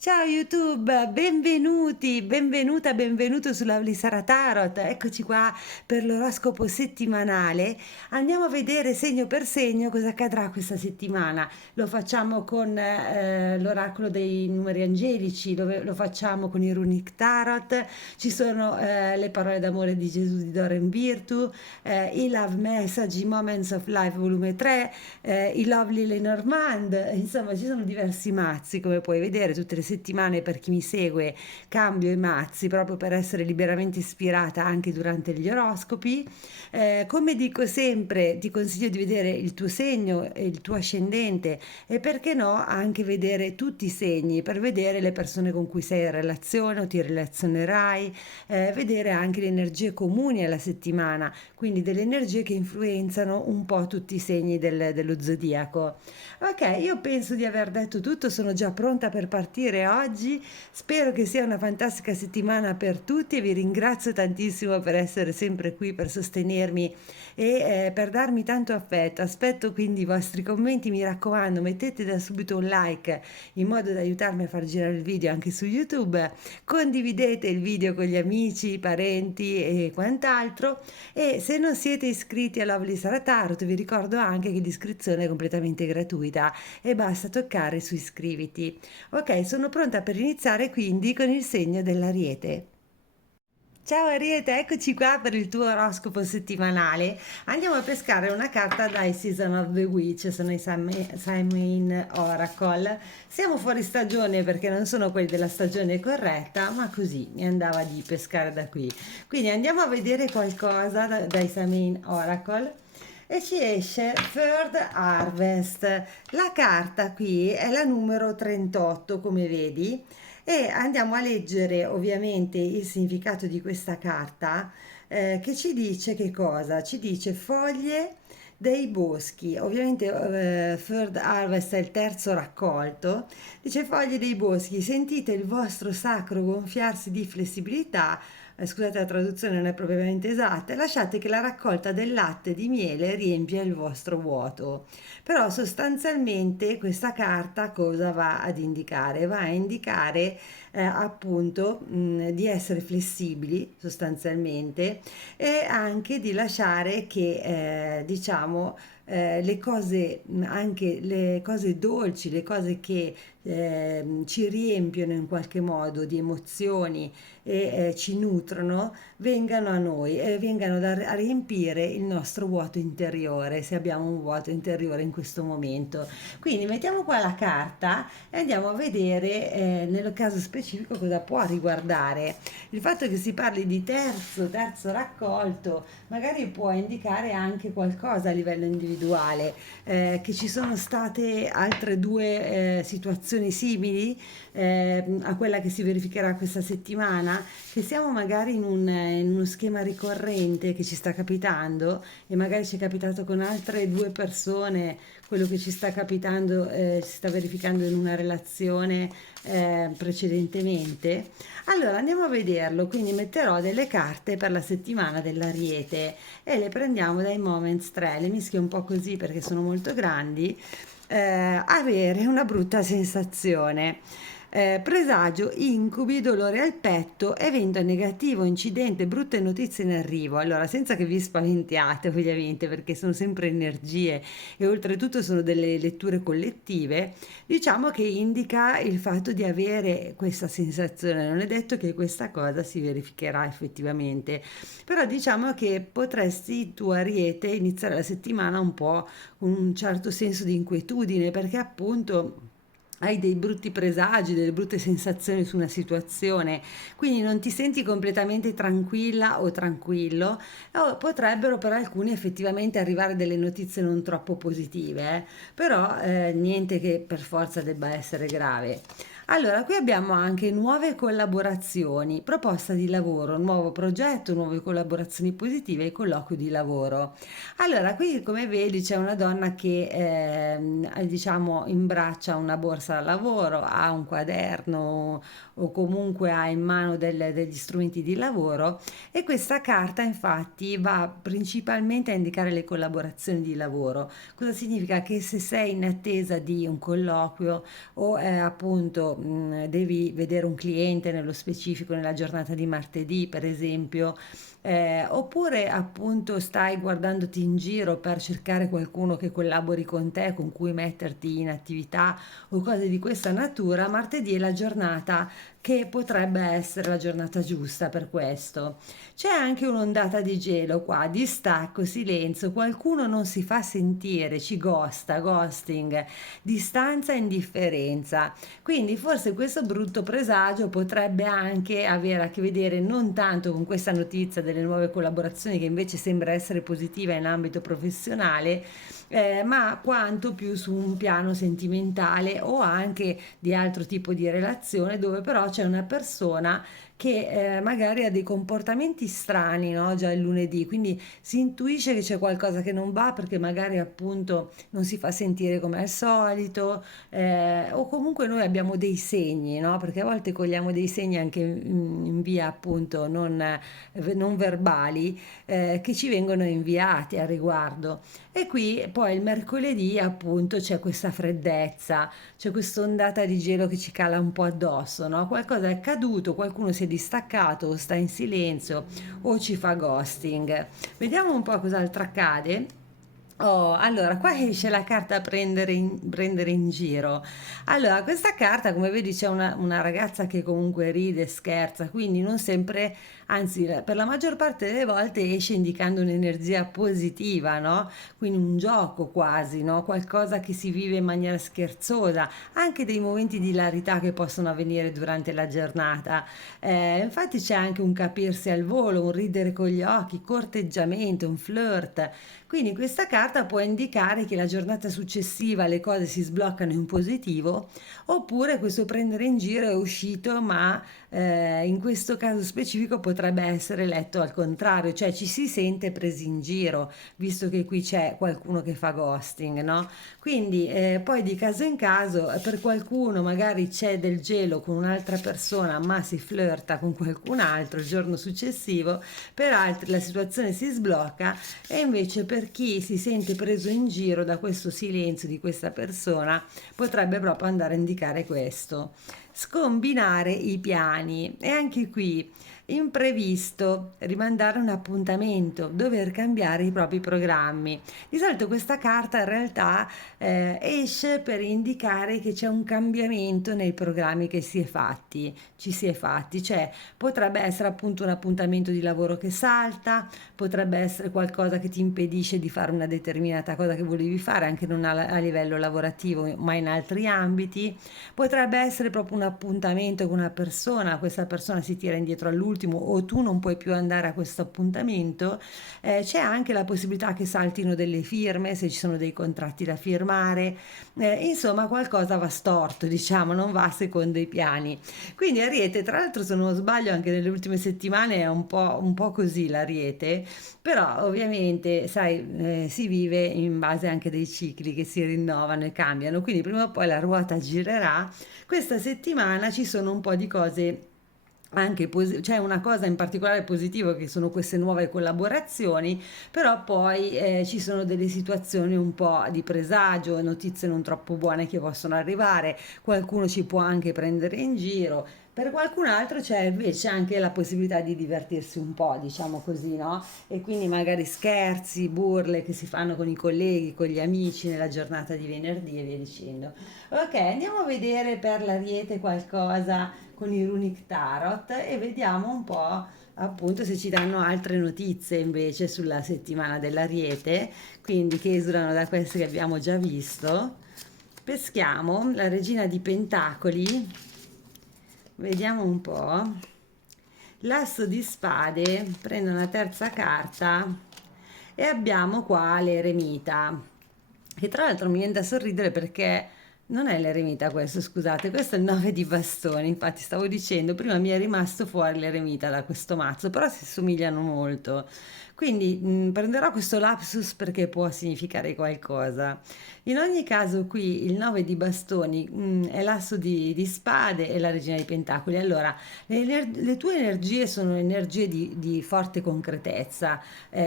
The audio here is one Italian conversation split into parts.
Ciao YouTube, benvenuti, benvenuta, benvenuto su Lovely Sara Tarot. Eccoci qua per l'oroscopo settimanale. Andiamo a vedere segno per segno cosa accadrà questa settimana. Lo facciamo con l'oracolo dei numeri angelici, lo facciamo con il Runic Tarot. Ci sono le parole d'amore di Gesù di Doreen Virtue, i Love Message, i Moments of Life volume 3, i Lovely Lenormand. Insomma, ci sono diversi mazzi, come puoi vedere tutte le settimane. Per chi mi segue cambio i mazzi proprio per essere liberamente ispirata anche durante gli oroscopi. Come dico sempre, ti consiglio di vedere il tuo segno e il tuo ascendente, e perché no anche vedere tutti i segni per vedere le persone con cui sei in relazione o ti relazionerai, vedere anche le energie comuni alla settimana, quindi delle energie che influenzano un po' tutti i segni dello zodiaco. Ok, io penso di aver detto tutto, sono già pronta per partire oggi. Spero che sia una fantastica settimana per tutti e vi ringrazio tantissimo per essere sempre qui, per sostenermi e per darmi tanto affetto. Aspetto quindi i vostri commenti, mi raccomando, mettete da subito un like in modo da aiutarmi a far girare il video anche su YouTube, condividete il video con gli amici, i parenti e quant'altro, e se non siete iscritti a Lovely Sara Tarot vi ricordo anche che l'iscrizione è completamente gratuita e basta toccare su iscriviti. Ok, sono pronta per iniziare quindi con il segno dell'Ariete. Ciao Ariete, eccoci qua per il tuo oroscopo settimanale. Andiamo a pescare una carta dai Season of the Witch, sono i Samhain Oracle. Siamo fuori stagione perché non sono quelli della stagione corretta, ma così mi andava di pescare da qui. Quindi andiamo a vedere qualcosa dai Samhain Oracle. E ci esce Third Harvest. La carta qui è la numero 38, come vedi, e andiamo a leggere ovviamente il significato di questa carta, che ci dice che cosa? Ci dice foglie dei boschi. Ovviamente Third Harvest è il terzo raccolto. Dice foglie dei boschi, sentite il vostro sacro gonfiarsi di flessibilità. Scusate, la traduzione non è propriamente esatta, e lasciate che la raccolta del latte di miele riempia il vostro vuoto. Però sostanzialmente questa carta cosa va ad indicare? Va a indicare appunto di essere flessibili sostanzialmente, e anche di lasciare che diciamo le cose, anche le cose dolci, le cose che ci riempiono in qualche modo di emozioni e ci nutrono, vengano a noi e vengano a riempire il nostro vuoto interiore, se abbiamo un vuoto interiore in questo momento. Quindi mettiamo qua la carta e andiamo a vedere nel caso specifico cosa può riguardare. Il fatto che si parli di terzo raccolto magari può indicare anche qualcosa a livello individuale, che ci sono state altre due situazioni simili a quella che si verificherà questa settimana, che siamo magari in uno schema ricorrente che ci sta capitando, e magari ci è capitato con altre due persone quello che ci sta capitando, si sta verificando in una relazione precedentemente. Allora andiamo a vederlo, quindi metterò delle carte per la settimana dell'Ariete e le prendiamo dai Moments 3, le mischio un po' così perché sono molto grandi. Avere una brutta sensazione. Presagio, incubi, dolore al petto, evento negativo, incidente, brutte notizie in arrivo. Allora, senza che vi spaventiate ovviamente, perché sono sempre energie e oltretutto sono delle letture collettive, diciamo che indica il fatto di avere questa sensazione. Non è detto che questa cosa si verificherà effettivamente, però diciamo che potresti tu Ariete iniziare la settimana un po' con un certo senso di inquietudine, perché appunto hai dei brutti presagi, delle brutte sensazioni su una situazione, quindi non ti senti completamente tranquilla o tranquillo, o potrebbero per alcuni effettivamente arrivare delle notizie non troppo positive, però niente che per forza debba essere grave. Allora, qui abbiamo anche nuove collaborazioni, proposta di lavoro, nuovo progetto, nuove collaborazioni positive e colloquio di lavoro. Allora, qui come vedi c'è una donna che diciamo imbraccia una borsa da lavoro, ha un quaderno o comunque ha in mano degli strumenti di lavoro, e questa carta infatti va principalmente a indicare le collaborazioni di lavoro. Cosa significa? Che se sei in attesa di un colloquio o appunto devi vedere un cliente nello specifico nella giornata di martedì, per esempio, oppure appunto stai guardandoti in giro per cercare qualcuno che collabori con te, con cui metterti in attività o cose di questa natura, martedì è la giornata che potrebbe essere la giornata giusta per questo. C'è anche un'ondata di gelo qua, distacco, silenzio, qualcuno non si fa sentire, ci ghosta, ghosting, distanza e indifferenza. Quindi forse questo brutto presagio potrebbe anche avere a che vedere non tanto con questa notizia delle nuove collaborazioni che invece sembra essere positiva in ambito professionale, ma quanto più su un piano sentimentale o anche di altro tipo di relazione dove però c'è una persona che magari ha dei comportamenti strani, no? Già il lunedì, quindi si intuisce che c'è qualcosa che non va perché magari appunto non si fa sentire come al solito, o comunque noi abbiamo dei segni, no? Perché a volte cogliamo dei segni anche in via appunto non verbali, che ci vengono inviati a riguardo. E qui poi il mercoledì appunto c'è questa freddezza, c'è questa ondata di gelo che ci cala un po' addosso, no? Qualcosa è accaduto, qualcuno si è distaccato o sta in silenzio o ci fa ghosting. Vediamo un po' cos'altro accade. Oh, allora, qua esce la carta prendere in giro. Allora, questa carta, come vedi, c'è una ragazza che comunque ride, scherza, quindi non sempre, anzi, per la maggior parte delle volte esce indicando un'energia positiva, no? Quindi un gioco quasi, no? Qualcosa che si vive in maniera scherzosa, anche dei momenti di ilarità che possono avvenire durante la giornata. Infatti c'è anche un capirsi al volo, un ridere con gli occhi, corteggiamento, un flirt. Quindi questa carta può indicare che la giornata successiva le cose si sbloccano in positivo, oppure questo prendere in giro è uscito, ma in questo caso specifico potrebbe essere letto al contrario, cioè ci si sente presi in giro, visto che qui c'è qualcuno che fa ghosting, no? Quindi poi di caso in caso, per qualcuno magari c'è del gelo con un'altra persona, ma si flirta con qualcun altro il giorno successivo, per altri la situazione si sblocca e invece per chi si sente preso in giro da questo silenzio di questa persona potrebbe proprio andare a indicare questo. Scombinare i piani e anche qui imprevisto, rimandare un appuntamento, dover cambiare i propri programmi. Di solito questa carta in realtà esce per indicare che c'è un cambiamento nei programmi che ci si è fatti, cioè potrebbe essere appunto un appuntamento di lavoro che salta, potrebbe essere qualcosa che ti impedisce di fare una determinata cosa che volevi fare, anche non a livello lavorativo, ma in altri ambiti. Potrebbe essere proprio un appuntamento con una persona, questa persona si tira indietro all'ultimo o tu non puoi più andare a questo appuntamento. C'è anche la possibilità che saltino delle firme, se ci sono dei contratti da firmare. Insomma, qualcosa va storto, diciamo, non va secondo i piani. Quindi Ariete, tra l'altro, se non sbaglio, anche nelle ultime settimane è un po' così l'Ariete, però ovviamente, sai, si vive in base anche dei cicli che si rinnovano e cambiano, quindi prima o poi la ruota girerà. Questa settimana ci sono un po' di cose anche c'è una cosa in particolare positiva che sono queste nuove collaborazioni, però poi ci sono delle situazioni un po' di presagio, notizie non troppo buone che possono arrivare, qualcuno ci può anche prendere in giro. Per qualcun altro c'è invece anche la possibilità di divertirsi un po', diciamo così, no? E quindi magari scherzi, burle che si fanno con i colleghi, con gli amici nella giornata di venerdì e via dicendo. Ok, andiamo a vedere per l'Ariete qualcosa con i Runic Tarot e vediamo un po' appunto se ci danno altre notizie invece sulla settimana dell'Ariete, quindi che esulano da queste che abbiamo già visto. Peschiamo la Regina di Pentacoli, vediamo un po'. L'asso di spade, prendo una terza carta e abbiamo qua l'eremita, che tra l'altro mi viene da sorridere perché non è l'eremita questo, scusate, questo è il 9 di bastoni, infatti stavo dicendo, prima mi è rimasto fuori l'eremita da questo mazzo, però si somigliano molto. Quindi prenderò questo lapsus perché può significare qualcosa. In ogni caso, qui il 9 di bastoni è l'asso di spade e la regina di pentacoli. Allora, le tue energie sono energie di forte concretezza.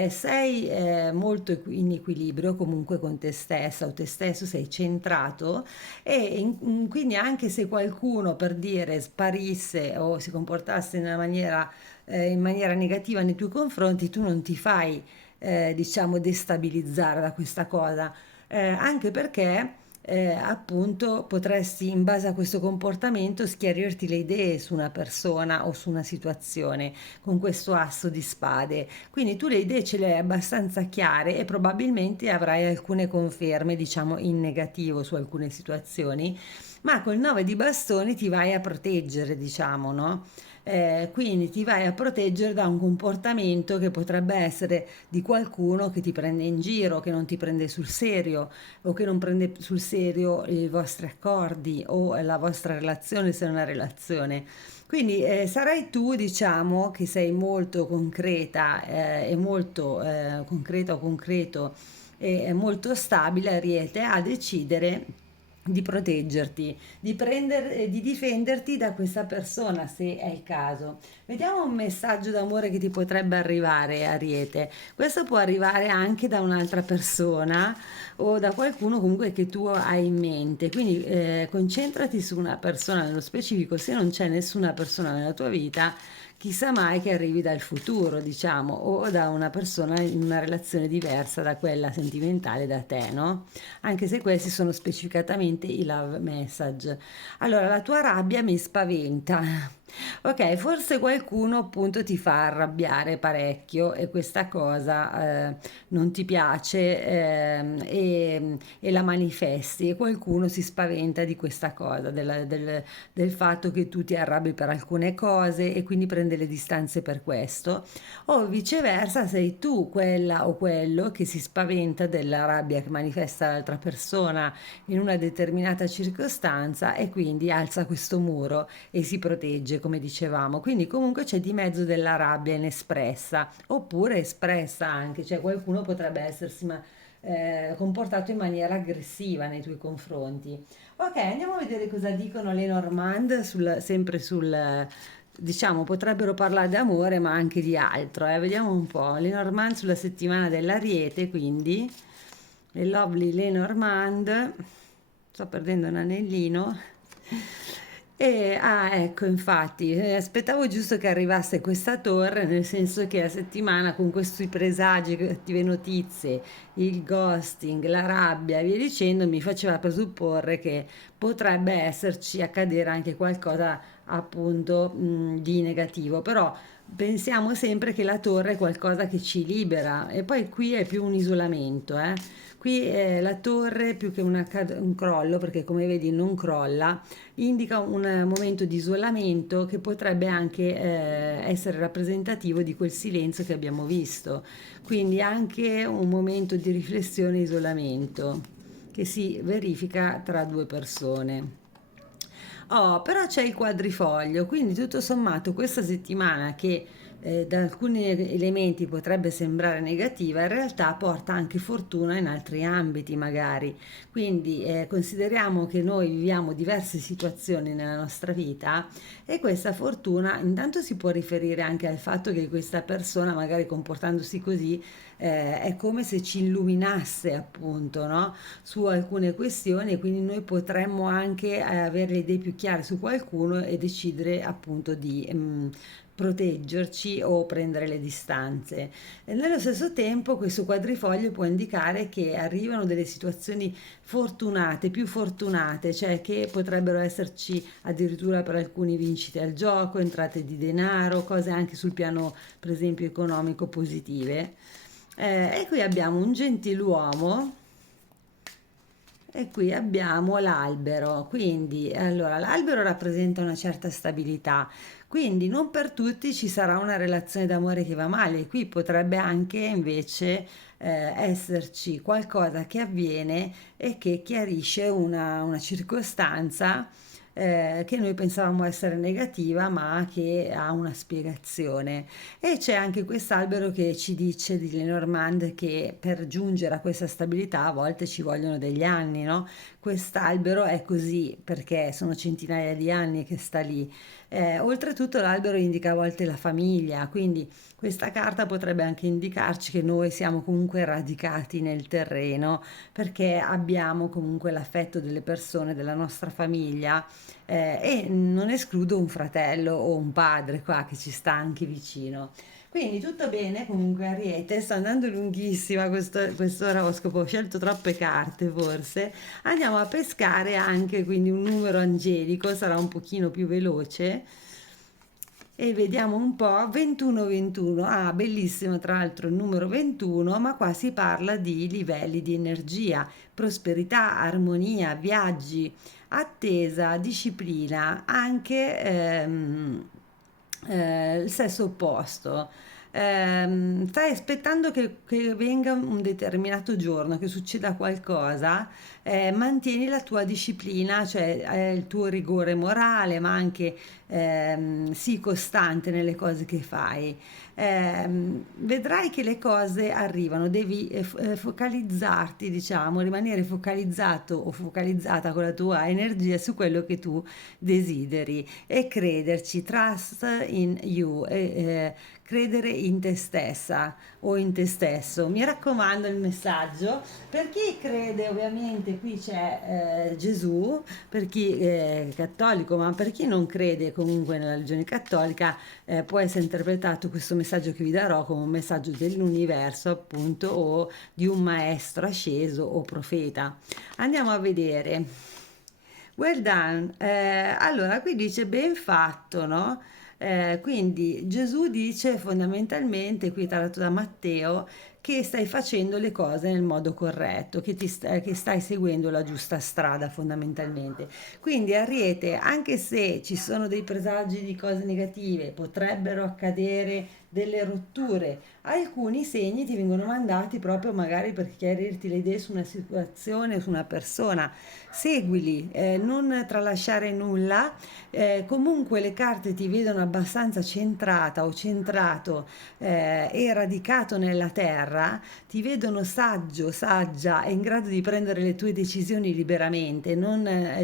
Sei molto in equilibrio comunque con te stessa o te stesso, sei centrato e quindi anche se qualcuno per dire sparisse o si comportasse in maniera negativa nei tuoi confronti, tu non ti fai diciamo destabilizzare da questa cosa, anche perché appunto potresti in base a questo comportamento schiarirti le idee su una persona o su una situazione con questo asso di spade. Quindi tu le idee ce le hai abbastanza chiare e probabilmente avrai alcune conferme, diciamo, in negativo su alcune situazioni, ma col 9 di bastoni ti vai a proteggere, diciamo, no? Quindi ti vai a proteggere da un comportamento che potrebbe essere di qualcuno che ti prende in giro, che non ti prende sul serio o che non prende sul serio i vostri accordi o la vostra relazione se è una relazione. Quindi sarai tu, diciamo, che sei molto concreta e molto concreta o concreto e molto stabile, Ariete, a decidere di proteggerti, di difenderti da questa persona se è il caso. Vediamo un messaggio d'amore che ti potrebbe arrivare, Ariete. Questo può arrivare anche da un'altra persona o da qualcuno comunque che tu hai in mente. Quindi concentrati su una persona nello specifico. Se non c'è nessuna persona nella tua vita, chissà mai che arrivi dal futuro, diciamo, o da una persona in una relazione diversa da quella sentimentale da te, no? Anche se questi sono specificatamente i love message. Allora, la tua rabbia mi spaventa. Ok, forse qualcuno appunto ti fa arrabbiare parecchio e questa cosa non ti piace e la manifesti e qualcuno si spaventa di questa cosa, del fatto che tu ti arrabbi per alcune cose e quindi prende le distanze per questo. O viceversa, sei tu quella o quello che si spaventa della rabbia che manifesta l'altra persona in una determinata circostanza e quindi alza questo muro e si protegge, come dicevamo. Quindi comunque c'è di mezzo della rabbia inespressa, oppure espressa anche, cioè qualcuno potrebbe essersi comportato in maniera aggressiva nei tuoi confronti. Ok, andiamo a vedere cosa dicono le Normand sempre sul... Diciamo, potrebbero parlare di amore, ma anche di altro. Vediamo un po'. Lenormand sulla settimana dell'Ariete, quindi le Lovely Lenormand. Sto perdendo un anellino. Ecco, infatti, aspettavo giusto che arrivasse questa torre, nel senso che la settimana con questi presagi, cattive notizie, il ghosting, la rabbia e via dicendo, mi faceva presupporre che potrebbe esserci accadere anche qualcosa appunto di negativo, però pensiamo sempre che la torre è qualcosa che ci libera e poi qui è più un isolamento, eh. Qui la torre più che un crollo, perché come vedi non crolla, indica un momento di isolamento che potrebbe anche essere rappresentativo di quel silenzio che abbiamo visto. Quindi anche un momento di riflessione e isolamento che si verifica tra due persone. Oh, però c'è il quadrifoglio, quindi tutto sommato questa settimana che da alcuni elementi potrebbe sembrare negativa, in realtà porta anche fortuna in altri ambiti magari. Quindi consideriamo che noi viviamo diverse situazioni nella nostra vita e questa fortuna intanto si può riferire anche al fatto che questa persona, magari comportandosi così, è come se ci illuminasse appunto, no? Su alcune questioni e quindi noi potremmo anche avere le idee più chiare su qualcuno e decidere appunto di proteggerci o prendere le distanze. E nello stesso tempo questo quadrifoglio può indicare che arrivano delle situazioni fortunate, più fortunate, cioè che potrebbero esserci addirittura per alcuni vincite al gioco, entrate di denaro, cose anche sul piano per esempio economico positive. E qui abbiamo un gentiluomo e qui abbiamo l'albero, quindi allora l'albero rappresenta una certa stabilità, quindi non per tutti ci sarà una relazione d'amore che va male, qui potrebbe anche invece esserci qualcosa che avviene e che chiarisce una circostanza che noi pensavamo essere negativa, ma che ha una spiegazione. E c'è anche quest'albero che ci dice di Lenormand che per giungere a questa stabilità a volte ci vogliono degli anni, no? Quest'albero è così perché sono centinaia di anni che sta lì. Oltretutto l'albero indica a volte la famiglia, quindi questa carta potrebbe anche indicarci che noi siamo comunque radicati nel terreno perché abbiamo comunque l'affetto delle persone, della nostra famiglia, e non escludo un fratello o un padre qua che ci sta anche vicino. Quindi tutto bene, comunque Ariete, sta andando lunghissima questo oroscopo, ho scelto troppe carte forse. Andiamo a pescare anche quindi un numero angelico, sarà un pochino più veloce. E vediamo un po', 21-21, ah bellissimo tra l'altro il numero 21, ma qua si parla di livelli di energia, prosperità, armonia, viaggi, attesa, disciplina, anche il sesso opposto. Stai aspettando che venga un determinato giorno, che succeda qualcosa, mantieni la tua disciplina, cioè il tuo rigore morale, ma anche sii costante nelle cose che fai. Vedrai che le cose arrivano, devi focalizzarti, diciamo, rimanere focalizzato o focalizzata con la tua energia su quello che tu desideri e crederci, trust in you, credere in te stessa o in te stesso. Mi raccomando il messaggio, per chi crede ovviamente qui c'è Gesù, per chi è cattolico, ma per chi non crede comunque nella religione cattolica può essere interpretato questo messaggio che vi darò come un messaggio dell'universo appunto o di un maestro asceso o profeta. Andiamo a vedere. Well done. Allora, qui dice ben fatto, no? Quindi Gesù dice fondamentalmente, qui tratto da Matteo, che stai facendo le cose nel modo corretto, che stai seguendo la giusta strada fondamentalmente. Quindi Ariete, anche se ci sono dei presagi di cose negative, potrebbero accadere delle rotture, alcuni segni ti vengono mandati proprio magari per chiarirti le idee su una situazione, su una persona. Seguili, non tralasciare nulla. Comunque le carte ti vedono abbastanza centrata o centrato e radicato nella terra, ti vedono saggio, saggia e in grado di prendere le tue decisioni liberamente,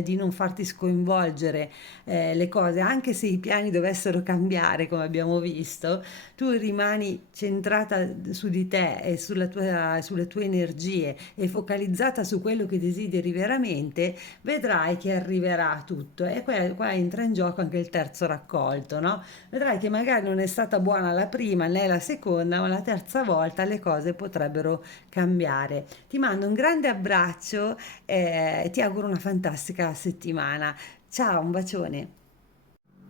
di non farti sconvolgere le cose, anche se i piani dovessero cambiare, come abbiamo visto, tu rimani centrata su di te e sulle tue energie e focalizzata su quello che desideri veramente, vedrai che arriverà tutto. E qua entra in gioco anche il terzo raccolto, no? Vedrai che magari non è stata buona la prima né la seconda, ma la terza volta le cose potrebbero cambiare. Ti mando un grande abbraccio e ti auguro una fantastica settimana. Ciao, un bacione.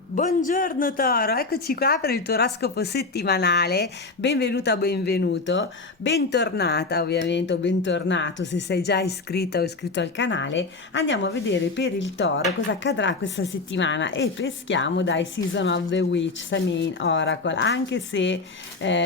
Buongiorno Toro, eccoci qua per il tuo oroscopo settimanale. Benvenuta, benvenuto, bentornata ovviamente o bentornato se sei già iscritta o iscritto al canale. Andiamo a vedere per il Toro cosa accadrà questa settimana e peschiamo dai Season of the Witch, Samhain Oracle. Anche se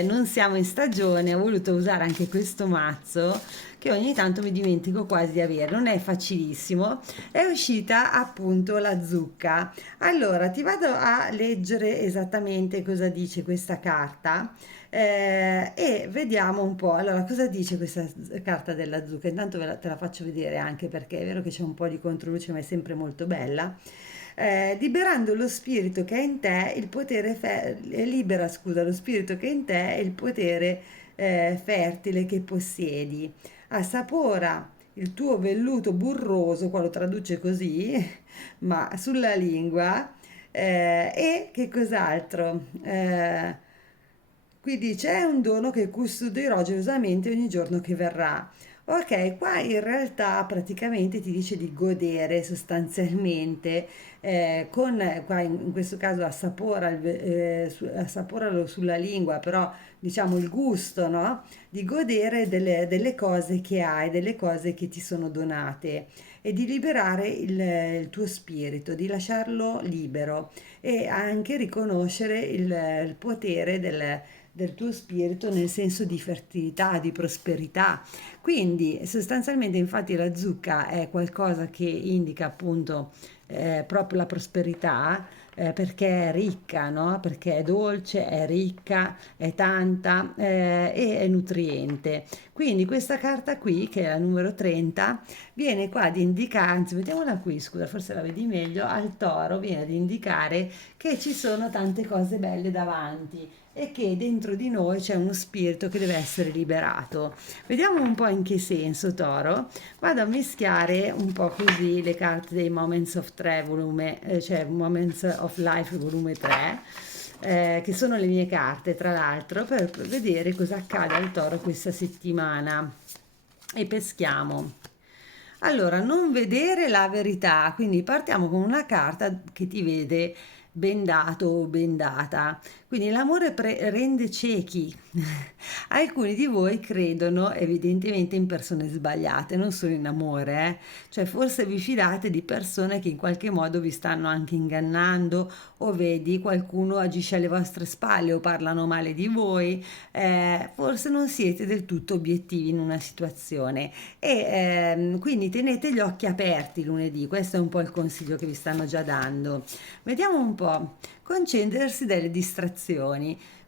non siamo in stagione, ho voluto usare anche questo mazzo che ogni tanto mi dimentico quasi di avere, non è facilissimo. È uscita appunto la zucca. Allora, ti vado a leggere esattamente cosa dice questa carta e vediamo un po'. Allora, cosa dice questa carta della zucca? Intanto te la faccio vedere anche perché è vero che c'è un po' di controluce, ma è sempre molto bella. Liberando lo spirito che è in te, il potere libera, scusa, lo spirito che è in te e il potere fertile che possiedi. Assapora il tuo velluto burroso, qua lo traduce così, ma sulla lingua, e che cos'altro? Qui dice è un dono che custodirò gelosamente ogni giorno che verrà. Ok, qua in realtà praticamente ti dice di godere sostanzialmente, qua in questo caso assaporalo sulla lingua, però diciamo il gusto, no? Di godere delle cose che hai, delle cose che ti sono donate e di liberare il tuo spirito, di lasciarlo libero e anche riconoscere il potere del tuo spirito nel senso di fertilità, di prosperità. Quindi sostanzialmente infatti la zucca è qualcosa che indica appunto proprio la prosperità, perché è ricca, no? Perché è dolce, è ricca, è tanta, e è nutriente. Quindi questa carta qui, che è la numero 30, viene qua ad indicare, anzi vediamola qui, scusa, forse la vedi meglio, al toro viene ad indicare che ci sono tante cose belle davanti e che dentro di noi c'è uno spirito che deve essere liberato. Vediamo un po' in che senso, Toro. Vado a mischiare un po' così le carte dei Moments of 3 volume, cioè Moments of Life volume 3, che sono le mie carte, tra l'altro, per vedere cosa accade al Toro questa settimana. E peschiamo. Allora, non vedere la verità, quindi partiamo con una carta che ti vede bendato o bendata. Quindi l'amore rende ciechi. Alcuni di voi credono evidentemente in persone sbagliate, non solo in amore, eh. Cioè forse vi fidate di persone che in qualche modo vi stanno anche ingannando, o vedi qualcuno agisce alle vostre spalle o parlano male di voi, forse non siete del tutto obiettivi in una situazione e quindi tenete gli occhi aperti lunedì, questo è un po' il consiglio che vi stanno già dando. Vediamo un po', concedersi delle distrazioni.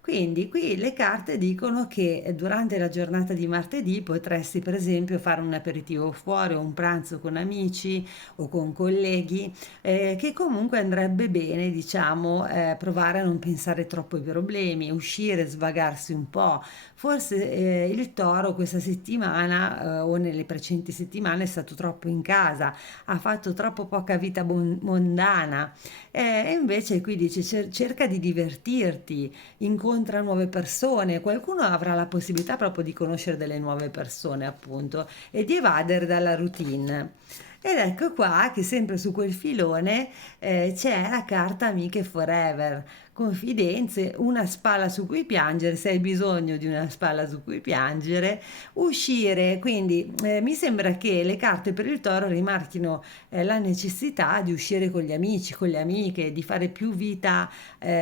Quindi qui le carte dicono che durante la giornata di martedì potresti per esempio fare un aperitivo fuori o un pranzo con amici o con colleghi, che comunque andrebbe bene, diciamo, provare a non pensare troppo ai problemi, uscire, svagarsi un po'. Forse il toro questa settimana o nelle precedenti settimane è stato troppo in casa, ha fatto troppo poca vita mondana, e invece qui dice cerca di divertirti, incontra nuove persone, qualcuno avrà la possibilità proprio di conoscere delle nuove persone appunto e di evadere dalla routine. Ed ecco qua che sempre su quel filone c'è la carta Amiche Forever, confidenze, una spalla su cui piangere, se hai bisogno di una spalla su cui piangere, uscire, quindi mi sembra che le carte per il toro rimarchino la necessità di uscire con gli amici, con le amiche, di fare più vita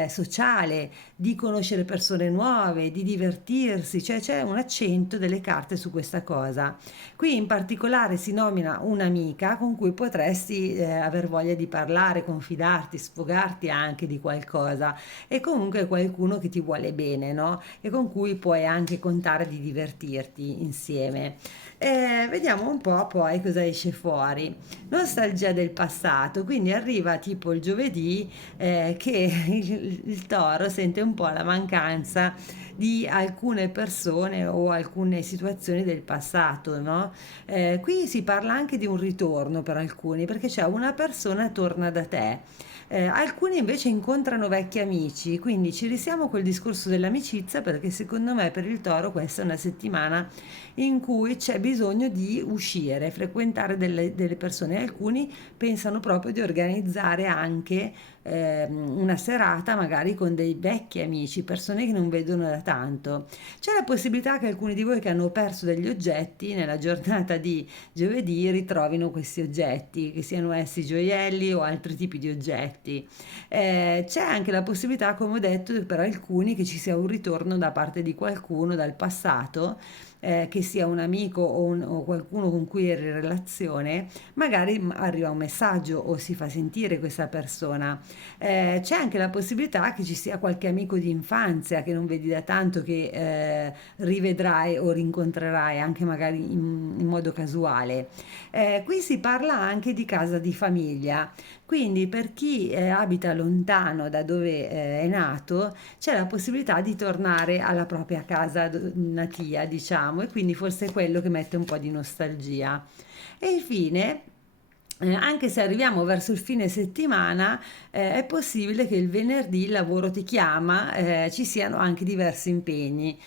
sociale, di conoscere persone nuove, di divertirsi, cioè c'è un accento delle carte su questa cosa. Qui in particolare si nomina un'amica con cui potresti aver voglia di parlare, confidarti, sfogarti anche di qualcosa e comunque qualcuno che ti vuole bene, no? E con cui puoi anche contare di divertirti insieme. Vediamo un po' poi cosa esce fuori. Nostalgia del passato, quindi arriva tipo il giovedì che il toro sente un po' la mancanza di alcune persone o alcune situazioni del passato, no? Qui si parla anche di un ritorno per alcuni, perché c'è una persona che torna da te. Alcuni invece incontrano vecchi amici, quindi ci risiamo col discorso dell'amicizia perché secondo me per il toro questa è una settimana in cui c'è bisogno di uscire, frequentare delle persone. Alcuni pensano proprio di organizzare anche una serata magari con dei vecchi amici, persone che non vedono da tanto. C'è la possibilità che alcuni di voi che hanno perso degli oggetti nella giornata di giovedì ritrovino questi oggetti, che siano essi gioielli o altri tipi di oggetti. C'è anche la possibilità, come ho detto, per alcuni che ci sia un ritorno da parte di qualcuno dal passato, che sia un amico o qualcuno con cui eri in relazione, magari arriva un messaggio o si fa sentire questa persona. C'è anche la possibilità che ci sia qualche amico di infanzia che non vedi da tanto, che rivedrai o rincontrerai anche magari in modo casuale. Qui si parla anche di casa di famiglia, quindi per chi abita lontano da dove è nato c'è la possibilità di tornare alla propria casa natia, diciamo, e quindi forse è quello che mette un po' di nostalgia. E infine, anche se arriviamo verso il fine settimana, è possibile che il venerdì il lavoro ti chiama, ci siano anche diversi impegni.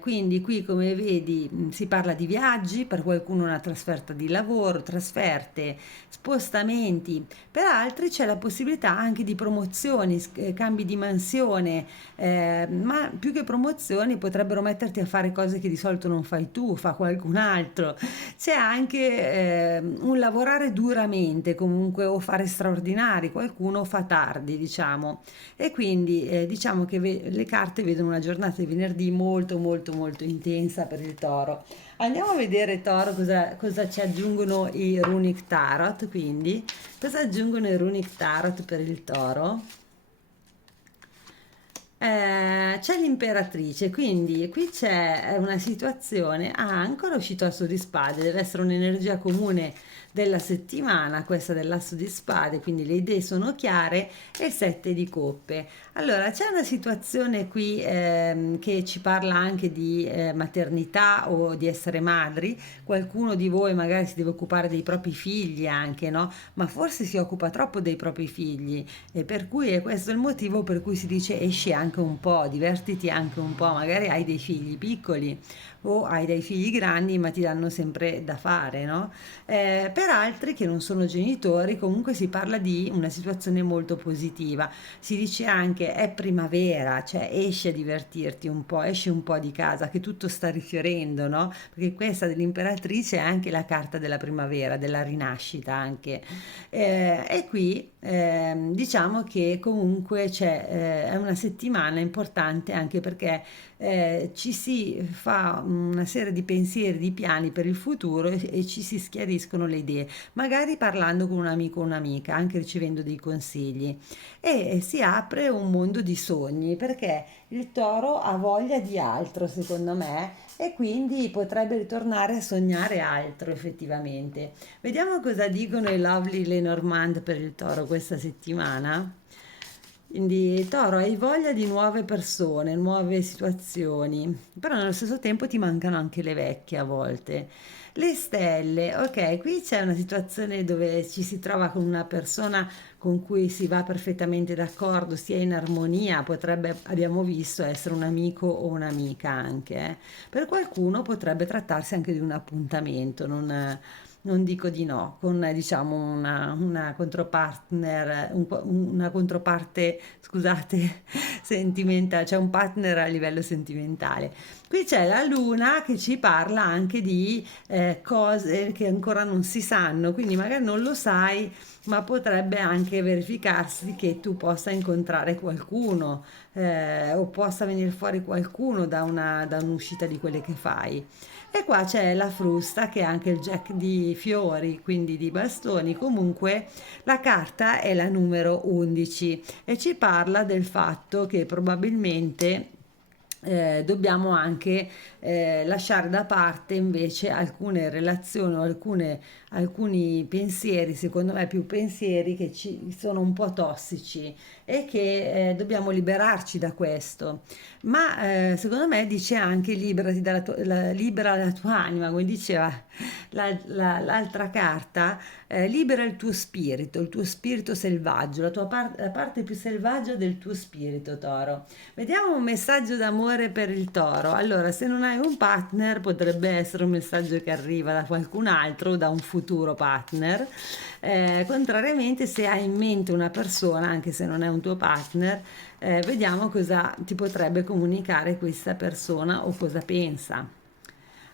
Quindi qui come vedi si parla di viaggi, per qualcuno una trasferta di lavoro, trasferte, spostamenti, per altri c'è la possibilità anche di promozioni, cambi di mansione, ma più che promozioni potrebbero metterti a fare cose che di solito non fai tu, fa qualcun altro. C'è anche un lavorare sicuramente comunque o fare straordinari, qualcuno fa tardi, diciamo. E quindi diciamo che le carte vedono una giornata di venerdì molto molto molto intensa per il Toro. Andiamo a vedere Toro cosa ci aggiungono i Runic Tarot, quindi cosa aggiungono i Runic Tarot per il Toro? C'è l'imperatrice, quindi qui c'è una situazione, ancora uscito asso di spade, deve essere un'energia comune della settimana, questa dell'asso di spade, quindi le idee sono chiare e il sette di coppe. Allora, c'è una situazione qui che ci parla anche di maternità o di essere madri, qualcuno di voi magari si deve occupare dei propri figli anche, no? Ma forse si occupa troppo dei propri figli e per cui è questo il motivo per cui si dice esci anche un po', divertiti anche un po', magari hai dei figli piccoli o hai dei figli grandi ma ti danno sempre da fare, no? Per altri che non sono genitori comunque si parla di una situazione molto positiva, si dice anche è primavera, cioè esci a divertirti un po', esci un po' di casa, che tutto sta rifiorendo, no? Perché questa dell'imperatrice è anche la carta della primavera, della rinascita anche. E qui diciamo che comunque è una settimana importante anche perché ci si fa una serie di pensieri, di piani per il futuro e ci si schiariscono le idee, magari parlando con un amico o un'amica, anche ricevendo dei consigli e si apre un mondo di sogni perché il toro ha voglia di altro, secondo me, e quindi potrebbe ritornare a sognare altro effettivamente. Vediamo cosa dicono i Lovely Lenormand per il toro questa settimana. Quindi, Toro, hai voglia di nuove persone, nuove situazioni, però nello stesso tempo ti mancano anche le vecchie a volte. Le stelle, ok, qui c'è una situazione dove ci si trova con una persona con cui si va perfettamente d'accordo, si è in armonia, potrebbe, abbiamo visto, essere un amico o un'amica anche. Per qualcuno potrebbe trattarsi anche di un appuntamento, non dico di no, con diciamo una contropartner, una controparte, scusate, sentimentale, cioè un partner a livello sentimentale. Qui c'è la luna che ci parla anche di cose che ancora non si sanno, quindi magari non lo sai, ma potrebbe anche verificarsi che tu possa incontrare qualcuno o possa venire fuori qualcuno da un'uscita di quelle che fai. E qua c'è la frusta che è anche il jack di fiori, quindi di bastoni. Comunque la carta è la numero 11 e ci parla del fatto che probabilmente dobbiamo anche lasciare da parte invece alcune relazioni o alcuni pensieri, secondo me più pensieri che ci sono un po' tossici e che dobbiamo liberarci da questo. Ma secondo me dice anche libera la tua anima, come diceva l'altra carta, libera il tuo spirito selvaggio, la parte più selvaggia del tuo spirito, Toro. Vediamo un messaggio d'amore per il Toro. Allora, se non hai un partner, potrebbe essere un messaggio che arriva da qualcun altro, da un futuro partner. Contrariamente, se hai in mente una persona, anche se non è un tuo partner, vediamo cosa ti potrebbe comunicare questa persona o cosa pensa.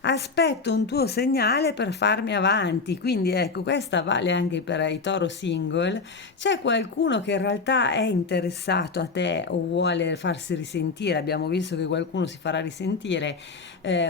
Aspetto un tuo segnale per farmi avanti, quindi ecco, questa vale anche per i toro single. C'è qualcuno che in realtà è interessato a te o vuole farsi risentire, abbiamo visto che qualcuno si farà risentire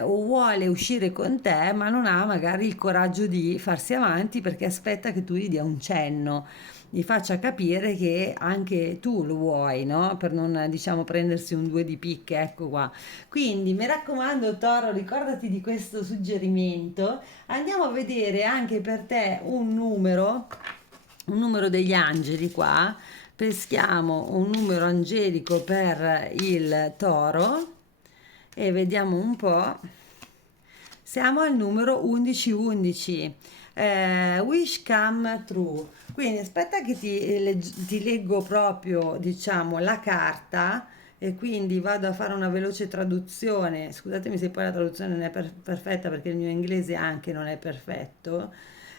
o vuole uscire con te, ma non ha magari il coraggio di farsi avanti perché aspetta che tu gli dia un cenno, gli faccia capire che anche tu lo vuoi, no? Per non, diciamo, prendersi un due di picche, ecco qua. Quindi mi raccomando, Toro, ricordati di questo suggerimento. Andiamo a vedere anche per te un numero degli angeli qua. Peschiamo un numero angelico per il Toro e vediamo un po'. Siamo al numero 1111. Wish come true. Quindi aspetta che ti leggo proprio, diciamo, la carta e quindi vado a fare una veloce traduzione. Scusatemi se poi la traduzione non è perfetta perché il mio inglese anche non è perfetto.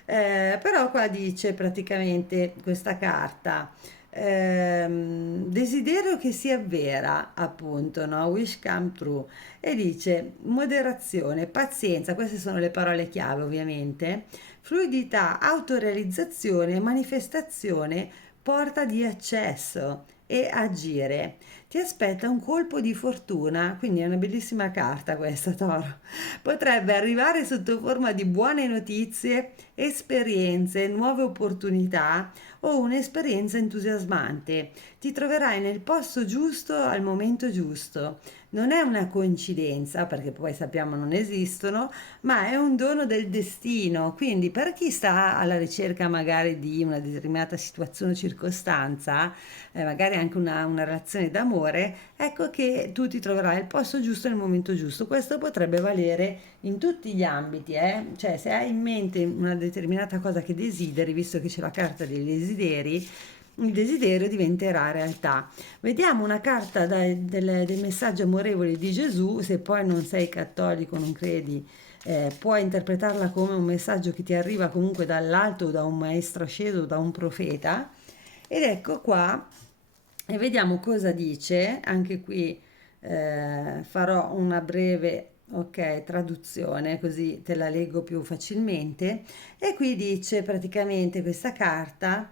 Però qua dice praticamente questa carta. desiderio che si avvera, appunto, no? Wish come true. E dice moderazione, pazienza, queste sono le parole chiave ovviamente, fluidità, autorealizzazione, manifestazione, porta di accesso e agire. Ti aspetta un colpo di fortuna, quindi è una bellissima carta questa, Toro. Potrebbe arrivare sotto forma di buone notizie, esperienze, nuove opportunità o un'esperienza entusiasmante. Ti troverai nel posto giusto al momento giusto. Non è una coincidenza, perché poi sappiamo non esistono, ma è un dono del destino. Quindi per chi sta alla ricerca magari di una determinata situazione o circostanza, magari anche una relazione d'amore, ecco che tu ti troverai al posto giusto nel momento giusto. Questo potrebbe valere in tutti gli ambiti, eh? Cioè se hai in mente una determinata cosa che desideri, visto che c'è la carta dei desideri, il desiderio diventerà realtà. Vediamo una carta dei messaggi amorevoli di Gesù, se poi non sei cattolico, non credi, puoi interpretarla come un messaggio che ti arriva comunque dall'alto, da un maestro asceso, da un profeta. Ed ecco qua, e vediamo cosa dice, anche qui farò una breve, ok, traduzione, così te la leggo più facilmente. E qui dice praticamente questa carta,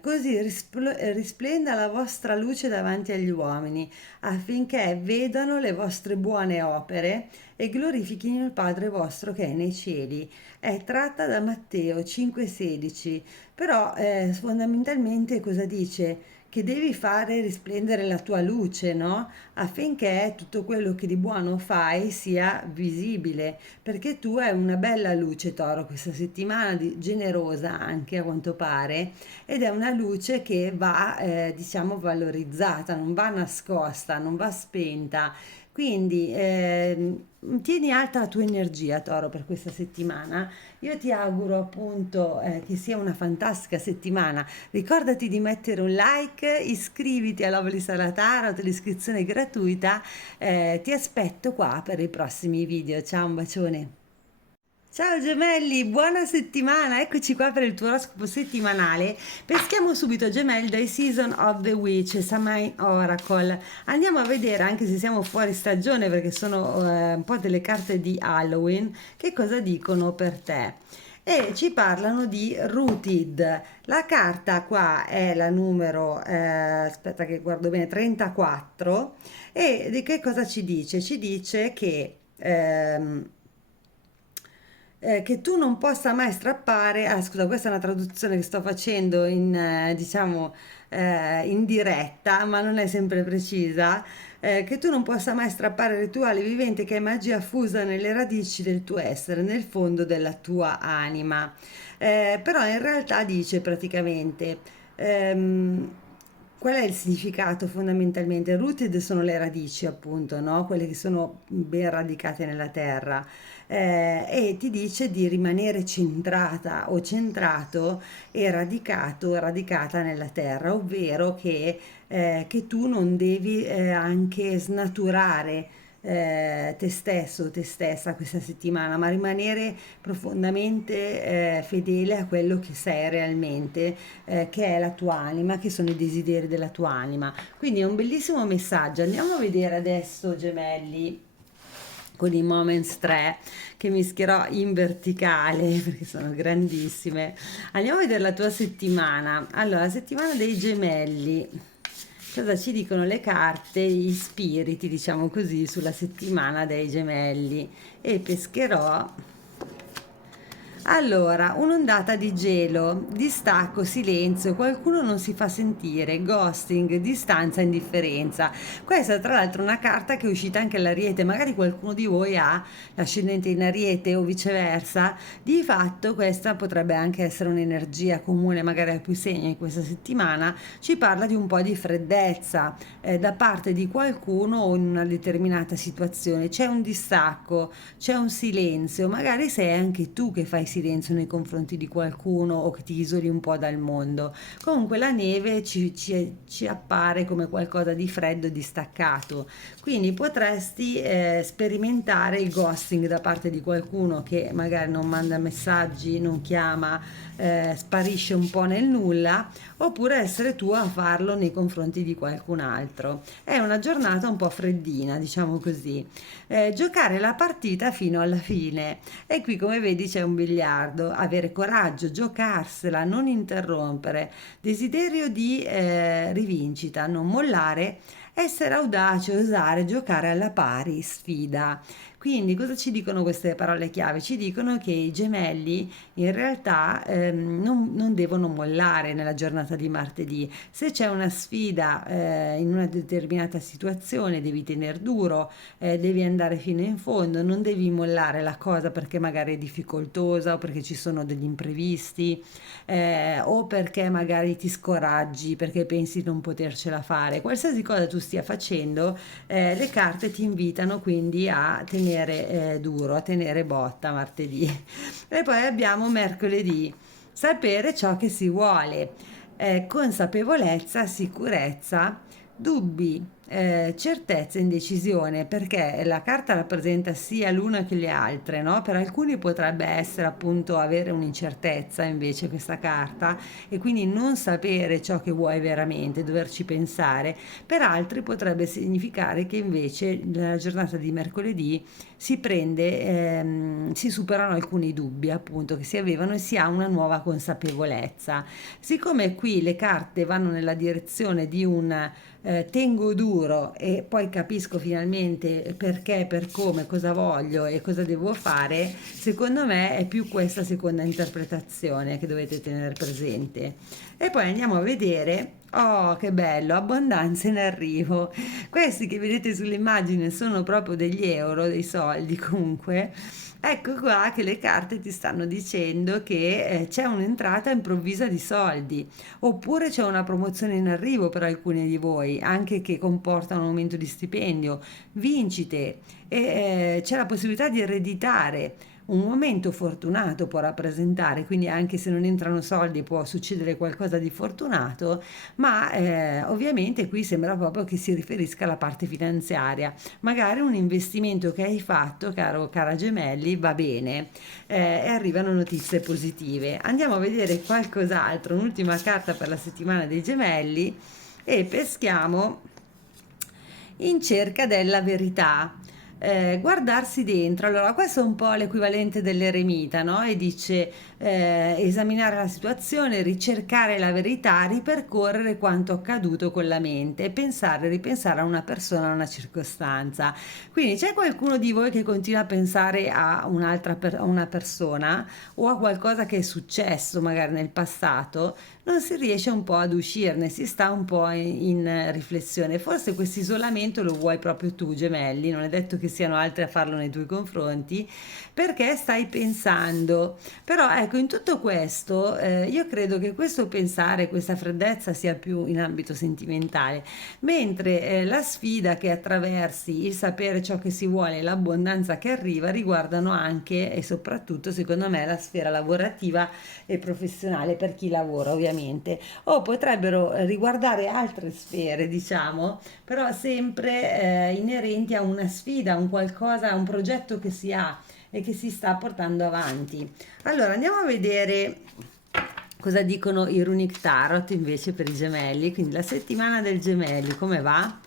così risplenda la vostra luce davanti agli uomini, affinché vedano le vostre buone opere e glorifichino il Padre vostro che è nei cieli. È tratta da Matteo 5,16, però fondamentalmente cosa dice? Che devi fare risplendere la tua luce, no? Affinché tutto quello che di buono fai sia visibile, perché tu hai una bella luce, Toro, questa settimana, generosa anche a quanto pare, ed è una luce che va, diciamo, valorizzata, non va nascosta, non va spenta. Quindi tieni alta la tua energia, Toro, per questa settimana. Io ti auguro appunto che sia una fantastica settimana. Ricordati di mettere un like, iscriviti a Lovely Salataro, l'iscrizione è gratuita. Ti aspetto qua per i prossimi video. Ciao, un bacione. Ciao gemelli, buona settimana, eccoci qua per il tuo oroscopo settimanale. Peschiamo subito gemelli dai Season of the Witch, Samhain Oracle. Andiamo a vedere, anche se siamo fuori stagione perché sono un po' delle carte di Halloween, che cosa dicono per te. E ci parlano di Rooted. La carta qua è la numero, aspetta che guardo bene, 34. E di che cosa ci dice? Ci dice che tu non possa mai strappare, ah scusa, questa è una traduzione che sto facendo in, diciamo, in diretta, ma non è sempre precisa, che tu non possa mai strappare il rituale vivente che è magia fusa nelle radici del tuo essere, nel fondo della tua anima. Però in realtà dice praticamente... qual è il significato fondamentalmente? Rooted sono le radici, appunto, no? Quelle che sono ben radicate nella terra. E ti dice di rimanere centrata o centrato e radicato, radicata nella terra, ovvero che tu non devi anche snaturare te stesso o te stessa questa settimana, ma rimanere profondamente fedele a quello che sei realmente, che è la tua anima, che sono i desideri della tua anima. Quindi è un bellissimo messaggio. Andiamo a vedere adesso, gemelli, con i Moments 3 che mischierò in verticale perché sono grandissime. Andiamo a vedere la tua settimana. Allora, la settimana dei gemelli. Cosa ci dicono le carte, gli spiriti, diciamo così, sulla settimana dei gemelli? E pescherò. Allora, un'ondata di gelo, distacco, silenzio, qualcuno non si fa sentire, ghosting, distanza, indifferenza. Questa tra l'altro è una carta che è uscita anche all'Ariete, magari qualcuno di voi ha l'ascendente in Ariete o viceversa. Di fatto questa potrebbe anche essere un'energia comune magari a più segni in questa settimana, ci parla di un po' di freddezza da parte di qualcuno o in una determinata situazione. C'è un distacco, c'è un silenzio, magari sei anche tu che fai silenzio nei confronti di qualcuno o che ti isoli un po' dal mondo. Comunque la neve ci appare come qualcosa di freddo e distaccato, quindi potresti sperimentare il ghosting da parte di qualcuno che magari non manda messaggi, non chiama, sparisce un po' nel nulla, oppure essere tu a farlo nei confronti di qualcun altro. È una giornata un po' freddina, diciamo così. Giocare la partita fino alla fine. E qui, come vedi, c'è un biliardo. Avere coraggio, giocarsela, non interrompere, desiderio di rivincita, non mollare, essere audace, osare, giocare alla pari, sfida. Quindi cosa ci dicono queste parole chiave? Ci dicono che i gemelli in realtà non devono mollare nella giornata di martedì. Se c'è una sfida in una determinata situazione, devi tenere duro, devi andare fino in fondo, non devi mollare la cosa perché magari è difficoltosa o perché ci sono degli imprevisti, o perché magari ti scoraggi, perché pensi di non potercela fare. Qualsiasi cosa tu stia facendo, le carte ti invitano quindi a tenere duro, a tenere botta martedì. E poi abbiamo mercoledì, sapere ciò che si vuole, consapevolezza, sicurezza, dubbi, certezza e indecisione, perché la carta rappresenta sia l'una che le altre, no? Per alcuni potrebbe essere appunto avere un'incertezza invece questa carta e quindi non sapere ciò che vuoi veramente, doverci pensare. Per altri potrebbe significare che invece nella giornata di mercoledì si superano alcuni dubbi appunto che si avevano e si ha una nuova consapevolezza. Siccome qui le carte vanno nella direzione di un tengo duro e poi capisco finalmente perché, per come, cosa voglio e cosa devo fare, secondo me è più questa seconda interpretazione che dovete tenere presente. E poi andiamo a vedere. Oh, che bello, abbondanza in arrivo. Questi che vedete sull'immagine sono proprio degli euro, dei soldi comunque. Ecco qua che le carte ti stanno dicendo che c'è un'entrata improvvisa di soldi, oppure c'è una promozione in arrivo per alcuni di voi, anche che comporta un aumento di stipendio, vincite e c'è la possibilità di ereditare. Un momento fortunato può rappresentare, quindi anche se non entrano soldi può succedere qualcosa di fortunato, ma ovviamente qui sembra proprio che si riferisca alla parte finanziaria. Magari un investimento che hai fatto, cara Gemelli, va bene, e arrivano notizie positive. Andiamo a vedere qualcos'altro, un'ultima carta per la settimana dei Gemelli e peschiamo in cerca della verità. Guardarsi dentro, allora questo è un po' l'equivalente dell'eremita, no? E dice esaminare la situazione, ricercare la verità, ripercorrere quanto accaduto con la mente e pensare, ripensare a una persona, a una circostanza. Quindi c'è qualcuno di voi che continua a pensare a a una persona o a qualcosa che è successo magari nel passato, non si riesce un po' ad uscirne, si sta un po' in riflessione. Forse questo isolamento lo vuoi proprio tu, Gemelli, non è detto che siano altri a farlo nei tuoi confronti, perché stai pensando. Però ecco, in tutto questo io credo che questo pensare, questa freddezza sia più in ambito sentimentale, mentre la sfida che attraversi, il sapere ciò che si vuole, l'abbondanza che arriva, riguardano anche e soprattutto, secondo me, la sfera lavorativa e professionale per chi lavora, ovviamente, o potrebbero riguardare altre sfere, diciamo, però sempre inerenti a una sfida, a un qualcosa, a un progetto che si ha e che si sta portando avanti. Allora andiamo a vedere cosa dicono i Runic Tarot invece per i gemelli, quindi la settimana del gemelli, come va?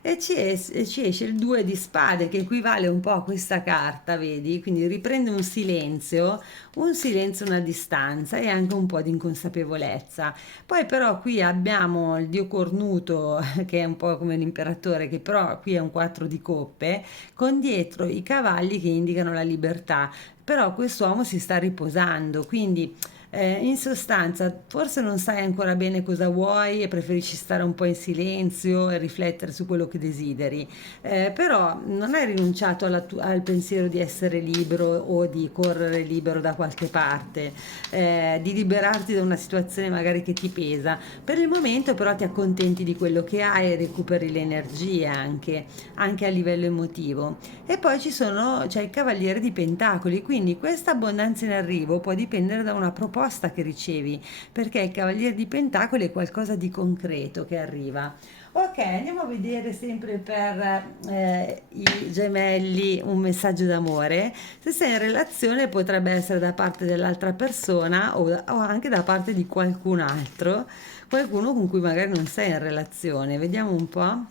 E ci esce il 2 di spade che equivale un po' a questa carta, vedi? Quindi riprende un silenzio, una distanza e anche un po' di inconsapevolezza. Poi però qui abbiamo il dio cornuto che è un po' come l'imperatore, che però qui è un 4 di coppe, con dietro i cavalli che indicano la libertà. Però quest'uomo si sta riposando, quindi In sostanza, forse non sai ancora bene cosa vuoi e preferisci stare un po' in silenzio e riflettere su quello che desideri. Però non hai rinunciato al pensiero di essere libero o di correre libero da qualche parte, di liberarti da una situazione magari che ti pesa. Per il momento però ti accontenti di quello che hai e recuperi le energie anche a livello emotivo. E poi c'è il Cavaliere di Pentacoli, quindi questa abbondanza in arrivo può dipendere da una proposta che ricevi, perché il Cavaliere di Pentacoli è qualcosa di concreto che arriva. Ok, andiamo a vedere sempre per i gemelli un messaggio d'amore. Se sei in relazione potrebbe essere da parte dell'altra persona o anche da parte di qualcun altro, qualcuno con cui magari non sei in relazione. Vediamo un po'.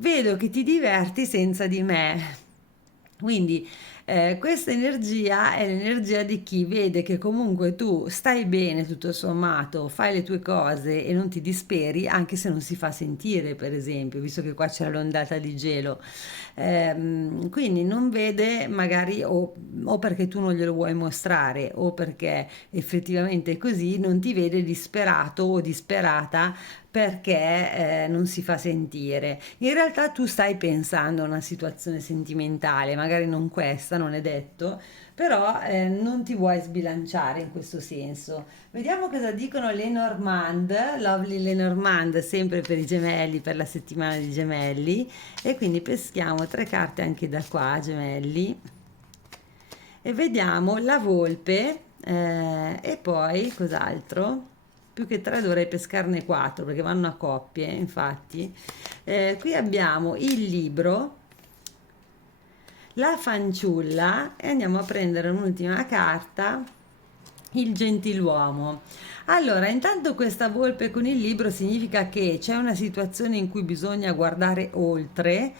Vedo che ti diverti senza di me. Quindi questa energia è l'energia di chi vede che comunque tu stai bene tutto sommato, fai le tue cose e non ti disperi, anche se non si fa sentire, per esempio, visto che qua c'è l'ondata di gelo. Quindi non vede magari o perché tu non glielo vuoi mostrare o perché effettivamente è così, non ti vede disperato o disperata perché non si fa sentire. In realtà tu stai pensando a una situazione sentimentale, magari non questa, non è detto, però non ti vuoi sbilanciare in questo senso. Vediamo cosa dicono le Normand, Lovely Lenormand, sempre per i gemelli, per la settimana di gemelli. E quindi peschiamo tre carte anche da qua, gemelli. E vediamo la volpe e poi cos'altro? Più che tre dovrei pescarne quattro perché vanno a coppie, infatti. Qui abbiamo il libro, la fanciulla e andiamo a prendere un'ultima carta, il gentiluomo. Allora, intanto questa volpe con il libro significa che c'è una situazione in cui bisogna guardare oltre,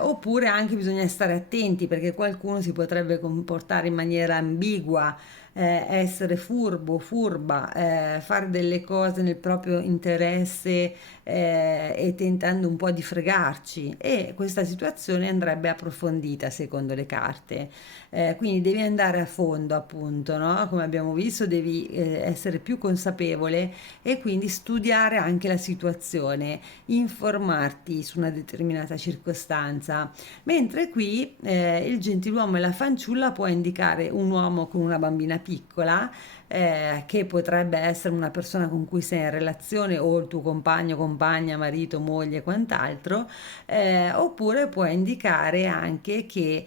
oppure anche bisogna stare attenti perché qualcuno si potrebbe comportare in maniera ambigua, essere furbo, furba, fare delle cose nel proprio interesse, e tentando un po' di fregarci. E questa situazione andrebbe approfondita secondo le carte. Quindi devi andare a fondo, appunto, no? Come abbiamo visto, devi essere più consapevole e quindi studiare anche la situazione, informarti su una determinata circostanza. Mentre qui il gentiluomo e la fanciulla può indicare un uomo con una bambina piccola, che potrebbe essere una persona con cui sei in relazione o il tuo compagno, compagna, marito, moglie e quant'altro, oppure può indicare anche che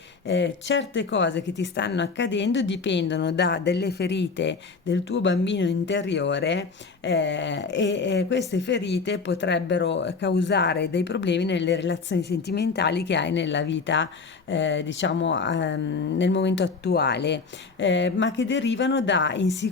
certe cose che ti stanno accadendo dipendono da delle ferite del tuo bambino interiore, e queste ferite potrebbero causare dei problemi nelle relazioni sentimentali che hai nella vita, diciamo, nel momento attuale, ma che derivano da insicurezze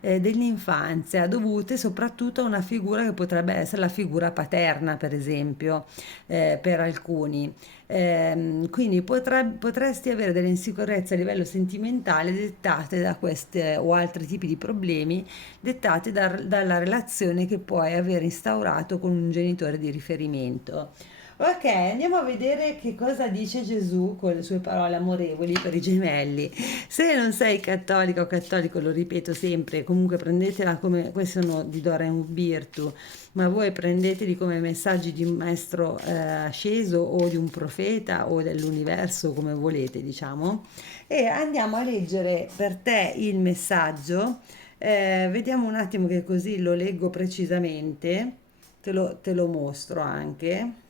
dell'infanzia dovute soprattutto a una figura che potrebbe essere la figura paterna, per esempio, per alcuni. Quindi potresti avere delle insicurezze a livello sentimentale dettate da queste o altri tipi di problemi dettati dalla relazione che puoi aver instaurato con un genitore di riferimento. Ok, andiamo a vedere che cosa dice Gesù con le sue parole amorevoli per i gemelli. Se non sei cattolico o cattolico, lo ripeto sempre, comunque prendetela come, questi sono di Dora Umbirtu, ma voi prendeteli come messaggi di un maestro asceso o di un profeta o dell'universo, come volete, diciamo. E andiamo a leggere per te il messaggio. Vediamo un attimo che così lo leggo precisamente, te lo mostro anche.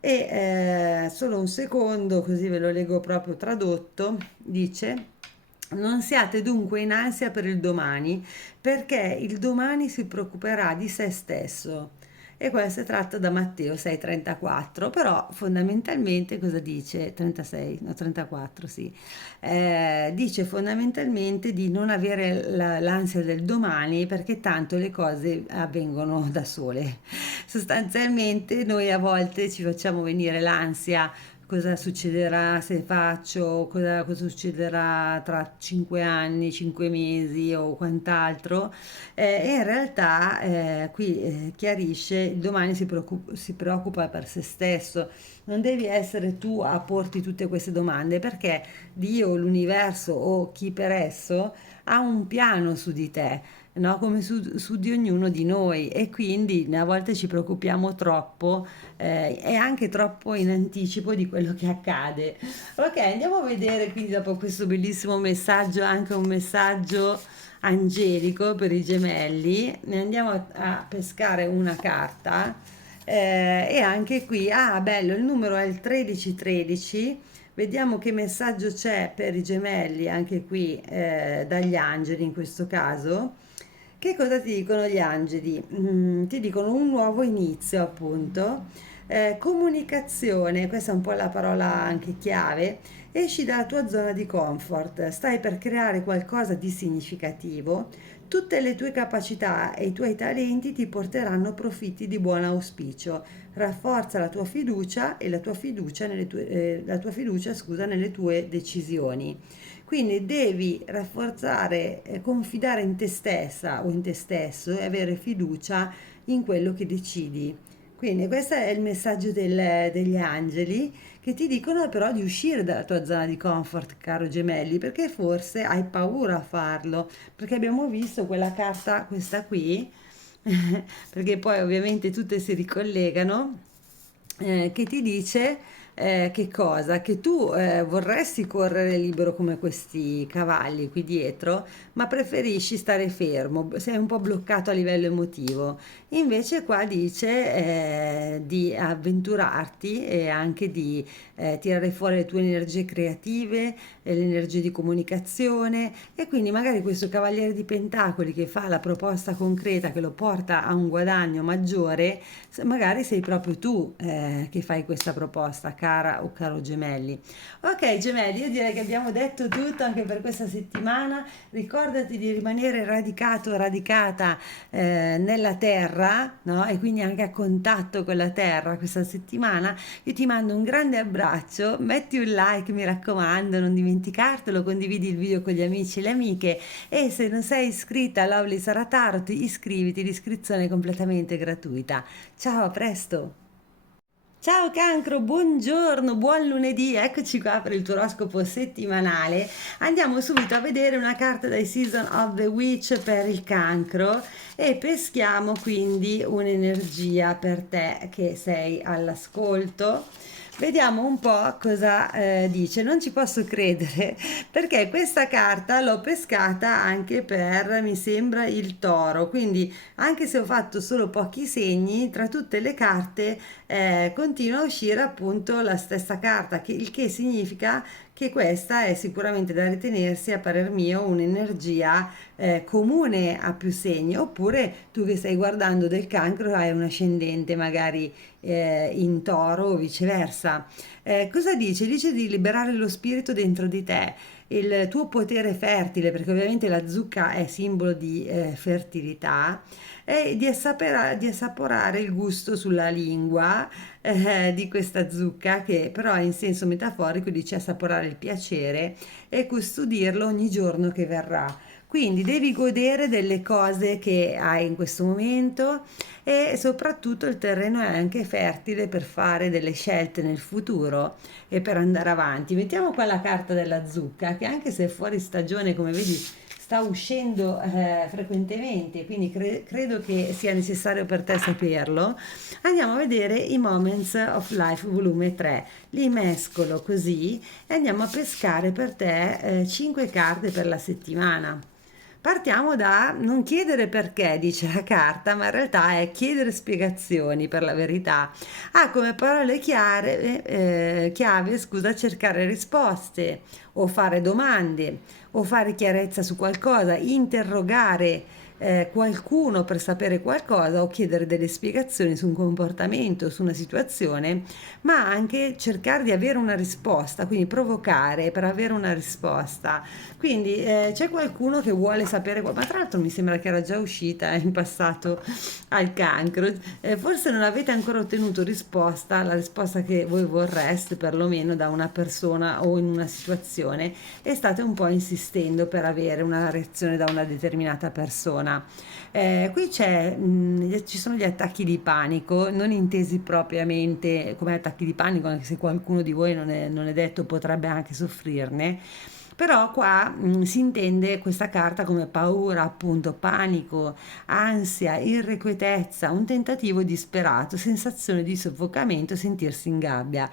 E solo un secondo, così ve lo leggo proprio tradotto. Dice: non siate dunque in ansia per il domani, perché il domani si preoccuperà di se stesso. E questo è tratto da Matteo 6,34, però fondamentalmente cosa dice? 36, no 34, sì. Dice fondamentalmente di non avere l'ansia del domani perché tanto le cose avvengono da sole. Sostanzialmente noi a volte ci facciamo venire l'ansia cosa succederà se faccio, cosa succederà tra 5 anni, 5 mesi o quant'altro. E in realtà qui chiarisce, il domani si preoccupa per se stesso. Non devi essere tu a porti tutte queste domande perché Dio, l'universo o chi per esso ha un piano su di te, no? Come su di ognuno di noi, e quindi a volte ci preoccupiamo troppo e anche troppo in anticipo di quello che accade. Ok, andiamo a vedere quindi dopo questo bellissimo messaggio anche un messaggio angelico per i gemelli. Ne andiamo a pescare una carta e anche qui, ah bello, il numero è il 1313. Vediamo che messaggio c'è per i gemelli, anche qui dagli angeli in questo caso. Che cosa ti dicono gli angeli? Ti dicono un nuovo inizio, appunto. Comunicazione, questa è un po' la parola anche chiave. Esci dalla tua zona di comfort, stai per creare qualcosa di significativo. Tutte le tue capacità e i tuoi talenti ti porteranno profitti di buon auspicio. Rafforza la tua fiducia e la tua fiducia, scusa, nelle tue decisioni. Quindi devi rafforzare, confidare in te stessa o in te stesso e avere fiducia in quello che decidi. Quindi questo è il messaggio degli angeli che ti dicono però di uscire dalla tua zona di comfort, caro gemelli, perché forse hai paura a farlo, perché abbiamo visto quella carta, questa qui, perché poi ovviamente tutte si ricollegano, che ti dice che cosa? Che tu vorresti correre libero come questi cavalli qui dietro, ma preferisci stare fermo, sei un po' bloccato a livello emotivo. Invece qua dice di avventurarti e anche di tirare fuori le tue energie creative, le energie di comunicazione, e quindi magari questo cavaliere di pentacoli che fa la proposta concreta che lo porta a un guadagno maggiore, magari sei proprio tu che fai questa proposta, cara o caro gemelli. Ok gemelli, io direi che abbiamo detto tutto anche per questa settimana. Ricordati di rimanere radicato o radicata nella terra, no? E quindi anche a contatto con la terra questa settimana. Io ti mando un grande abbraccio, metti un like, mi raccomando, non dimenticartelo, condividi il video con gli amici e le amiche, e se non sei iscritta a Lovely Sara Tarot iscriviti, l'iscrizione è completamente gratuita. Ciao, a presto! Ciao Cancro, buongiorno, buon lunedì, eccoci qua per il tuo oroscopo settimanale. Andiamo subito a vedere una carta dai Season of the Witch per il Cancro e peschiamo quindi un'energia per te che sei all'ascolto. Vediamo un po' cosa dice. Non ci posso credere perché questa carta l'ho pescata anche per, mi sembra, il toro. Quindi anche se ho fatto solo pochi segni, tra tutte le carte continua a uscire appunto la stessa carta, il che significa che questa è sicuramente da ritenersi, a parer mio, un'energia comune a più segni, oppure tu che stai guardando del cancro hai un ascendente magari in toro o viceversa. Cosa dice? Dice di liberare lo spirito dentro di te, il tuo potere fertile, perché ovviamente la zucca è simbolo di fertilità, e di assaporare il gusto sulla lingua di questa zucca, che però in senso metaforico dice assaporare il piacere e custodirlo ogni giorno che verrà. Quindi devi godere delle cose che hai in questo momento, e soprattutto il terreno è anche fertile per fare delle scelte nel futuro e per andare avanti. Mettiamo qua la carta della zucca, che anche se è fuori stagione, come vedi, sta uscendo frequentemente, quindi credo che sia necessario per te saperlo. Andiamo a vedere i Moments of Life volume 3. Li mescolo così e andiamo a pescare per te 5 carte per la settimana. Partiamo da non chiedere perché, dice la carta, ma in realtà è chiedere spiegazioni, per la verità. Ha come parole chiave, scusa, cercare risposte o fare domande o fare chiarezza su qualcosa, interrogare qualcuno per sapere qualcosa o chiedere delle spiegazioni su un comportamento, su una situazione, ma anche cercare di avere una risposta, quindi provocare per avere una risposta. Quindi c'è qualcuno che vuole sapere, ma tra l'altro mi sembra che era già uscita in passato al cancro. Forse non avete ancora ottenuto risposta, la risposta che voi vorreste perlomeno da una persona o in una situazione, e state un po' insistendo per avere una reazione da una determinata persona. Qui ci sono gli attacchi di panico, non intesi propriamente come attacchi di panico, anche se qualcuno di voi non è detto potrebbe anche soffrirne. Però qua si intende questa carta come paura, appunto, panico, ansia, irrequietezza, un tentativo disperato, sensazione di soffocamento, sentirsi in gabbia.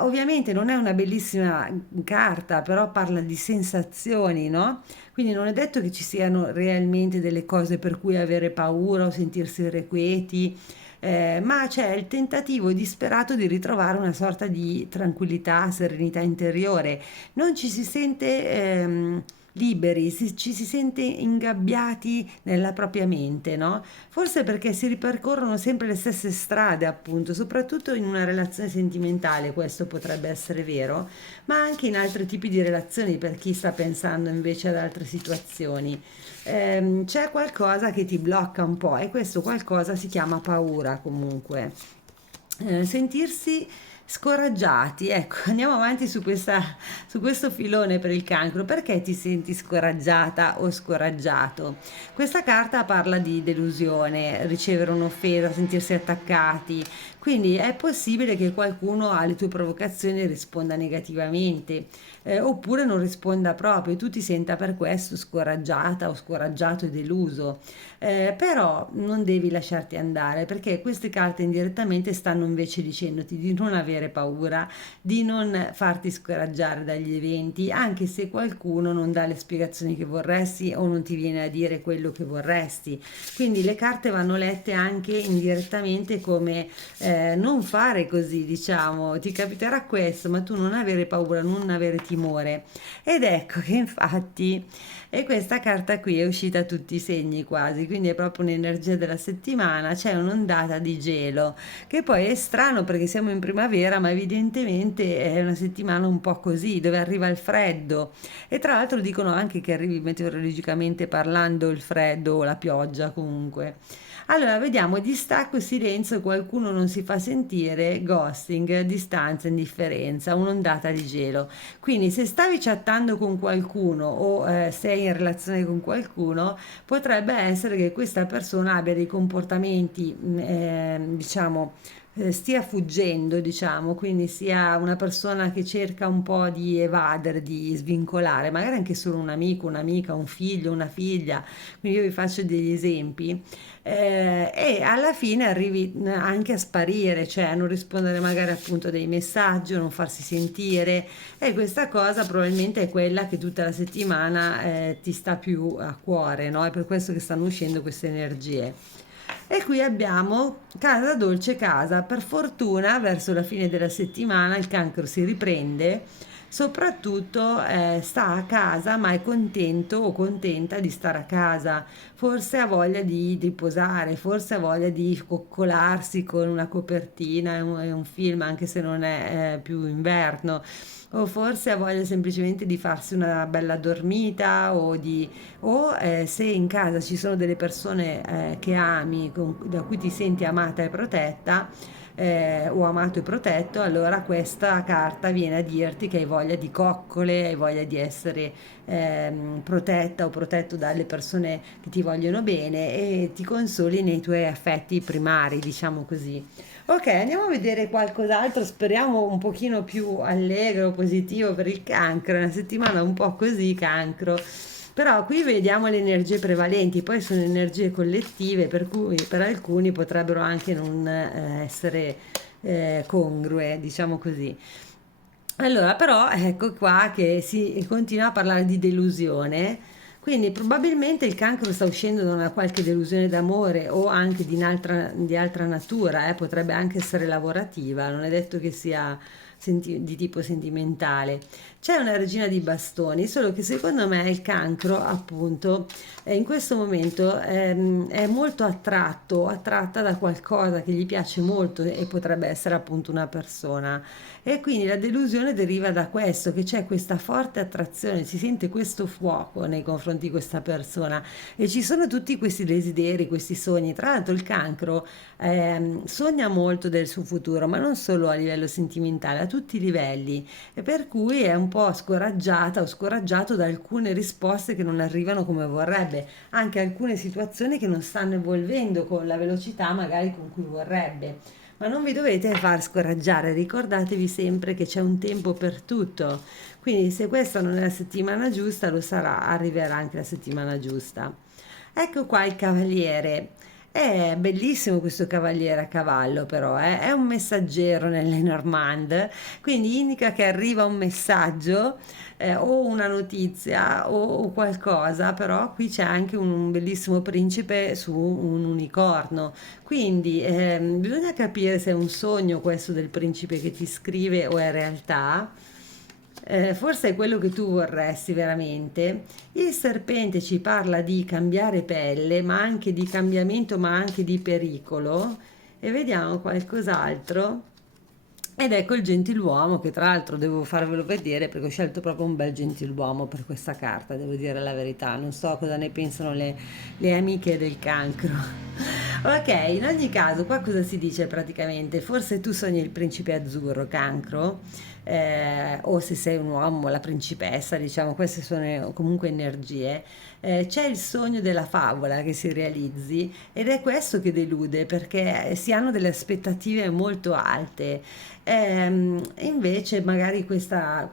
Ovviamente non è una bellissima carta, però parla di sensazioni, no? Quindi non è detto che ci siano realmente delle cose per cui avere paura o sentirsi irrequieti, ma c'è il tentativo disperato di ritrovare una sorta di tranquillità, serenità interiore. Non ci si sente liberi, ci si sente ingabbiati nella propria mente, no? Forse perché si ripercorrono sempre le stesse strade, appunto, soprattutto in una relazione sentimentale, questo potrebbe essere vero, ma anche in altri tipi di relazioni per chi sta pensando invece ad altre situazioni. C'è qualcosa che ti blocca un po' e questo qualcosa si chiama paura comunque. Sentirsi scoraggiati, ecco, andiamo avanti su questo filone per il cancro. Perché ti senti scoraggiata o scoraggiato? Questa carta parla di delusione, ricevere un'offesa, sentirsi attaccati, quindi è possibile che qualcuno alle tue provocazioni risponda negativamente, oppure non risponda proprio e tu ti senta per questo scoraggiata o scoraggiato e deluso. Però non devi lasciarti andare, perché queste carte indirettamente stanno invece dicendoti di non avere paura, di non farti scoraggiare dagli eventi, anche se qualcuno non dà le spiegazioni che vorresti o non ti viene a dire quello che vorresti. Quindi le carte vanno lette anche indirettamente come non fare così, diciamo, ti capiterà questo, ma tu non avere paura, non avere timore. Ed ecco che infatti e questa carta qui è uscita a tutti i segni quasi, quindi è proprio un'energia della settimana, c'è un'ondata di gelo, che poi è strano perché siamo in primavera, ma evidentemente è una settimana un po' così, dove arriva il freddo. E tra l'altro dicono anche che arrivi meteorologicamente parlando il freddo o la pioggia comunque. Allora, vediamo distacco, silenzio, qualcuno non si fa sentire, ghosting, distanza, indifferenza, un'ondata di gelo. Quindi se stavi chattando con qualcuno o sei in relazione con qualcuno, potrebbe essere che questa persona abbia dei comportamenti, diciamo, stia fuggendo, diciamo, quindi sia una persona che cerca un po' di evadere, di svincolare, magari anche solo un amico, un'amica, un figlio, una figlia. Quindi io vi faccio degli esempi e alla fine arrivi anche a sparire, cioè a non rispondere magari appunto a dei messaggi o non farsi sentire, e questa cosa probabilmente è quella che tutta la settimana ti sta più a cuore, no? È per questo che stanno uscendo queste energie. E qui abbiamo casa dolce casa. Per fortuna, verso la fine della settimana il cancro si riprende, soprattutto sta a casa, ma è contento o contenta di stare a casa. Forse ha voglia di riposare, forse ha voglia di coccolarsi con una copertina e un film, anche se non è più inverno. O forse ha voglia semplicemente di farsi una bella dormita o se in casa ci sono delle persone che ami, da cui ti senti amata e protetta, o amato e protetto, allora questa carta viene a dirti che hai voglia di coccole, hai voglia di essere protetta o protetto dalle persone che ti vogliono bene e ti consoli nei tuoi affetti primari, diciamo così. Ok, andiamo a vedere qualcos'altro, speriamo un pochino più allegro, positivo per il cancro, è una settimana un po' così cancro, però qui vediamo le energie prevalenti, poi sono energie collettive per cui per alcuni potrebbero anche non essere congrue, diciamo così. Allora, però ecco qua che si continua a parlare di delusione, quindi probabilmente il cancro sta uscendo da una qualche delusione d'amore o anche di altra natura, potrebbe anche essere lavorativa, non è detto che sia di tipo sentimentale. c'è una regina di bastoni, solo che secondo me il cancro, appunto, in questo momento è molto attratto, attratta da qualcosa che gli piace molto e potrebbe essere appunto una persona. E quindi la delusione deriva da questo, che c'è questa forte attrazione, si sente questo fuoco nei confronti di questa persona e ci sono tutti questi desideri, questi sogni. Tra l'altro il cancro sogna molto del suo futuro, ma non solo a livello sentimentale, a tutti i livelli, e per cui è un po' scoraggiata o scoraggiato da alcune risposte che non arrivano come vorrebbe, anche alcune situazioni che non stanno evolvendo con la velocità magari con cui vorrebbe. Ma non vi dovete far scoraggiare, ricordatevi sempre che c'è un tempo per tutto. Quindi se questa non è la settimana giusta, lo sarà, arriverà anche la settimana giusta. Ecco qua il cavaliere. È bellissimo questo cavaliere a cavallo, però, è un messaggero nell'Lenormand, quindi indica che arriva un messaggio o una notizia o qualcosa, però qui c'è anche un bellissimo principe su un unicorno. Quindi bisogna capire se è un sogno questo del principe che ti scrive o è realtà. Forse è quello che tu vorresti veramente. Il serpente ci parla di cambiare pelle, ma anche di cambiamento, ma anche di pericolo. E vediamo qualcos'altro. Ed ecco il gentiluomo, che tra l'altro devo farvelo vedere perché ho scelto proprio un bel gentiluomo per questa carta, devo dire la verità. Non so cosa ne pensano le amiche del cancro. Ok, in ogni caso, qua cosa si dice praticamente? Forse tu sogni il principe azzurro, cancro, o se sei un uomo, la principessa, diciamo, queste sono comunque energie. C'è il sogno della favola che si realizzi ed è questo che delude perché si hanno delle aspettative molto alte. Invece magari questa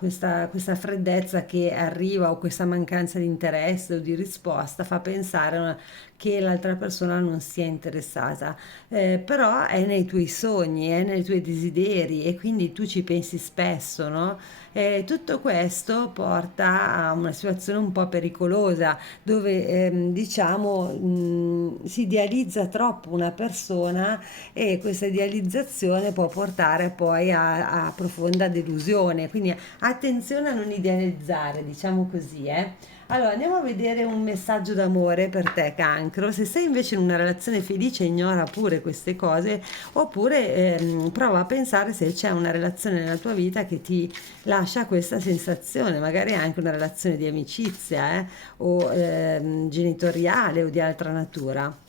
freddezza che arriva o questa mancanza di interesse o di risposta fa pensare che l'altra persona non sia interessata. Però è nei tuoi sogni, è nei tuoi desideri e quindi tu ci pensi spesso, no? E tutto questo porta a una situazione un po' pericolosa dove diciamo si idealizza troppo una persona e questa idealizzazione può portare poi a profonda delusione. Quindi attenzione a non idealizzare, diciamo così, eh. Allora, andiamo a vedere un messaggio d'amore per te, cancro. Se sei invece in una relazione felice, ignora pure queste cose, oppure prova a pensare se c'è una relazione nella tua vita che ti lascia questa sensazione, magari anche una relazione di amicizia, o genitoriale o di altra natura.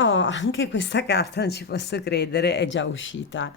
Oh, anche questa carta non ci posso credere, è già uscita.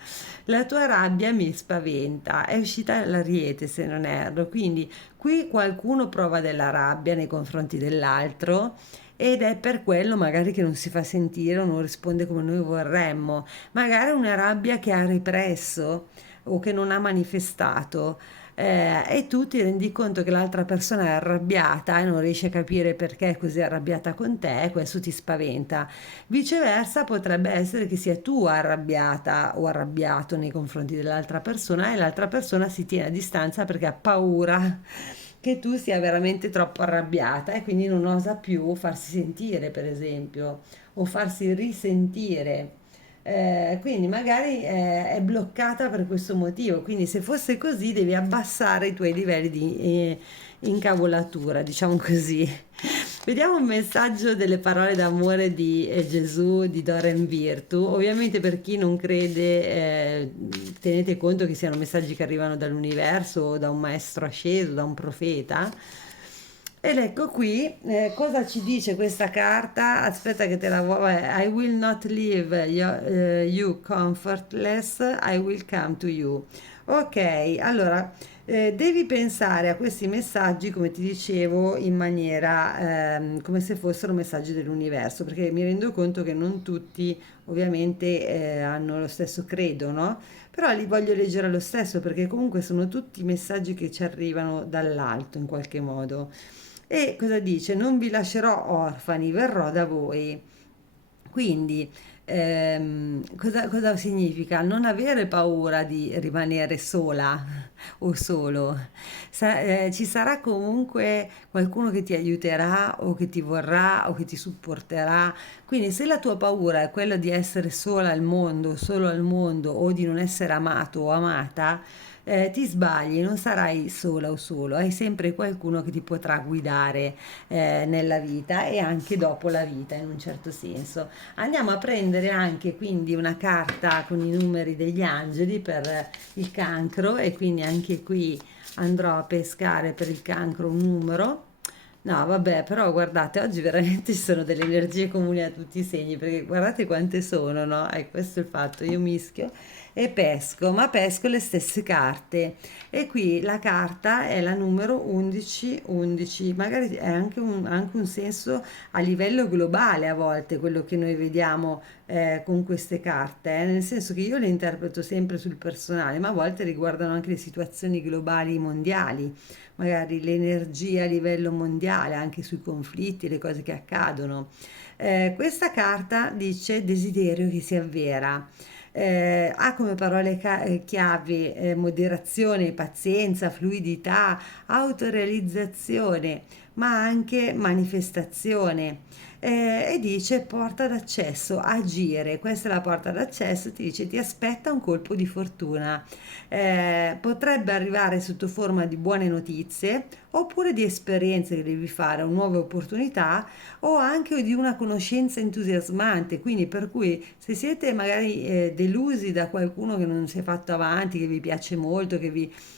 La tua rabbia mi spaventa, è uscita l'Ariete se non erro, quindi qui qualcuno prova della rabbia nei confronti dell'altro ed è per quello magari che non si fa sentire o non risponde come noi vorremmo, magari una rabbia che ha represso o che non ha manifestato. E tu ti rendi conto che l'altra persona è arrabbiata e non riesci a capire perché è così arrabbiata con te, e questo ti spaventa. Viceversa, potrebbe essere che sia tu arrabbiata o arrabbiato nei confronti dell'altra persona e l'altra persona si tiene a distanza perché ha paura che tu sia veramente troppo arrabbiata e quindi non osa più farsi sentire, per esempio, o farsi risentire. Quindi magari è bloccata per questo motivo, quindi se fosse così devi abbassare i tuoi livelli di incavolatura, diciamo così. Vediamo un messaggio delle parole d'amore di Gesù di Dorem Virtu. Ovviamente per chi non crede, tenete conto che siano messaggi che arrivano dall'universo o da un maestro asceso, da un profeta. Ed ecco qui, cosa ci dice questa carta? Aspetta che te la I will not leave you comfortless, I will come to you. Ok, allora devi pensare a questi messaggi, come ti dicevo, in maniera come se fossero messaggi dell'universo, perché mi rendo conto che non tutti ovviamente hanno lo stesso credo, no? Però li voglio leggere lo stesso perché comunque sono tutti messaggi che ci arrivano dall'alto in qualche modo. E cosa dice? Non vi lascerò orfani, verrò da voi. Quindi, cosa significa? Non avere paura di rimanere sola o solo. Ci sarà comunque qualcuno che ti aiuterà o che ti vorrà o che ti supporterà. Quindi, se la tua paura è quella di essere sola al mondo, solo al mondo o di non essere amato o amata, ti sbagli, non sarai sola o solo, hai sempre qualcuno che ti potrà guidare nella vita e anche dopo la vita in un certo senso. Andiamo a prendere anche quindi una carta con i numeri degli angeli per il cancro e quindi anche qui andrò a pescare per il cancro un numero. No, vabbè, però guardate, oggi veramente ci sono delle energie comuni a tutti i segni, perché guardate quante sono, no? Questo è il fatto, io mischio e pesco, ma pesco le stesse carte. E qui la carta è la numero 11, 11, magari è anche un senso a livello globale a volte quello che noi vediamo con queste carte, nel senso che io le interpreto sempre sul personale, ma a volte riguardano anche le situazioni globali mondiali, magari l'energia a livello mondiale, anche sui conflitti, le cose che accadono. Questa carta dice desiderio che si avvera. Ha come parole chiave moderazione, pazienza, fluidità, autorealizzazione, ma anche manifestazione. E dice porta d'accesso, agire, questa è la porta d'accesso, ti dice ti aspetta un colpo di fortuna. Potrebbe arrivare sotto forma di buone notizie oppure di esperienze che devi fare, o nuove opportunità o anche di una conoscenza entusiasmante, quindi per cui se siete magari delusi da qualcuno che non si è fatto avanti, che vi piace molto,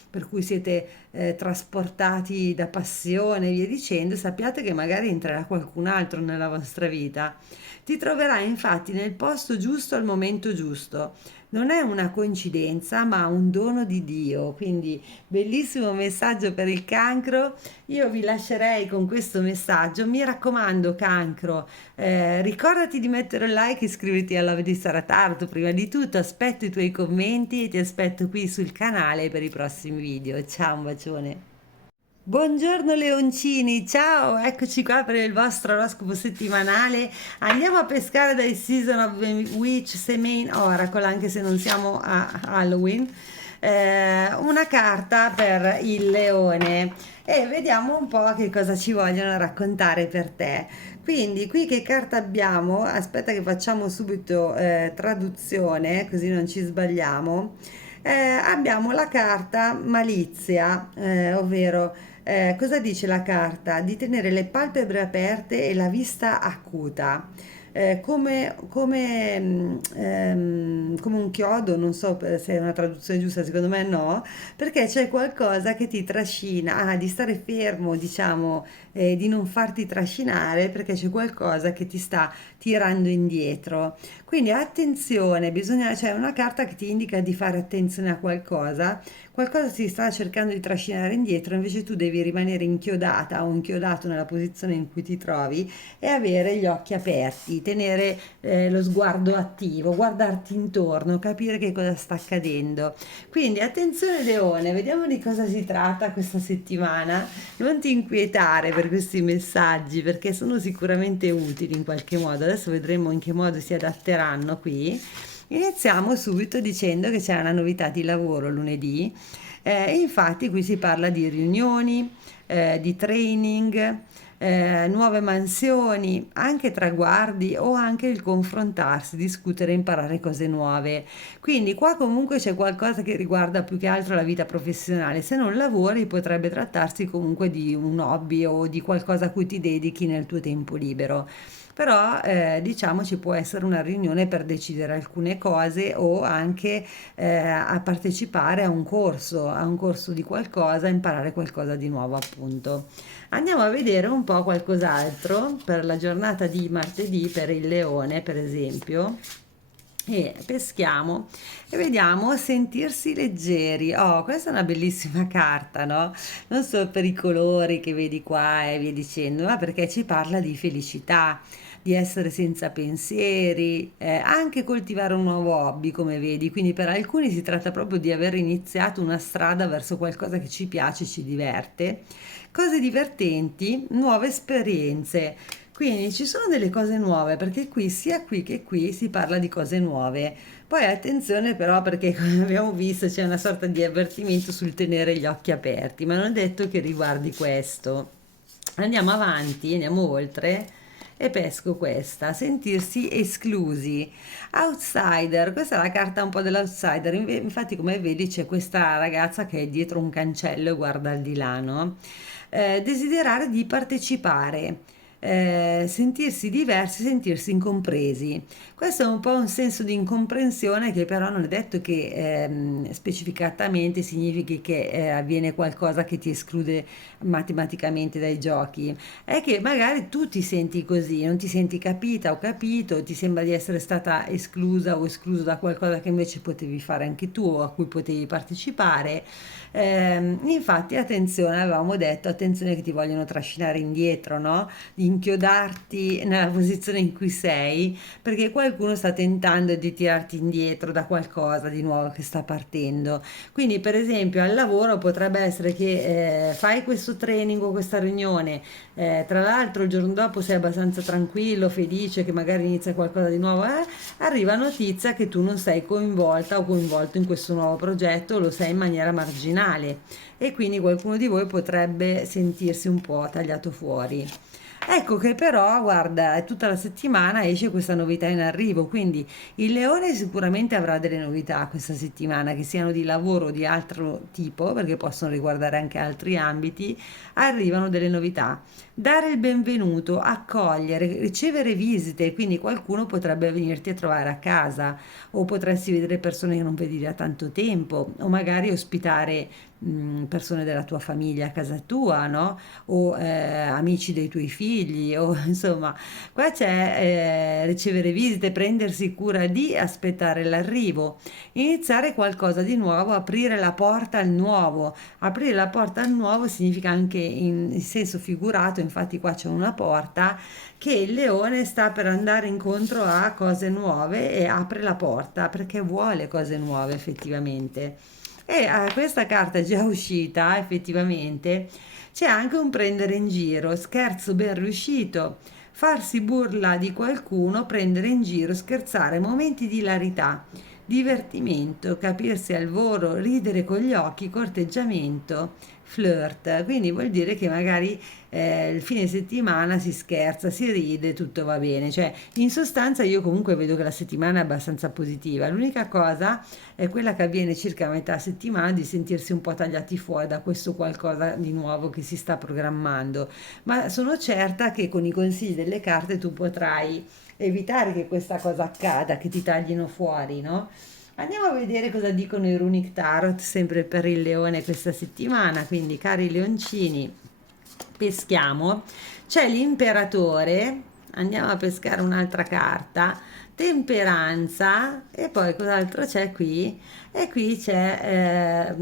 per cui siete trasportati da passione e via dicendo, sappiate che magari entrerà qualcun altro nella vostra vita. Ti troverai infatti nel posto giusto al momento giusto. Non è una coincidenza, ma un dono di Dio. Quindi, bellissimo messaggio per il cancro. Io vi lascerei con questo messaggio. Mi raccomando, cancro, ricordati di mettere un like e iscriverti alla di Saratarto. Prima di tutto, aspetto i tuoi commenti e ti aspetto qui sul canale per i prossimi video. Ciao, un bacione. Buongiorno Leoncini, ciao, eccoci qua per il vostro oroscopo settimanale. Andiamo a pescare dai Season of the Witch Semain Oracle, anche se non siamo a Halloween. Una carta per il leone e vediamo un po' che cosa ci vogliono raccontare per te. Quindi, qui che carta abbiamo? Aspetta che facciamo subito traduzione, così non ci sbagliamo. Abbiamo la carta malizia, ovvero cosa dice la carta? Di tenere le palpebre aperte e la vista acuta. Come un chiodo, non so se è una traduzione giusta, secondo me no, perché c'è qualcosa che ti trascina, di stare fermo, diciamo, di non farti trascinare perché c'è qualcosa che ti sta tirando indietro. Quindi attenzione, c'è una carta che ti indica di fare attenzione a qualcosa, qualcosa ti sta cercando di trascinare indietro, invece tu devi rimanere inchiodata o inchiodato nella posizione in cui ti trovi e avere gli occhi aperti, tenere lo sguardo attivo, guardarti intorno, capire che cosa sta accadendo. Quindi attenzione Leone, vediamo di cosa si tratta questa settimana. Non ti inquietare per questi messaggi perché sono sicuramente utili in qualche modo. Adesso vedremo in che modo si adatteranno qui. Iniziamo subito dicendo che c'è una novità di lavoro lunedì. Infatti qui si parla di riunioni, di training, nuove mansioni, anche traguardi o anche il confrontarsi, discutere, imparare cose nuove. Quindi qua comunque c'è qualcosa che riguarda più che altro la vita professionale. Se non lavori potrebbe trattarsi comunque di un hobby o di qualcosa a cui ti dedichi nel tuo tempo libero. Però diciamo ci può essere una riunione per decidere alcune cose o anche a partecipare a un corso di qualcosa, imparare qualcosa di nuovo appunto. Andiamo a vedere un po' qualcos'altro per la giornata di martedì per il leone, per esempio. E peschiamo e vediamo sentirsi leggeri. Oh, questa è una bellissima carta, no? Non solo per i colori che vedi qua e via dicendo, ma perché ci parla di felicità, di essere senza pensieri, anche coltivare un nuovo hobby, come vedi. Quindi per alcuni si tratta proprio di aver iniziato una strada verso qualcosa che ci piace, ci diverte. Cose divertenti, nuove esperienze. Quindi ci sono delle cose nuove perché qui sia qui che qui si parla di cose nuove. Poi attenzione però perché come abbiamo visto c'è una sorta di avvertimento sul tenere gli occhi aperti, ma non è detto che riguardi questo. Andiamo avanti, andiamo oltre e pesco questa, sentirsi esclusi. Outsider, questa è la carta un po' dell'outsider. Infatti, come vedi, c'è questa ragazza che è dietro un cancello e guarda al di là, no? Desiderare di partecipare, sentirsi diversi, sentirsi incompresi. Questo è un po' un senso di incomprensione che però non è detto che specificatamente significhi che avviene qualcosa che ti esclude matematicamente dai giochi. È che magari tu ti senti così, non ti senti capita o capito, ti sembra di essere stata esclusa o escluso da qualcosa che invece potevi fare anche tu o a cui potevi partecipare. Infatti, attenzione, avevamo detto, attenzione che ti vogliono trascinare indietro, no? Di inchiodarti nella posizione in cui sei, perché qualcuno sta tentando di tirarti indietro da qualcosa di nuovo che sta partendo. Quindi, per esempio, al lavoro potrebbe essere che fai questo training o questa riunione, tra l'altro il giorno dopo sei abbastanza tranquillo, felice che magari inizia qualcosa di nuovo, arriva notizia che tu non sei coinvolta o coinvolto in questo nuovo progetto, lo sei in maniera marginale e quindi qualcuno di voi potrebbe sentirsi un po' tagliato fuori. Ecco che però, guarda, è tutta la settimana esce questa novità in arrivo, quindi il leone sicuramente avrà delle novità questa settimana, che siano di lavoro o di altro tipo, perché possono riguardare anche altri ambiti, arrivano delle novità. Dare il benvenuto, accogliere, ricevere visite, quindi qualcuno potrebbe venirti a trovare a casa o potresti vedere persone che non vedi da tanto tempo o magari ospitare persone della tua famiglia a casa tua, no? O amici dei tuoi figli, o insomma, qua c'è ricevere visite, prendersi cura di aspettare l'arrivo, iniziare qualcosa di nuovo, aprire la porta al nuovo. Aprire la porta al nuovo significa anche in senso figurato, infatti qua c'è una porta che il leone sta per andare incontro a cose nuove e apre la porta perché vuole cose nuove effettivamente. E questa carta è già uscita, effettivamente, c'è anche un prendere in giro, scherzo ben riuscito, farsi burla di qualcuno, prendere in giro, scherzare, momenti di hilarità, divertimento, capirsi al volo, ridere con gli occhi, corteggiamento, flirt. Quindi vuol dire che magari il fine settimana si scherza, si ride, tutto va bene. Cioè, in sostanza io comunque vedo che la settimana è abbastanza positiva. L'unica cosa è quella che avviene circa a metà settimana di sentirsi un po' tagliati fuori da questo qualcosa di nuovo che si sta programmando. Ma sono certa che con i consigli delle carte tu potrai evitare che questa cosa accada, che ti taglino fuori, no? Andiamo a vedere cosa dicono i Runic Tarot sempre per il leone questa settimana, quindi cari leoncini, peschiamo. C'è l'imperatore, andiamo a pescare un'altra carta, temperanza e poi cos'altro c'è qui? E qui c'è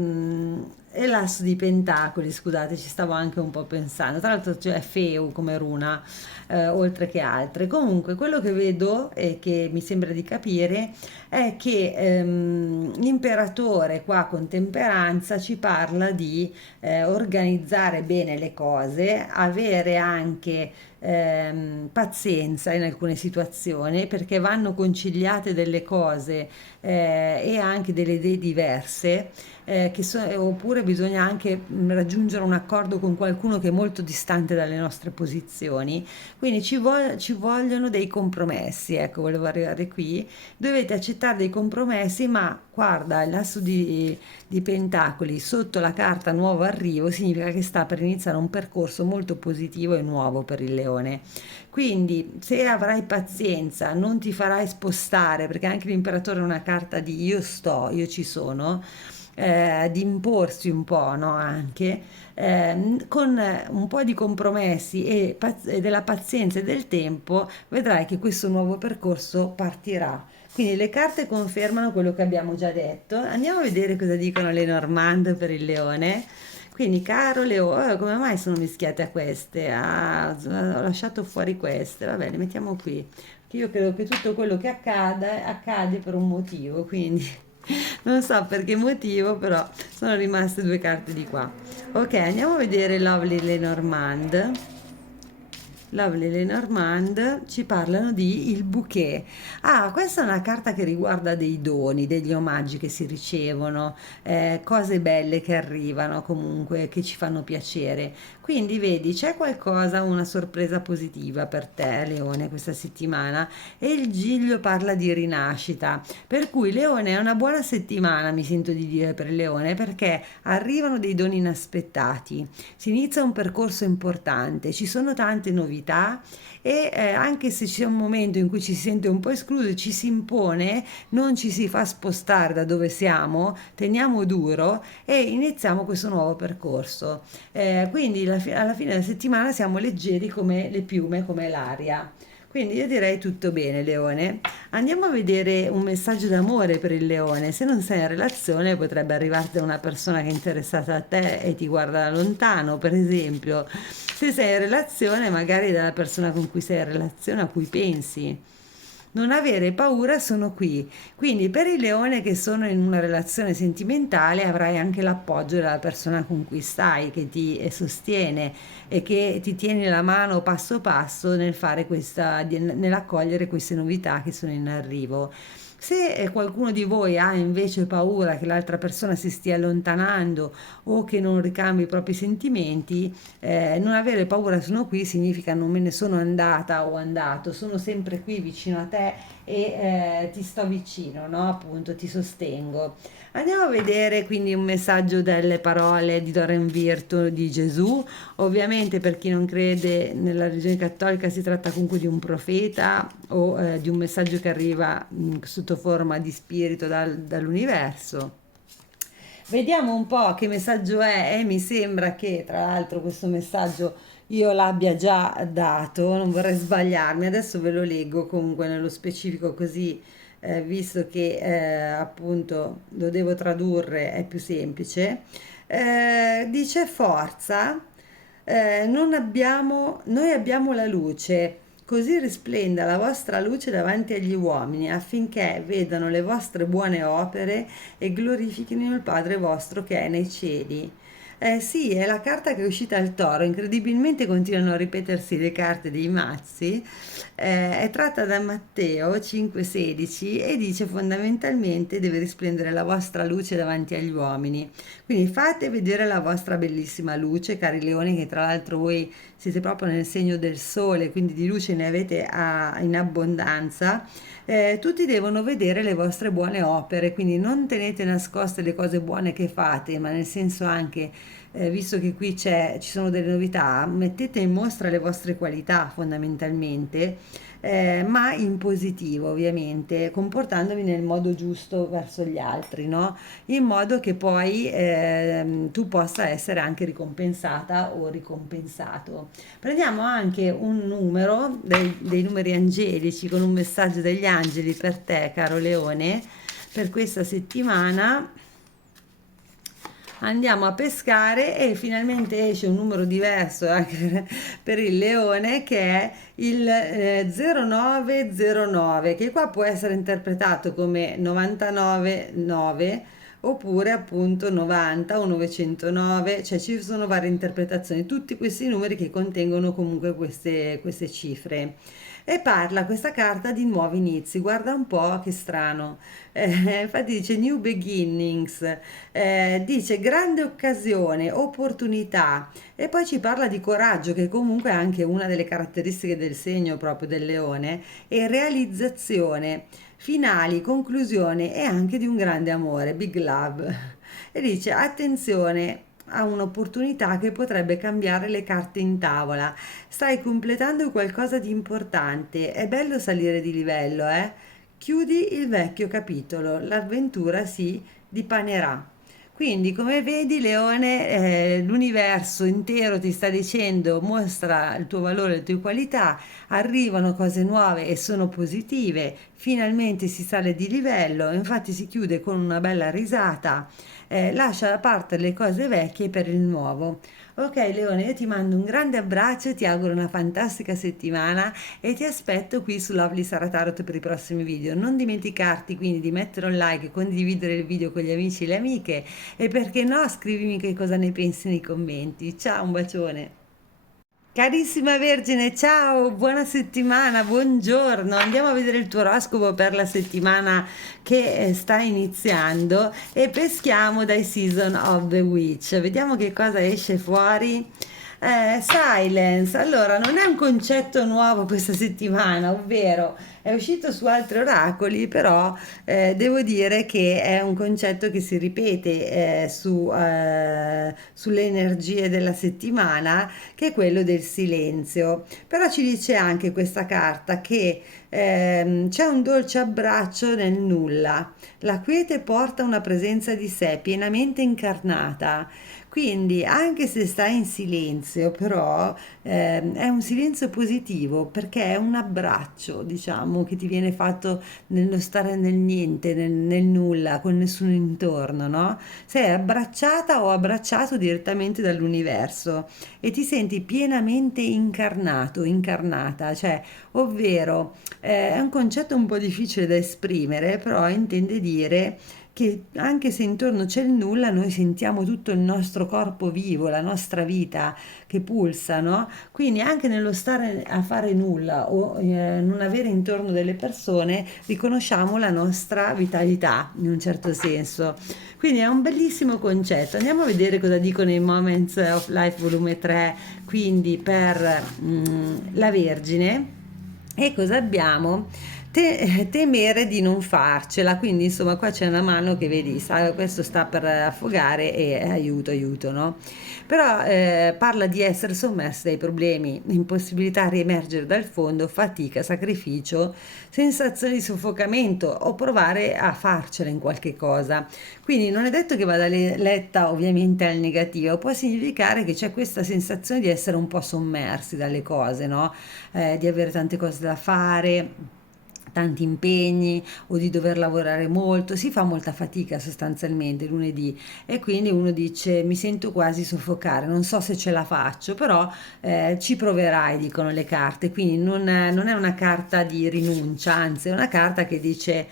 e l'asso di pentacoli, scusate, ci stavo anche un po' pensando. Tra l'altro c'è Feu come runa, oltre che altre. Comunque, quello che vedo e che mi sembra di capire è che l'imperatore qua con temperanza ci parla di organizzare bene le cose, avere anche pazienza in alcune situazioni perché vanno conciliate delle cose e anche delle idee diverse oppure bisogna anche raggiungere un accordo con qualcuno che è molto distante dalle nostre posizioni, quindi ci vogliono dei compromessi, ecco, volevo arrivare qui, dovete accettare dei compromessi, ma guarda, l'asso di pentacoli sotto la carta nuovo arrivo significa che sta per iniziare un percorso molto positivo e nuovo per il leone. Quindi se avrai pazienza, non ti farai spostare, perché anche l'imperatore è una carta di io sto, io ci sono, di imporsi un po', no? Anche con un po' di compromessi e della pazienza e del tempo, vedrai che questo nuovo percorso partirà. Quindi le carte confermano quello che abbiamo già detto. Andiamo a vedere cosa dicono le Normand per il leone. Quindi, caro Leone, come mai sono mischiate a queste? Ah, ho lasciato fuori queste. Va bene, mettiamo qui. Io credo che tutto quello che accade per un motivo, quindi non so per che motivo, però sono rimaste due carte di qua. Ok, andiamo a vedere Lovely Lenormand. Lovely Lenormand ci parlano di il bouquet. Ah, questa è una carta che riguarda dei doni, degli omaggi che si ricevono, cose belle che arrivano comunque, che ci fanno piacere. Quindi vedi, c'è qualcosa, una sorpresa positiva per te, Leone, questa settimana e il Giglio parla di rinascita. Per cui Leone è una buona settimana, mi sento di dire per il Leone, perché arrivano dei doni inaspettati, si inizia un percorso importante, ci sono tante novità e anche se c'è un momento in cui ci si sente un po' escluso, ci si impone, non ci si fa spostare da dove siamo, teniamo duro e iniziamo questo nuovo percorso. Quindi alla fine della settimana siamo leggeri come le piume, come l'aria. Quindi io direi tutto bene, Leone. Andiamo a vedere un messaggio d'amore per il Leone. Se non sei in relazione, potrebbe arrivarti da una persona che è interessata a te e ti guarda da lontano, per esempio. Se sei in relazione, magari dalla persona con cui sei in relazione, a cui pensi. Non avere paura, sono qui. Quindi per il leone che sono in una relazione sentimentale avrai anche l'appoggio della persona con cui stai, che ti sostiene e che ti tiene la mano passo passo nel fare nell'accogliere queste novità che sono in arrivo. Se qualcuno di voi ha invece paura che l'altra persona si stia allontanando o che non ricambi i propri sentimenti, non avere paura, sono qui, significa non me ne sono andata o andato, sono sempre qui vicino a te e ti sto vicino, no? Appunto, ti sostengo. Andiamo a vedere quindi un messaggio delle parole di Doren Virtue di Gesù. Ovviamente per chi non crede nella religione cattolica si tratta comunque di un profeta o di un messaggio che arriva sotto forma di spirito dall'universo. Vediamo un po' che messaggio è e mi sembra che tra l'altro questo messaggio io l'abbia già dato, non vorrei sbagliarmi, adesso ve lo leggo comunque nello specifico così visto che appunto lo devo tradurre è più semplice. Dice forza, noi abbiamo la luce, così risplenda la vostra luce davanti agli uomini, affinché vedano le vostre buone opere e glorifichino il Padre vostro che è nei cieli. Sì, è la carta che è uscita al toro, incredibilmente continuano a ripetersi le carte dei mazzi, è tratta da Matteo 5,16 e dice fondamentalmente deve risplendere la vostra luce davanti agli uomini. Quindi fate vedere la vostra bellissima luce, cari leoni, che tra l'altro voi siete proprio nel segno del sole, quindi di luce ne avete in abbondanza. Tutti devono vedere le vostre buone opere, quindi non tenete nascoste le cose buone che fate, ma nel senso anche, visto che qui ci sono delle novità, mettete in mostra le vostre qualità fondamentalmente, ma in positivo ovviamente, comportandovi nel modo giusto verso gli altri, no? In modo che poi tu possa essere anche ricompensata o ricompensato. Prendiamo anche un numero dei numeri angelici con un messaggio degli angeli per te, caro Leone, per questa settimana. Andiamo a pescare e finalmente esce un numero diverso anche per il leone che è il 0909, che qua può essere interpretato come 99,9 oppure appunto 90 o 909, cioè ci sono varie interpretazioni, tutti questi numeri che contengono comunque queste cifre. E parla questa carta di nuovi inizi, guarda un po' che strano, infatti dice New Beginnings, dice grande occasione, opportunità e poi ci parla di coraggio che comunque è anche una delle caratteristiche del segno proprio del leone e realizzazione, finali, conclusione e anche di un grande amore, big love. E dice attenzione a un'opportunità che potrebbe cambiare le carte in tavola. Stai completando qualcosa di importante. È bello salire di livello, eh? Chiudi il vecchio capitolo, l'avventura si dipanerà. Quindi, come vedi, Leone, l'universo intero ti sta dicendo mostra il tuo valore, le tue qualità, arrivano cose nuove e sono positive, finalmente si sale di livello, infatti si chiude con una bella risata, lascia da parte le cose vecchie per il nuovo. Ok Leone, io ti mando un grande abbraccio, ti auguro una fantastica settimana e ti aspetto qui su Lovely Sara Tarot per i prossimi video. Non dimenticarti quindi di mettere un like, condividere il video con gli amici e le amiche e perché no, scrivimi che cosa ne pensi nei commenti. Ciao, un bacione! Carissima Vergine, ciao, buona settimana, buongiorno. Andiamo a vedere il tuo oroscopo per la settimana che sta iniziando e peschiamo dai Season of the Witch. Vediamo che cosa esce fuori. Silence, allora non è un concetto nuovo questa settimana, ovvero è uscito su altri oracoli, però devo dire che è un concetto che si ripete sulle energie della settimana, che è quello del silenzio. Però ci dice anche questa carta che c'è un dolce abbraccio nel nulla, la quiete porta una presenza di sé pienamente incarnata. Quindi, anche se stai in silenzio, però è un silenzio positivo perché è un abbraccio, diciamo, che ti viene fatto nello stare nel niente, nel nulla, con nessuno intorno, no? Sei abbracciata o abbracciato direttamente dall'universo e ti senti pienamente incarnato, incarnata, cioè, ovvero è un concetto un po' difficile da esprimere, però intende dire che anche se intorno c'è il nulla, noi sentiamo tutto il nostro corpo vivo, la nostra vita che pulsa, no? Quindi anche nello stare a fare nulla o non avere intorno delle persone, riconosciamo la nostra vitalità in un certo senso. Quindi è un bellissimo concetto. Andiamo a vedere cosa dicono i Moments of Life volume 3, quindi per la Vergine. E cosa abbiamo? Temere di non farcela, quindi insomma qua c'è una mano che vedi, questo sta per affogare e aiuto, aiuto, no? Però parla di essere sommersi dai problemi, impossibilità a riemergere dal fondo, fatica, sacrificio, sensazione di soffocamento o provare a farcela in qualche cosa. Quindi non è detto che vada letta ovviamente al negativo, può significare che c'è questa sensazione di essere un po' sommersi dalle cose, no? Di avere tante cose da fare, tanti impegni o di dover lavorare molto, si fa molta fatica sostanzialmente lunedì e quindi uno dice mi sento quasi soffocare, non so se ce la faccio, però ci proverai, dicono le carte, quindi non è una carta di rinuncia, anzi è una carta che dice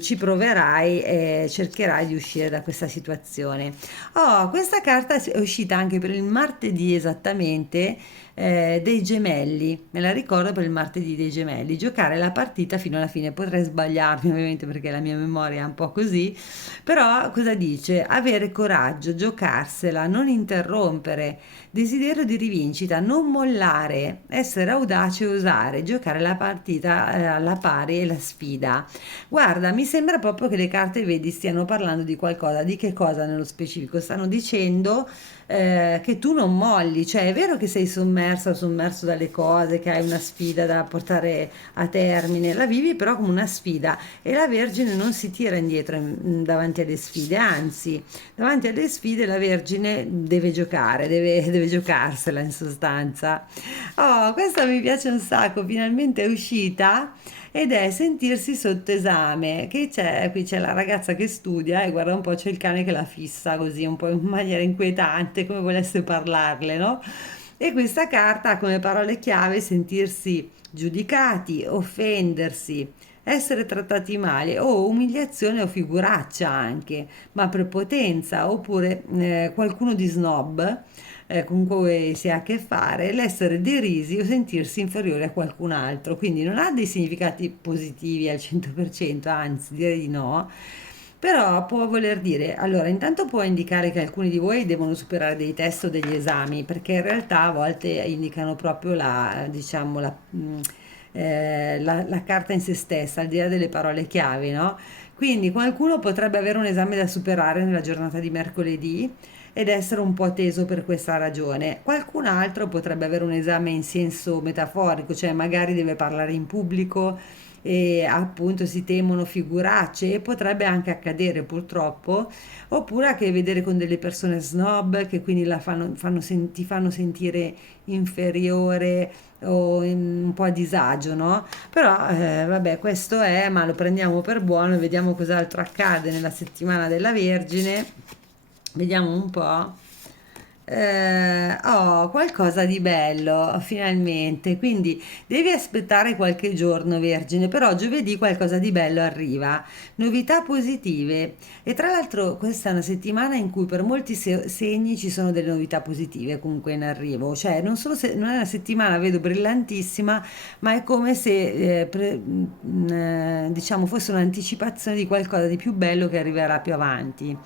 ci proverai e cercherai di uscire da questa situazione. Oh, questa carta è uscita anche per il martedì esattamente dei gemelli, me la ricordo per il martedì dei gemelli, giocare la partita fino alla fine, potrei sbagliarmi ovviamente perché la mia memoria è un po' così, però cosa dice? Avere coraggio, giocarsela, non interrompere, desiderio di rivincita, non mollare, essere audace e osare, giocare la partita alla pari e la sfida. Guarda, mi sembra proprio che le carte, vedi, stiano parlando di qualcosa, di che cosa nello specifico? Stanno dicendo che tu non molli, cioè è vero che sei sommersa o sommerso dalle cose, che hai una sfida da portare a termine, la vivi però come una sfida e la Vergine non si tira indietro davanti alle sfide, anzi, davanti alle sfide la Vergine deve giocare, deve giocarsela in sostanza. Oh, questa mi piace un sacco, finalmente è uscita ed è sentirsi sotto esame. Che c'è? Qui c'è la ragazza che studia e guarda un po', c'è il cane che la fissa così, un po' in maniera inquietante, come volesse parlarle, no? E questa carta ha come parole chiave sentirsi giudicati, offendersi, essere trattati male o umiliazione o figuraccia anche, ma prepotenza oppure qualcuno di snob con cui si ha a che fare, l'essere derisi o sentirsi inferiore a qualcun altro. Quindi non ha dei significati positivi al 100%, anzi direi di no. Però può voler dire, allora, intanto può indicare che alcuni di voi devono superare dei test o degli esami, perché in realtà a volte indicano proprio diciamo, la carta in se stessa, al di là delle parole chiave, no? Quindi qualcuno potrebbe avere un esame da superare nella giornata di mercoledì ed essere un po' teso per questa ragione. Qualcun altro potrebbe avere un esame in senso metaforico, cioè magari deve parlare in pubblico e appunto si temono figuracce e potrebbe anche accadere purtroppo, oppure a che vedere con delle persone snob che quindi ti fanno sentire inferiore o un po' a disagio, no? Però vabbè, questo è, ma lo prendiamo per buono e vediamo cos'altro accade nella settimana della Vergine. Vediamo un po'. Oh, qualcosa di bello, finalmente. Quindi devi aspettare qualche giorno, Vergine, però giovedì qualcosa di bello arriva. Novità positive. E tra l'altro questa è una settimana in cui per molti segni ci sono delle novità positive comunque in arrivo. Cioè, non è una settimana, vedo, brillantissima, ma è come se, diciamo, fosse un'anticipazione di qualcosa di più bello che arriverà più avanti.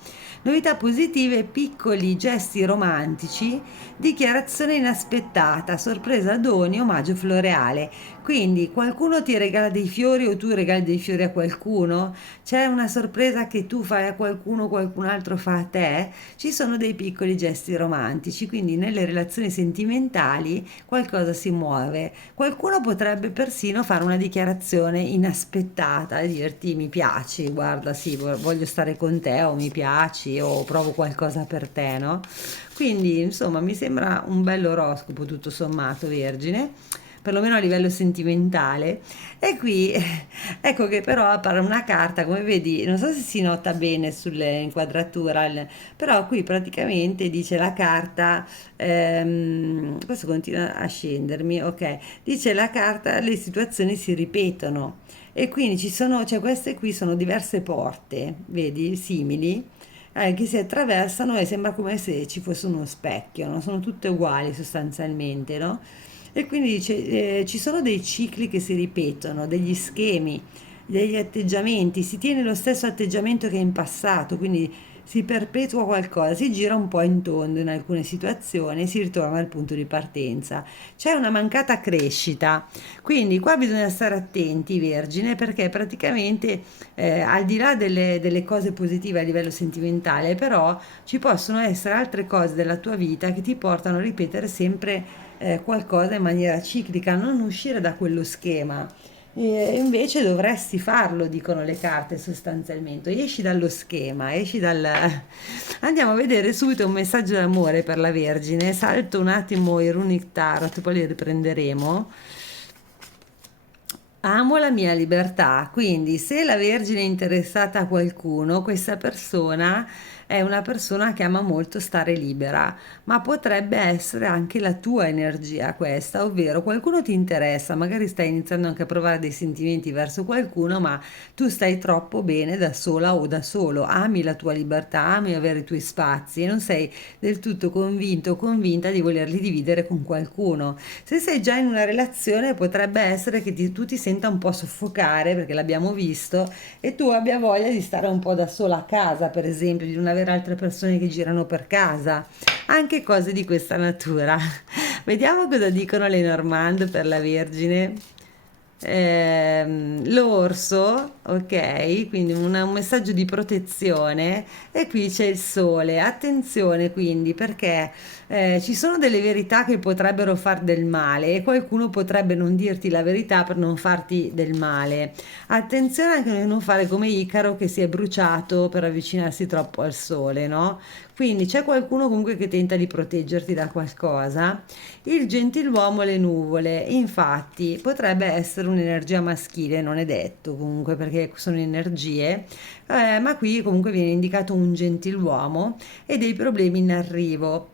Novità positive, piccoli gesti romantici, dichiarazione inaspettata, sorpresa doni, omaggio floreale. Quindi qualcuno ti regala dei fiori o tu regali dei fiori a qualcuno? C'è una sorpresa che tu fai a qualcuno, qualcun altro fa a te? Ci sono dei piccoli gesti romantici, quindi nelle relazioni sentimentali qualcosa si muove. Qualcuno potrebbe persino fare una dichiarazione inaspettata e dirti mi piaci, guarda, sì, voglio stare con te o mi piaci o provo qualcosa per te, no? Quindi, insomma, mi sembra un bello oroscopo tutto sommato, Vergine, perlomeno a livello sentimentale. E qui ecco che però appare una carta, come vedi, non so se si nota bene sulle inquadrature, però qui praticamente dice la carta, questo continua a scendermi, ok, dice la carta, le situazioni si ripetono. E quindi cioè queste qui sono diverse porte, vedi, simili, che si attraversano e sembra come se ci fosse uno specchio, no? Sono tutte uguali sostanzialmente, no? E quindi dice, ci sono dei cicli che si ripetono, degli schemi, degli atteggiamenti, si tiene lo stesso atteggiamento che in passato, quindi si perpetua qualcosa, si gira un po' in tondo in alcune situazioni e si ritorna al punto di partenza. C'è una mancata crescita, quindi qua bisogna stare attenti, Vergine, perché praticamente al di là delle cose positive a livello sentimentale, però ci possono essere altre cose della tua vita che ti portano a ripetere sempre qualcosa in maniera ciclica, non uscire da quello schema. Invece dovresti farlo, dicono le carte sostanzialmente. Esci dallo schema, esci dal... Andiamo a vedere subito un messaggio d'amore per la Vergine. Salto un attimo i Runic Tarot, poi li riprenderemo. Amo la mia libertà, quindi se la Vergine è interessata a qualcuno, questa persona è una persona che ama molto stare libera, ma potrebbe essere anche la tua energia questa, ovvero qualcuno ti interessa, magari stai iniziando anche a provare dei sentimenti verso qualcuno, ma tu stai troppo bene da sola o da solo, ami la tua libertà, ami avere i tuoi spazi e non sei del tutto convinto o convinta di volerli dividere con qualcuno. Se sei già in una relazione potrebbe essere che tu ti senta un po' soffocare, perché l'abbiamo visto, e tu abbia voglia di stare un po' da sola a casa, per esempio, di non avere altre persone che girano per casa. Anche cose di questa natura. Vediamo cosa dicono le Normand per la Vergine. L'orso, ok, quindi un messaggio di protezione e qui c'è il sole. Attenzione quindi perché ci sono delle verità che potrebbero far del male e qualcuno potrebbe non dirti la verità per non farti del male. Attenzione anche a non fare come Icaro che si è bruciato per avvicinarsi troppo al sole, no? Quindi c'è qualcuno comunque che tenta di proteggerti da qualcosa. Il gentiluomo le nuvole, infatti, potrebbe essere un'energia maschile, non è detto comunque perché sono energie, ma qui comunque viene indicato un gentiluomo e dei problemi in arrivo.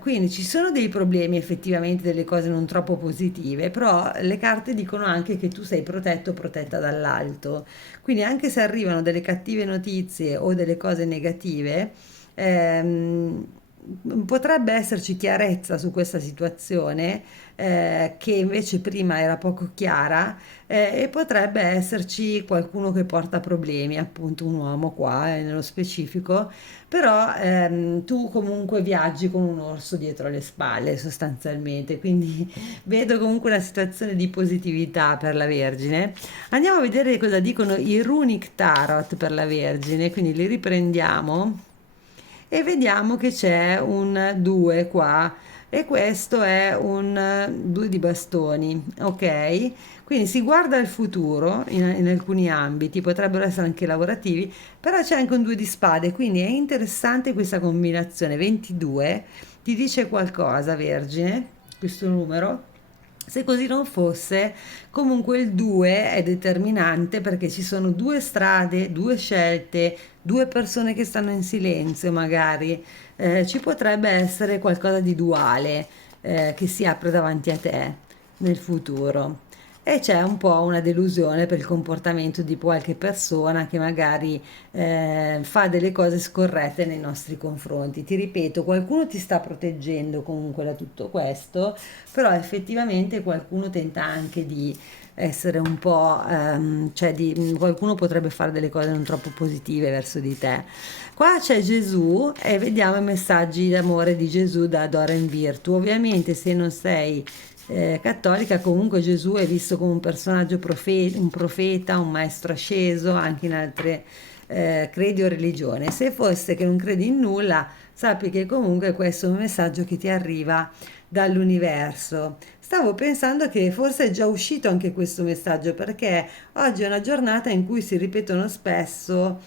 Quindi ci sono dei problemi effettivamente, delle cose non troppo positive, però le carte dicono anche che tu sei protetto o protetta dall'alto. Quindi anche se arrivano delle cattive notizie o delle cose negative, ehm, potrebbe esserci chiarezza su questa situazione che invece prima era poco chiara e potrebbe esserci qualcuno che porta problemi, appunto un uomo qua nello specifico, però tu comunque viaggi con un orso dietro le spalle sostanzialmente, quindi vedo comunque una situazione di positività per la Vergine. Andiamo a vedere cosa dicono i Runic Tarot per la Vergine, quindi li riprendiamo e vediamo che c'è un 2 qua e questo è un 2 di bastoni, ok? Quindi si guarda il futuro in alcuni ambiti, potrebbero essere anche lavorativi, però c'è anche un 2 di spade, quindi è interessante questa combinazione. 22 ti dice qualcosa, Vergine, questo numero? Se così non fosse, comunque il 2 è determinante perché ci sono due strade, due scelte, due persone che stanno in silenzio magari. Ci potrebbe essere qualcosa di duale che si apre davanti a te nel futuro. E c'è un po' una delusione per il comportamento di qualche persona che magari fa delle cose scorrette nei nostri confronti. Ti ripeto, qualcuno ti sta proteggendo comunque da tutto questo, però effettivamente qualcuno tenta anche di essere un po', qualcuno potrebbe fare delle cose non troppo positive verso di te. Qua c'è Gesù e vediamo i messaggi d'amore di Gesù da Dora in Virtù. Ovviamente se non sei cattolica, comunque Gesù è visto come un personaggio un profeta, un maestro asceso, anche in altre credi o religione. Se fosse che non credi in nulla, sappi che comunque questo è un messaggio che ti arriva dall'universo. Stavo pensando che forse è già uscito anche questo messaggio perché oggi è una giornata in cui si ripetono spesso,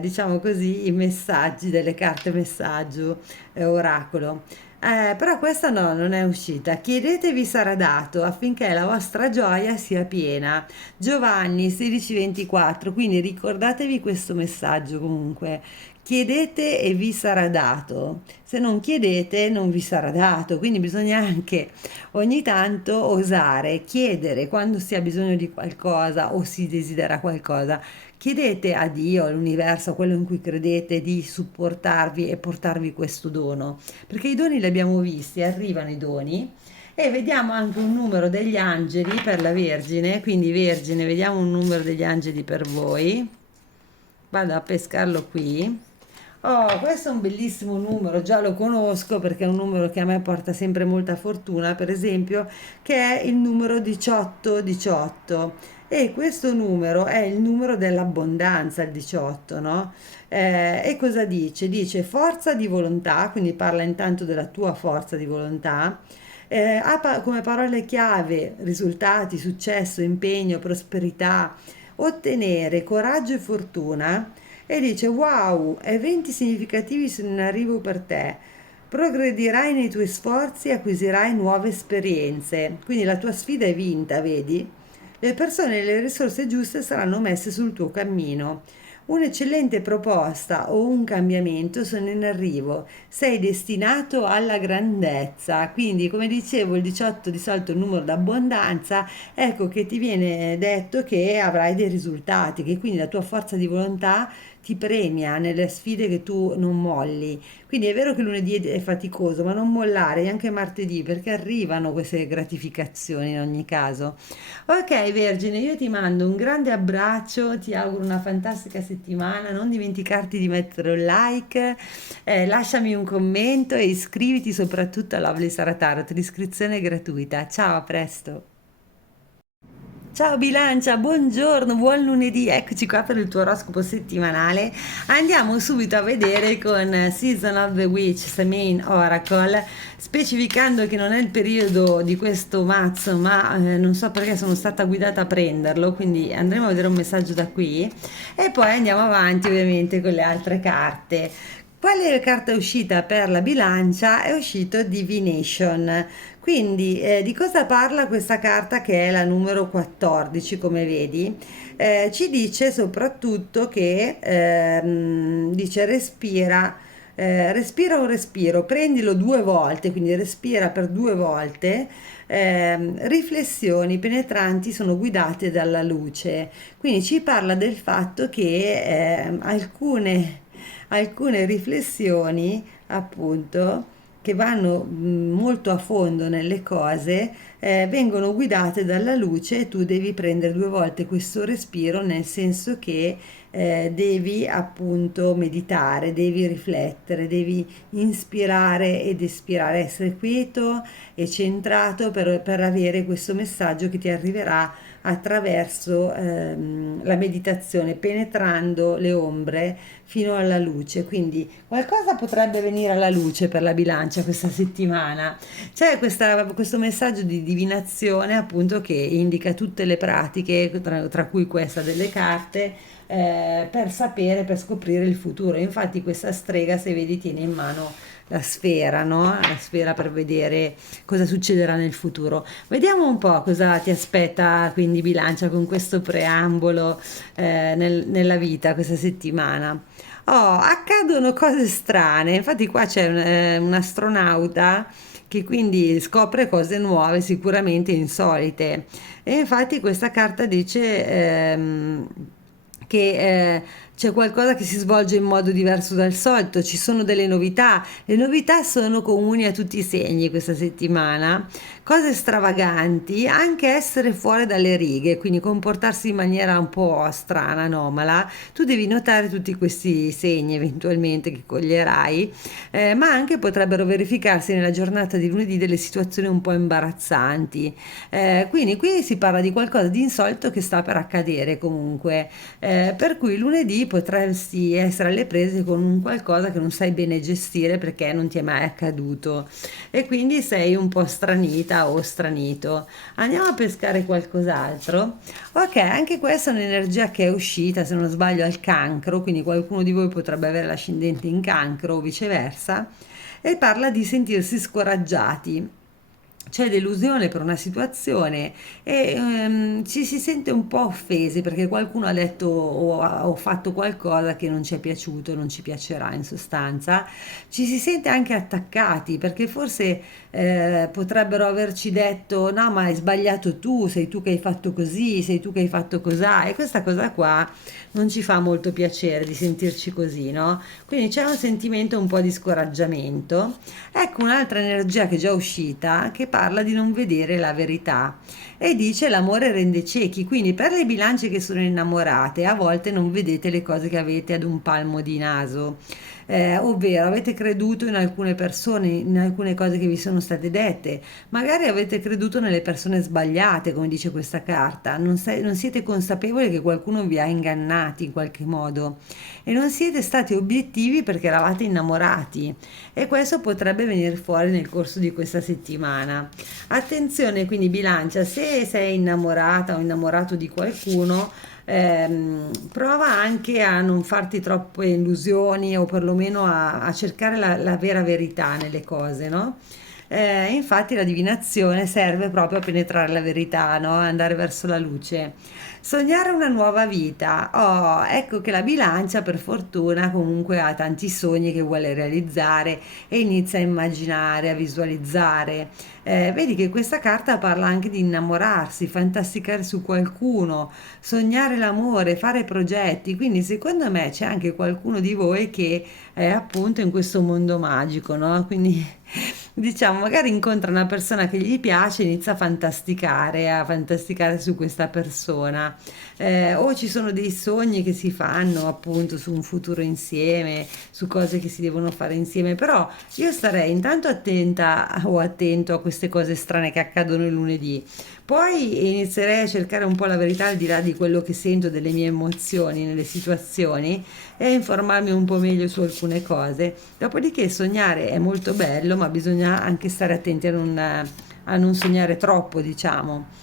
diciamo così, i messaggi delle carte messaggio, oracolo. Però questa no, non è uscita. Chiedetevi sarà dato affinché la vostra gioia sia piena. Giovanni 16:24, quindi ricordatevi questo messaggio comunque. Chiedete e vi sarà dato. Se non chiedete non vi sarà dato, quindi bisogna anche ogni tanto osare, chiedere quando si ha bisogno di qualcosa o si desidera qualcosa. Chiedete a Dio, all'universo, a quello in cui credete, di supportarvi e portarvi questo dono, perché i doni li abbiamo visti, arrivano i doni e vediamo anche un numero degli angeli per la Vergine, quindi Vergine, vediamo un numero degli angeli per voi. Vado a pescarlo qui. Oh, questo è un bellissimo numero, già lo conosco perché è un numero che a me porta sempre molta fortuna, per esempio, che è il numero 1818. E questo numero è il numero dell'abbondanza, il 18, no? E cosa dice? Dice forza di volontà, quindi parla intanto della tua forza di volontà. Come parole chiave risultati, successo, impegno, prosperità, ottenere, coraggio e fortuna e dice wow, eventi significativi sono in arrivo per te. Progredirai nei tuoi sforzi e acquisirai nuove esperienze. Quindi la tua sfida è vinta, vedi? Le persone e le risorse giuste saranno messe sul tuo cammino. Un'eccellente proposta o un cambiamento sono in arrivo. Sei destinato alla grandezza. Quindi, come dicevo, il 18 di solito è un numero d'abbondanza. Ecco che ti viene detto che avrai dei risultati, che quindi la tua forza di volontà ti premia nelle sfide che tu non molli. Quindi è vero che lunedì è faticoso, ma non mollare anche martedì perché arrivano queste gratificazioni in ogni caso. Ok, Vergine, io ti mando un grande abbraccio, ti auguro una fantastica settimana, non dimenticarti di mettere un like, lasciami un commento e iscriviti soprattutto a Lovely Sara Tarot, l'iscrizione è gratuita. Ciao, a presto! Ciao Bilancia, buongiorno, buon lunedì, eccoci qua per il tuo oroscopo settimanale. Andiamo subito a vedere con Season of the Witch, The Main Oracle, specificando che non è il periodo di questo mazzo, ma non so perché sono stata guidata a prenderlo, quindi andremo a vedere un messaggio da qui e poi andiamo avanti ovviamente con le altre carte. Quale carta è uscita per la bilancia? È uscito Divination. Quindi, di cosa parla questa carta che è la numero 14, come vedi? Ci dice soprattutto che dice respira un respiro, prendilo due volte, quindi respira per due volte. Riflessioni penetranti sono guidate dalla luce, quindi ci parla del fatto che alcune riflessioni, appunto, che vanno molto a fondo nelle cose, vengono guidate dalla luce e tu devi prendere due volte questo respiro, nel senso che devi appunto meditare, devi riflettere, devi inspirare ed espirare, essere quieto e centrato per avere questo messaggio che ti arriverà attraverso la meditazione, penetrando le ombre fino alla luce. Quindi qualcosa potrebbe venire alla luce per la bilancia questa settimana. C'è questo messaggio di divinazione appunto che indica tutte le pratiche, tra cui questa delle carte, per sapere, per scoprire il futuro. Infatti questa strega, se vedi, tiene in mano la sfera, no? La sfera per vedere cosa succederà nel futuro. Vediamo un po' cosa ti aspetta quindi Bilancia con questo preambolo nella vita questa settimana. Oh, accadono cose strane, infatti qua c'è un astronauta che quindi scopre cose nuove, sicuramente insolite. E infatti questa carta dice che c'è qualcosa che si svolge in modo diverso dal solito, ci sono delle novità. Le novità sono comuni a tutti i segni questa settimana, cose stravaganti, anche essere fuori dalle righe, quindi comportarsi in maniera un po' strana, anomala. Tu devi notare tutti questi segni eventualmente che coglierai, ma anche potrebbero verificarsi nella giornata di lunedì delle situazioni un po' imbarazzanti. Quindi qui si parla di qualcosa di insolito che sta per accadere comunque, per cui lunedì potresti essere alle prese con un qualcosa che non sai bene gestire perché non ti è mai accaduto e quindi sei un po' stranita o stranito. Andiamo a pescare qualcos'altro. Ok, anche questa è un'energia che è uscita, se non sbaglio, al cancro, quindi qualcuno di voi potrebbe avere l'ascendente in cancro o viceversa, e parla di sentirsi scoraggiati. C'è delusione per una situazione e ci si sente un po' offesi perché qualcuno ha detto o fatto qualcosa che non ci è piaciuto, non ci piacerà in sostanza. Ci si sente anche attaccati perché forse potrebbero averci detto no ma hai sbagliato tu, sei tu che hai fatto così, sei tu che hai fatto cos'ha e questa cosa qua non ci fa molto piacere di sentirci così, no? Quindi c'è un sentimento un po' di scoraggiamento. Ecco un'altra energia che è già uscita che parla di non vedere la verità e dice l'amore rende ciechi, quindi per le bilance che sono innamorate a volte non vedete le cose che avete ad un palmo di naso. Ovvero avete creduto in alcune persone, in alcune cose che vi sono state dette, magari avete creduto nelle persone sbagliate, come dice questa carta, non siete consapevoli che qualcuno vi ha ingannati in qualche modo e non siete stati obiettivi perché eravate innamorati e questo potrebbe venire fuori nel corso di questa settimana. Attenzione quindi bilancia, se sei innamorata o innamorato di qualcuno, prova anche a non farti troppe illusioni o perlomeno a cercare la vera verità nelle cose, no? Infatti la divinazione serve proprio a penetrare la verità, no? Andare verso la luce. Sognare una nuova vita. Oh, ecco che la bilancia per fortuna comunque ha tanti sogni che vuole realizzare e inizia a immaginare, a visualizzare. Vedi che questa carta parla anche di innamorarsi, fantasticare su qualcuno, sognare l'amore, fare progetti. Quindi secondo me c'è anche qualcuno di voi che è appunto in questo mondo magico, no? Quindi diciamo, magari incontra una persona che gli piace, inizia a fantasticare su questa persona. O ci sono dei sogni che si fanno appunto su un futuro insieme, su cose che si devono fare insieme, però io starei intanto attenta o attento a queste cose strane che accadono il lunedì. Poi inizierei a cercare un po' la verità al di là di quello che sento, delle mie emozioni nelle situazioni e a informarmi un po' meglio su alcune cose. Dopodiché sognare è molto bello, ma bisogna anche stare attenti a non sognare troppo, diciamo.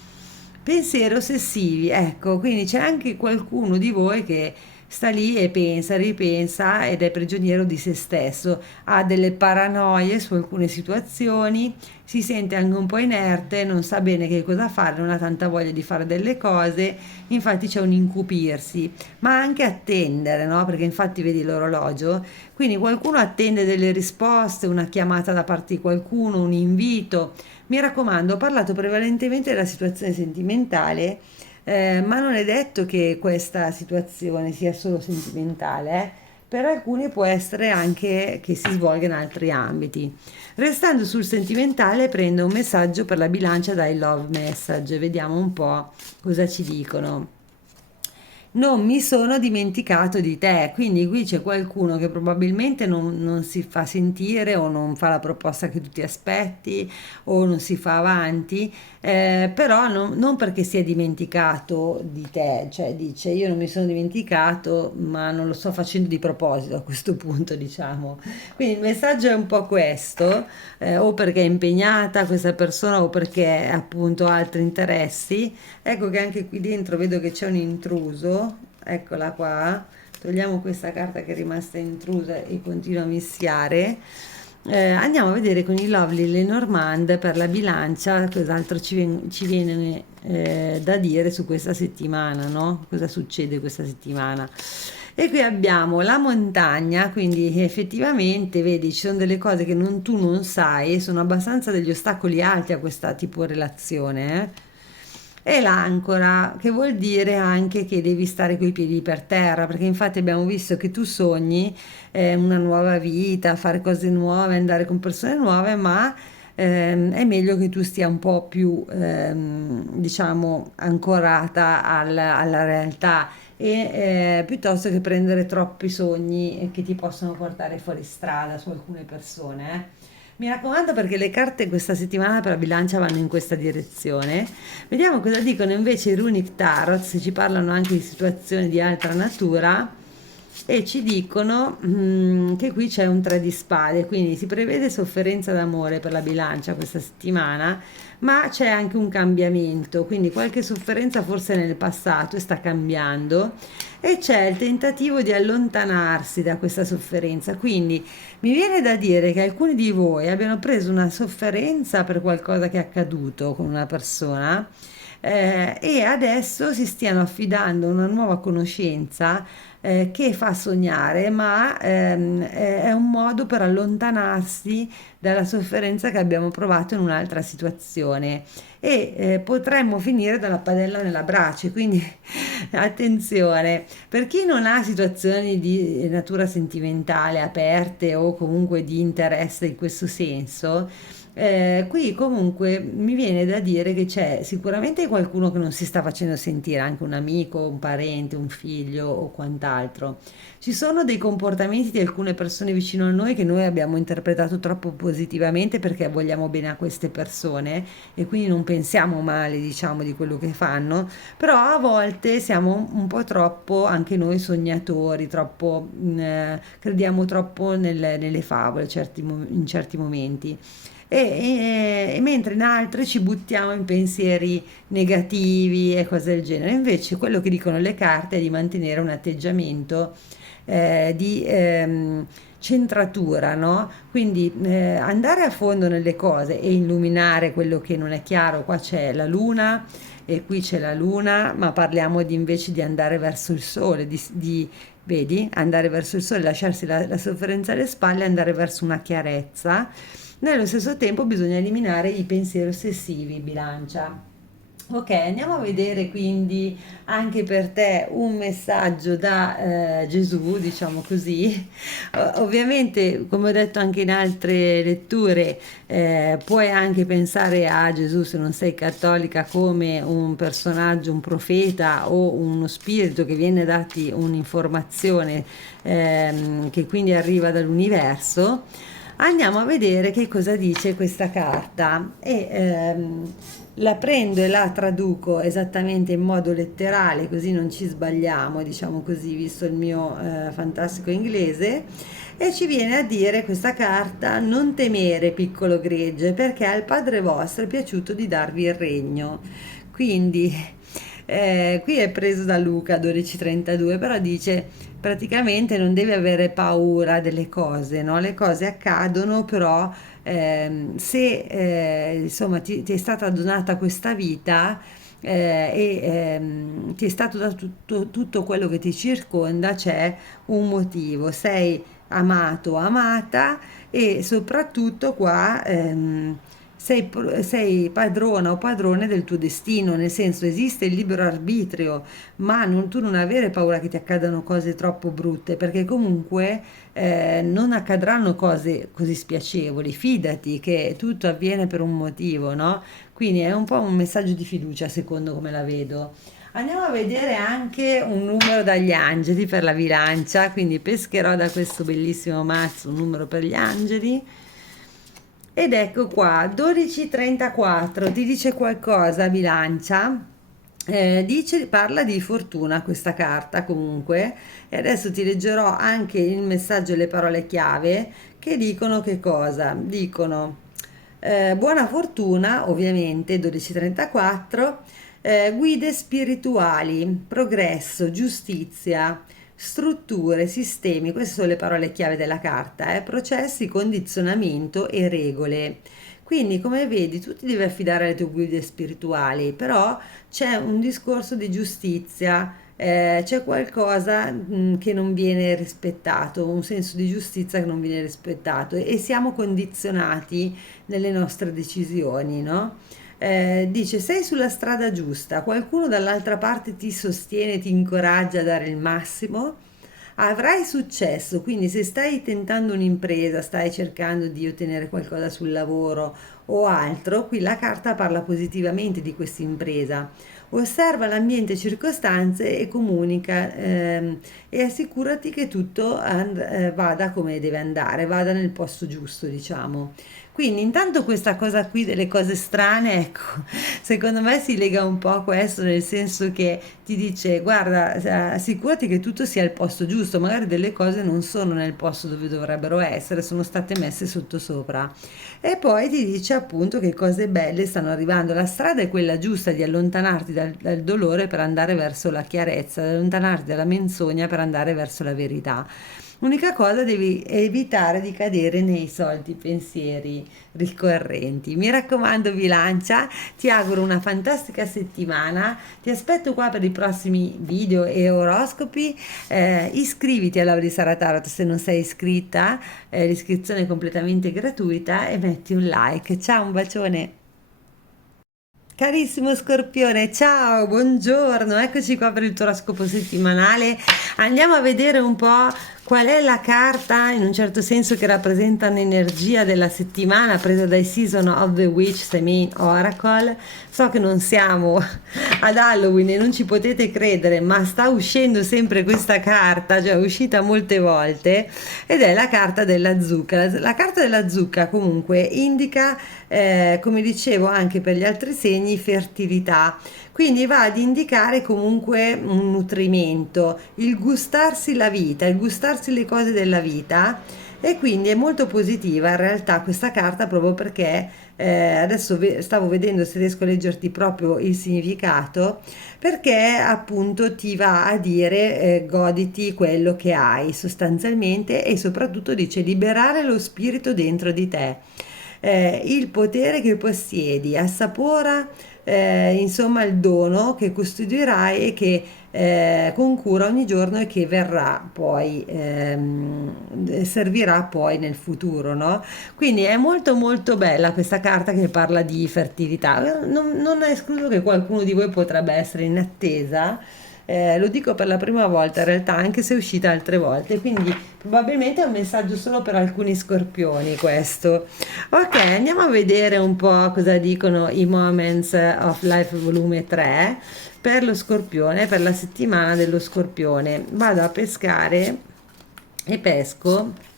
Pensieri ossessivi, ecco, quindi c'è anche qualcuno di voi che sta lì e pensa, ripensa ed è prigioniero di se stesso, ha delle paranoie su alcune situazioni, si sente anche un po' inerte, non sa bene che cosa fare, non ha tanta voglia di fare delle cose, infatti c'è un incupirsi, ma anche attendere, no? Perché infatti vedi l'orologio, quindi qualcuno attende delle risposte, una chiamata da parte di qualcuno, un invito. Mi raccomando, ho parlato prevalentemente della situazione sentimentale, ma non è detto che questa situazione sia solo sentimentale, eh. Per alcuni può essere anche che si svolga in altri ambiti. Restando sul sentimentale, prendo un messaggio per la bilancia dai Love Message, vediamo un po' cosa ci dicono. Non mi sono dimenticato di te, quindi qui c'è qualcuno che probabilmente non si fa sentire o non fa la proposta che tu ti aspetti o non si fa avanti, però non perché si è dimenticato di te, cioè dice io non mi sono dimenticato ma non lo sto facendo di proposito a questo punto, diciamo. Quindi il messaggio è un po' questo, o perché è impegnata questa persona o perché appunto ha altri interessi. Ecco che anche qui dentro vedo che c'è un intruso, eccola qua, togliamo questa carta che è rimasta intrusa e continua a mischiare. Andiamo a vedere con i Lovely Lenormand per la bilancia cos'altro ci viene da dire su questa settimana, no? Cosa succede questa settimana? E qui abbiamo la montagna, quindi effettivamente vedi ci sono delle cose che tu non sai e sono abbastanza degli ostacoli alti a questa tipo relazione, eh? E l'ancora, che vuol dire anche che devi stare coi piedi per terra, perché infatti abbiamo visto che tu sogni una nuova vita, fare cose nuove, andare con persone nuove, ma è meglio che tu stia un po' più, diciamo, ancorata alla realtà e piuttosto che prendere troppi sogni che ti possono portare fuori strada su alcune persone. Mi raccomando perché le carte questa settimana per la bilancia vanno in questa direzione. Vediamo cosa dicono invece i Runic Tarot, se ci parlano anche di situazioni di altra natura e ci dicono che qui c'è un 3 di spade, quindi si prevede sofferenza d'amore per la bilancia questa settimana, ma c'è anche un cambiamento, quindi qualche sofferenza forse nel passato e sta cambiando e c'è il tentativo di allontanarsi da questa sofferenza, quindi mi viene da dire che alcuni di voi abbiano preso una sofferenza per qualcosa che è accaduto con una persona e adesso si stiano affidando a una nuova conoscenza che fa sognare, ma è un modo per allontanarsi dalla sofferenza che abbiamo provato in un'altra situazione e potremmo finire dalla padella nella brace, quindi attenzione, per chi non ha situazioni di natura sentimentale aperte o comunque di interesse in questo senso, qui comunque mi viene da dire che c'è sicuramente qualcuno che non si sta facendo sentire, anche un amico, un parente, un figlio o quant'altro. Ci sono dei comportamenti di alcune persone vicino a noi che noi abbiamo interpretato troppo positivamente perché vogliamo bene a queste persone e quindi non pensiamo male, diciamo, di quello che fanno, però a volte siamo un po' troppo anche noi sognatori, troppo, crediamo troppo nelle favole in certi momenti. E mentre in altre ci buttiamo in pensieri negativi e cose del genere. Invece quello che dicono le carte è di mantenere un atteggiamento di centratura, no? Quindi andare a fondo nelle cose e illuminare quello che non è chiaro. Qua c'è la luna e qui c'è la luna, ma parliamo invece di andare verso il sole, vedi, andare verso il sole, lasciarsi la sofferenza alle spalle e andare verso una chiarezza. Nello stesso tempo bisogna eliminare i pensieri ossessivi, bilancia. Ok, andiamo a vedere quindi anche per te un messaggio da Gesù, diciamo così. Ovviamente, come ho detto anche in altre letture, puoi anche pensare a Gesù, se non sei cattolica, come un personaggio, un profeta o uno spirito che viene a darti un'informazione che quindi arriva dall'universo. Andiamo a vedere che cosa dice questa carta e la prendo e la traduco esattamente in modo letterale, così non ci sbagliamo, diciamo così, visto il mio fantastico inglese. E ci viene a dire questa carta: non temere, piccolo gregge, perché al Padre vostro è piaciuto di darvi il regno. Quindi qui è preso da Luca 12:32, però dice praticamente non devi avere paura delle cose, no? Le cose accadono, però se insomma ti è stata donata questa vita e ti è stato dato tutto quello che ti circonda, c'è un motivo, sei amato, amata e soprattutto qua sei padrona o padrone del tuo destino, nel senso esiste il libero arbitrio, ma tu non avere paura che ti accadano cose troppo brutte, perché comunque non accadranno cose così spiacevoli, fidati che tutto avviene per un motivo, no? Quindi è un po' un messaggio di fiducia, secondo come la vedo. Andiamo a vedere anche un numero dagli angeli per la bilancia, quindi pescherò da questo bellissimo mazzo un numero per gli angeli. Ed ecco qua, 1234, ti dice qualcosa, bilancia? Parla di fortuna questa carta comunque, e adesso ti leggerò anche il messaggio e le parole chiave che dicono che cosa? Dicono buona fortuna, ovviamente, 1234, guide spirituali, progresso, giustizia, strutture, sistemi, queste sono le parole chiave della carta, processi, condizionamento e regole. Quindi, come vedi, tu ti devi affidare alle tue guide spirituali, però c'è un discorso di giustizia, c'è qualcosa che non viene rispettato, un senso di giustizia che non viene rispettato e siamo condizionati nelle nostre decisioni, no? Dice, sei sulla strada giusta, qualcuno dall'altra parte ti sostiene, ti incoraggia a dare il massimo, avrai successo, quindi se stai tentando un'impresa, stai cercando di ottenere qualcosa sul lavoro o altro, qui la carta parla positivamente di questa impresa. Osserva l'ambiente e circostanze e comunica e assicurati che tutto vada come deve andare, vada nel posto giusto, diciamo. Quindi intanto questa cosa qui delle cose strane, ecco, secondo me si lega un po' a questo, nel senso che ti dice, guarda, assicurati che tutto sia al posto giusto, magari delle cose non sono nel posto dove dovrebbero essere, sono state messe sottosopra. E poi ti dice appunto che cose belle stanno arrivando. La strada è quella giusta di allontanarti dal dolore per andare verso la chiarezza, di allontanarti dalla menzogna per andare verso la verità. L'unica cosa devi evitare di cadere nei soliti pensieri ricorrenti. Mi raccomando, bilancia, ti auguro una fantastica settimana. Ti aspetto qua per i prossimi video e oroscopi. Iscriviti alla Sara Tarot se non sei iscritta, l'iscrizione è completamente gratuita e metti un like. Ciao, un bacione. Carissimo Scorpione, ciao, buongiorno, eccoci qua per il tuo oroscopo settimanale. Andiamo a vedere un po' qual è la carta, in un certo senso, che rappresenta l'energia della settimana presa dai Season of the Witch, The Main Oracle. So che non siamo ad Halloween e non ci potete credere, ma sta uscendo sempre questa carta, cioè è uscita molte volte, ed è la carta della zucca. La carta della zucca comunque indica, come dicevo anche per gli altri segni, fertilità. Quindi va ad indicare comunque un nutrimento, il gustarsi la vita, il gustarsi le cose della vita, e quindi è molto positiva in realtà questa carta, proprio perché adesso stavo vedendo se riesco a leggerti proprio il significato, perché appunto ti va a dire goditi quello che hai sostanzialmente, e soprattutto dice liberare lo spirito dentro di te, il potere che possiedi, assapora insomma il dono che custodirai e che con cura ogni giorno, e che verrà poi servirà poi nel futuro, no? Quindi è molto molto bella questa carta che parla di fertilità. Non è escluso che qualcuno di voi potrebbe essere in attesa. Lo dico per la prima volta in realtà, anche se è uscita altre volte, quindi probabilmente è un messaggio solo per alcuni scorpioni questo. Ok, andiamo a vedere un po' cosa dicono i Moments of Life volume 3 per lo scorpione, per la settimana dello scorpione. Vado a pescare e pesco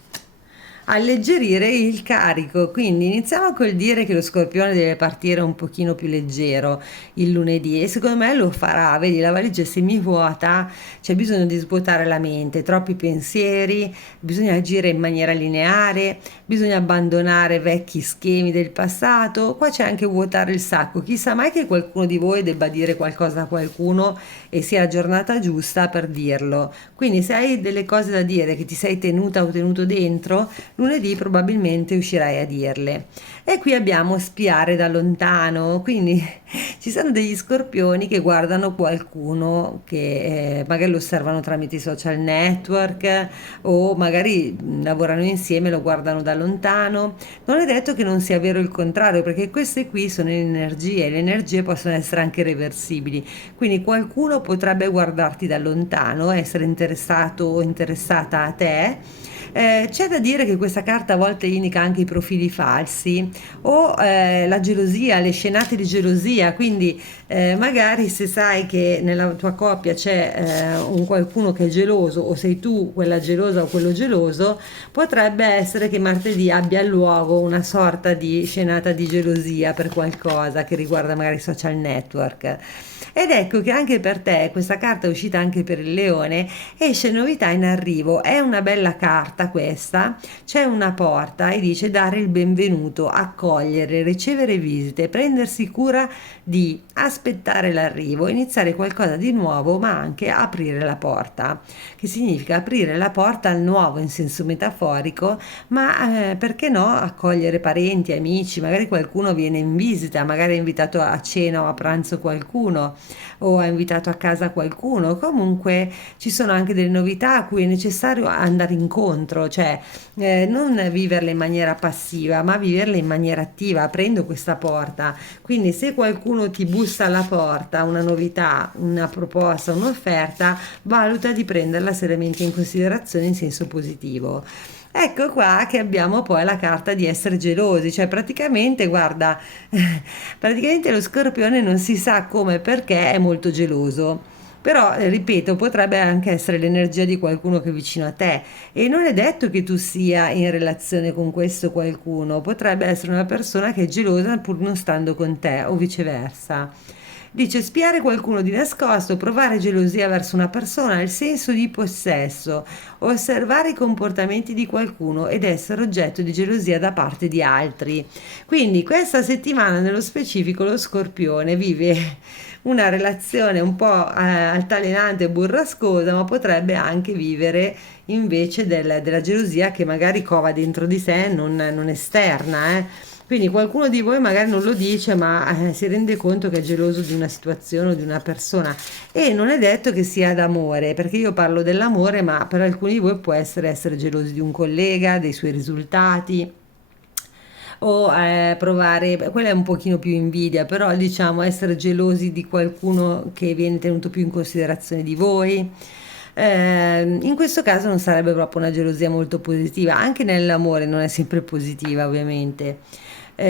alleggerire il carico. Quindi iniziamo col dire che lo scorpione deve partire un pochino più leggero il lunedì, e secondo me lo farà. Vedi, la valigia è semivuota, c'è bisogno di svuotare la mente, troppi pensieri, bisogna agire in maniera lineare, bisogna abbandonare vecchi schemi del passato. Qua c'è anche vuotare il sacco, chissà mai che qualcuno di voi debba dire qualcosa a qualcuno e sia la giornata giusta per dirlo. Quindi se hai delle cose da dire che ti sei tenuta o tenuto dentro, lunedì probabilmente uscirai a dirle. E qui abbiamo spiare da lontano, quindi ci sono degli scorpioni che guardano qualcuno che magari lo osservano tramite i social network, o magari lavorano insieme e lo guardano da lontano. Non è detto che non sia vero il contrario, perché queste qui sono energie, e le energie possono essere anche reversibili, quindi qualcuno potrebbe guardarti da lontano, essere interessato o interessata a te. C'è da dire che questa carta a volte indica anche i profili falsi, o la gelosia, le scenate di gelosia. Quindi magari se sai che nella tua coppia c'è un qualcuno che è geloso, o sei tu quella gelosa o quello geloso, potrebbe essere che martedì abbia luogo una sorta di scenata di gelosia per qualcosa che riguarda magari i social network. Ed ecco che anche per te, questa carta è uscita anche per il leone, esce novità in arrivo. È una bella carta, carta questa c'è una porta e dice dare il benvenuto, accogliere, ricevere visite, prendersi cura di aspettare l'arrivo, iniziare qualcosa di nuovo, ma anche aprire la porta, che significa aprire la porta al nuovo in senso metaforico, ma perché no, accogliere parenti, amici, magari qualcuno viene in visita, magari ha invitato a cena o a pranzo qualcuno o ha invitato a casa qualcuno, comunque ci sono anche delle novità a cui è necessario andare incontro, cioè non viverle in maniera passiva, ma viverle in maniera attiva, aprendo questa porta. Quindi se qualcuno ti bussa alla porta, una novità, una proposta, un'offerta, valuta di prenderla seriamente in considerazione in senso positivo. Ecco qua che abbiamo poi la carta di essere gelosi, cioè praticamente, guarda, praticamente lo scorpione non si sa come e perché è molto geloso. Però, ripeto, potrebbe anche essere l'energia di qualcuno che è vicino a te e non è detto che tu sia in relazione con questo qualcuno, potrebbe essere una persona che è gelosa pur non stando con te o viceversa. Dice spiare qualcuno di nascosto, provare gelosia verso una persona, il senso di possesso, osservare i comportamenti di qualcuno ed essere oggetto di gelosia da parte di altri. Quindi questa settimana nello specifico lo Scorpione vive una relazione un po' altalenante e burrascosa, ma potrebbe anche vivere invece della gelosia che magari cova dentro di sé, non esterna, eh. Quindi qualcuno di voi magari non lo dice, ma si rende conto che è geloso di una situazione o di una persona. E non è detto che sia d'amore, perché io parlo dell'amore, ma per alcuni di voi può essere gelosi di un collega, dei suoi risultati o provare, beh, quella è un pochino più invidia, però diciamo essere gelosi di qualcuno che viene tenuto più in considerazione di voi. In questo caso non sarebbe proprio una gelosia molto positiva, anche nell'amore non è sempre positiva, ovviamente.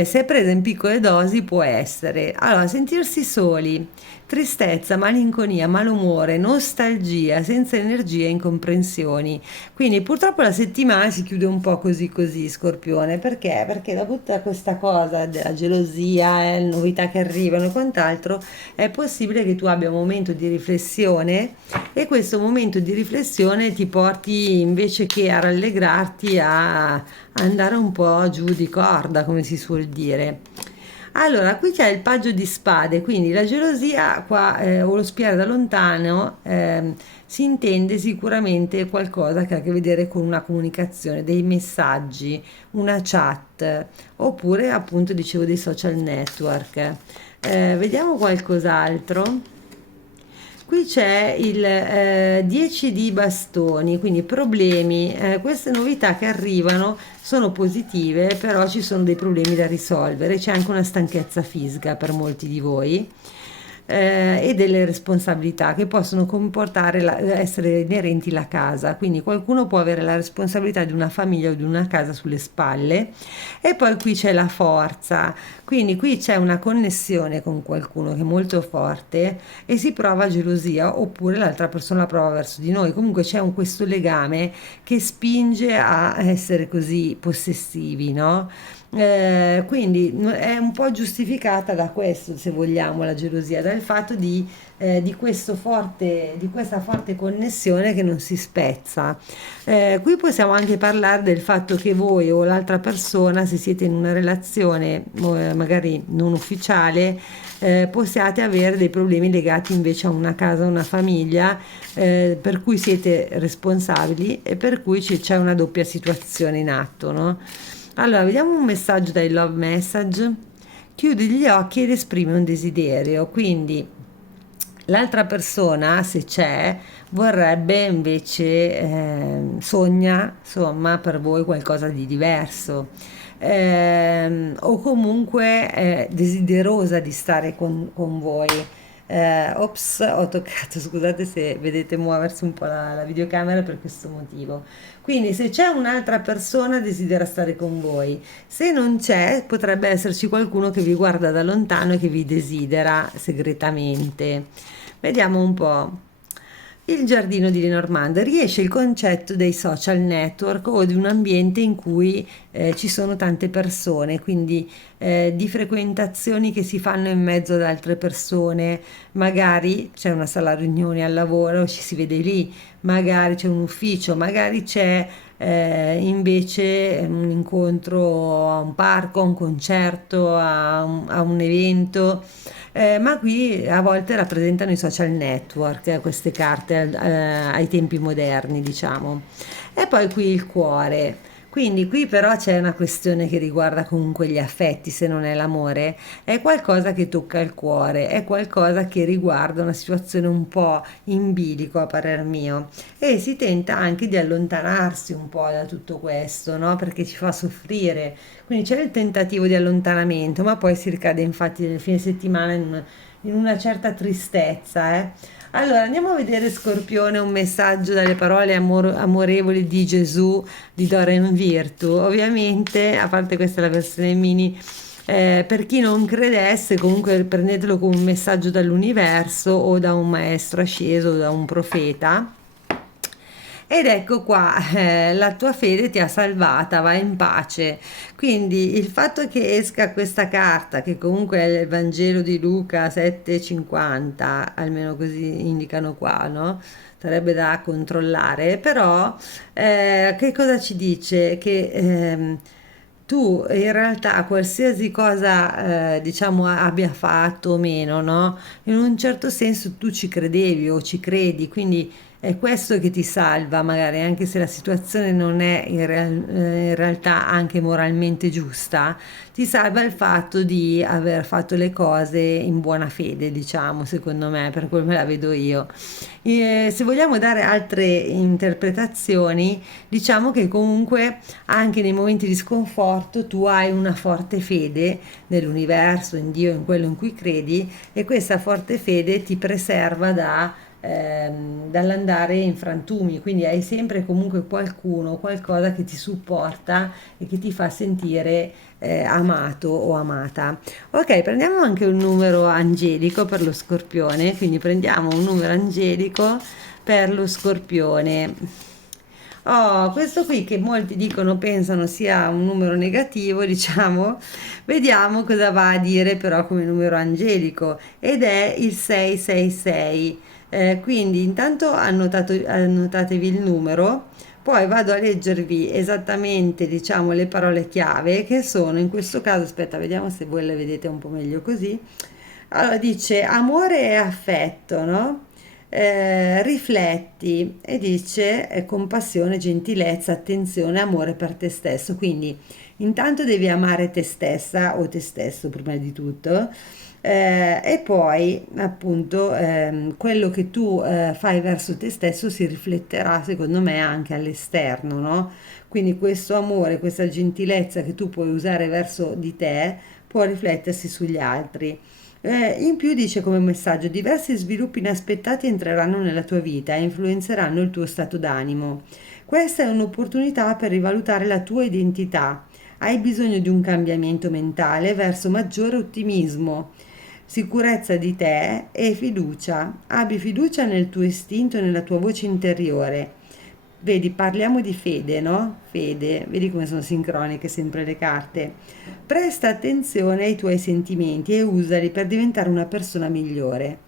Se presa in piccole dosi può essere, allora, sentirsi soli, tristezza, malinconia, malumore, nostalgia, senza energia e incomprensioni. Quindi purtroppo la settimana si chiude un po' così così, Scorpione, perché? Perché dopo tutta questa cosa della gelosia, le novità che arrivano e quant'altro, è possibile che tu abbia un momento di riflessione e questo momento di riflessione ti porti invece che a rallegrarti a andare un po' giù di corda, come si suol dire. Allora, qui c'è il paggio di spade, quindi la gelosia qua, o lo spiare da lontano, si intende sicuramente qualcosa che ha a che vedere con una comunicazione, dei messaggi, una chat, oppure appunto dicevo dei social network. Vediamo qualcos'altro. Qui c'è il 10 di bastoni, quindi problemi. Queste novità che arrivano sono positive, però ci sono dei problemi da risolvere. C'è anche una stanchezza fisica per molti di voi e delle responsabilità che possono comportare essere inerenti alla casa. Quindi qualcuno può avere la responsabilità di una famiglia o di una casa sulle spalle e poi qui c'è la forza. Quindi qui c'è una connessione con qualcuno che è molto forte e si prova gelosia oppure l'altra persona la prova verso di noi. Comunque c'è questo legame che spinge a essere così possessivi, no? Quindi è un po' giustificata da questo, se vogliamo, la gelosia, dal fatto di questa forte connessione che non si spezza. Qui possiamo anche parlare del fatto che voi o l'altra persona, se siete in una relazione magari non ufficiale, possiate avere dei problemi legati invece a una casa, una famiglia, per cui siete responsabili e per cui c'è una doppia situazione in atto, no? Allora, vediamo un messaggio dai Love Message. Chiudi gli occhi ed esprime un desiderio. Quindi l'altra persona, se c'è, vorrebbe invece, sogna, insomma, per voi qualcosa di diverso. O comunque è desiderosa di stare con voi. Ops, ho toccato, scusate se vedete muoversi un po' la videocamera per questo motivo. Quindi se c'è un'altra persona desidera stare con voi, se non c'è potrebbe esserci qualcuno che vi guarda da lontano e che vi desidera segretamente. Vediamo un po'. Il giardino di Lenormand riesce il concetto dei social network o di un ambiente in cui ci sono tante persone, quindi di frequentazioni che si fanno in mezzo ad altre persone, magari c'è una sala riunioni al lavoro, ci si vede lì, magari c'è un ufficio, magari c'è invece un incontro a un parco, a un concerto, a un evento. Ma qui a volte rappresentano i social network, queste carte ai tempi moderni, diciamo. E poi qui il cuore. Quindi qui però c'è una questione che riguarda comunque gli affetti, se non è l'amore, è qualcosa che tocca il cuore, è qualcosa che riguarda una situazione un po' in bilico a parer mio e si tenta anche di allontanarsi un po' da tutto questo, no? Perché ci fa soffrire. Quindi c'è il tentativo di allontanamento, ma poi si ricade infatti nel fine settimana in una certa tristezza, eh. Allora, andiamo a vedere Scorpione, un messaggio dalle parole amorevoli di Gesù di Doreen Virtue. Ovviamente, a parte questa è la versione mini, per chi non credesse, comunque prendetelo come un messaggio dall'universo o da un maestro asceso o da un profeta. Ed ecco qua, la tua fede ti ha salvata, vai in pace. Quindi il fatto che esca questa carta, che comunque è il Vangelo di Luca 7,50, almeno così indicano qua, no? Sarebbe da controllare, però che cosa ci dice? Che tu in realtà qualsiasi cosa diciamo abbia fatto o meno, no? In un certo senso tu ci credevi o ci credi, quindi è questo che ti salva, magari anche se la situazione non è in realtà anche moralmente giusta, ti salva il fatto di aver fatto le cose in buona fede, diciamo, secondo me, per come la vedo io. Se vogliamo dare altre interpretazioni, diciamo che comunque anche nei momenti di sconforto tu hai una forte fede nell'universo, in Dio, in quello in cui credi e questa forte fede ti preserva dall'andare in frantumi, quindi hai sempre comunque qualcuno, qualcosa che ti supporta e che ti fa sentire amato o amata. Ok, prendiamo anche un numero angelico per lo scorpione, quindi prendiamo un numero angelico per lo scorpione. Oh, questo qui che molti dicono, pensano sia un numero negativo, diciamo, vediamo cosa va a dire però come numero angelico ed è il 666. Quindi intanto annotatevi il numero, poi vado a leggervi esattamente, diciamo, le parole chiave che sono in questo caso, aspetta, vediamo se voi le vedete un po' meglio così. Allora dice amore e affetto, no? Rifletti e dice compassione, gentilezza, attenzione, amore per te stesso. Quindi intanto devi amare te stessa o te stesso prima di tutto. E poi appunto quello che tu fai verso te stesso si rifletterà secondo me anche all'esterno, no? Quindi questo amore, questa gentilezza che tu puoi usare verso di te può riflettersi sugli altri. In più dice come messaggio, diversi sviluppi inaspettati entreranno nella tua vita e influenzeranno il tuo stato d'animo. Questa è un'opportunità per rivalutare la tua identità. Hai bisogno di un cambiamento mentale verso maggiore ottimismo, sicurezza di te e fiducia. Abbi fiducia nel tuo istinto e nella tua voce interiore. Vedi, parliamo di fede, no? Fede, vedi come sono sincroniche sempre le carte. Presta attenzione ai tuoi sentimenti e usali per diventare una persona migliore.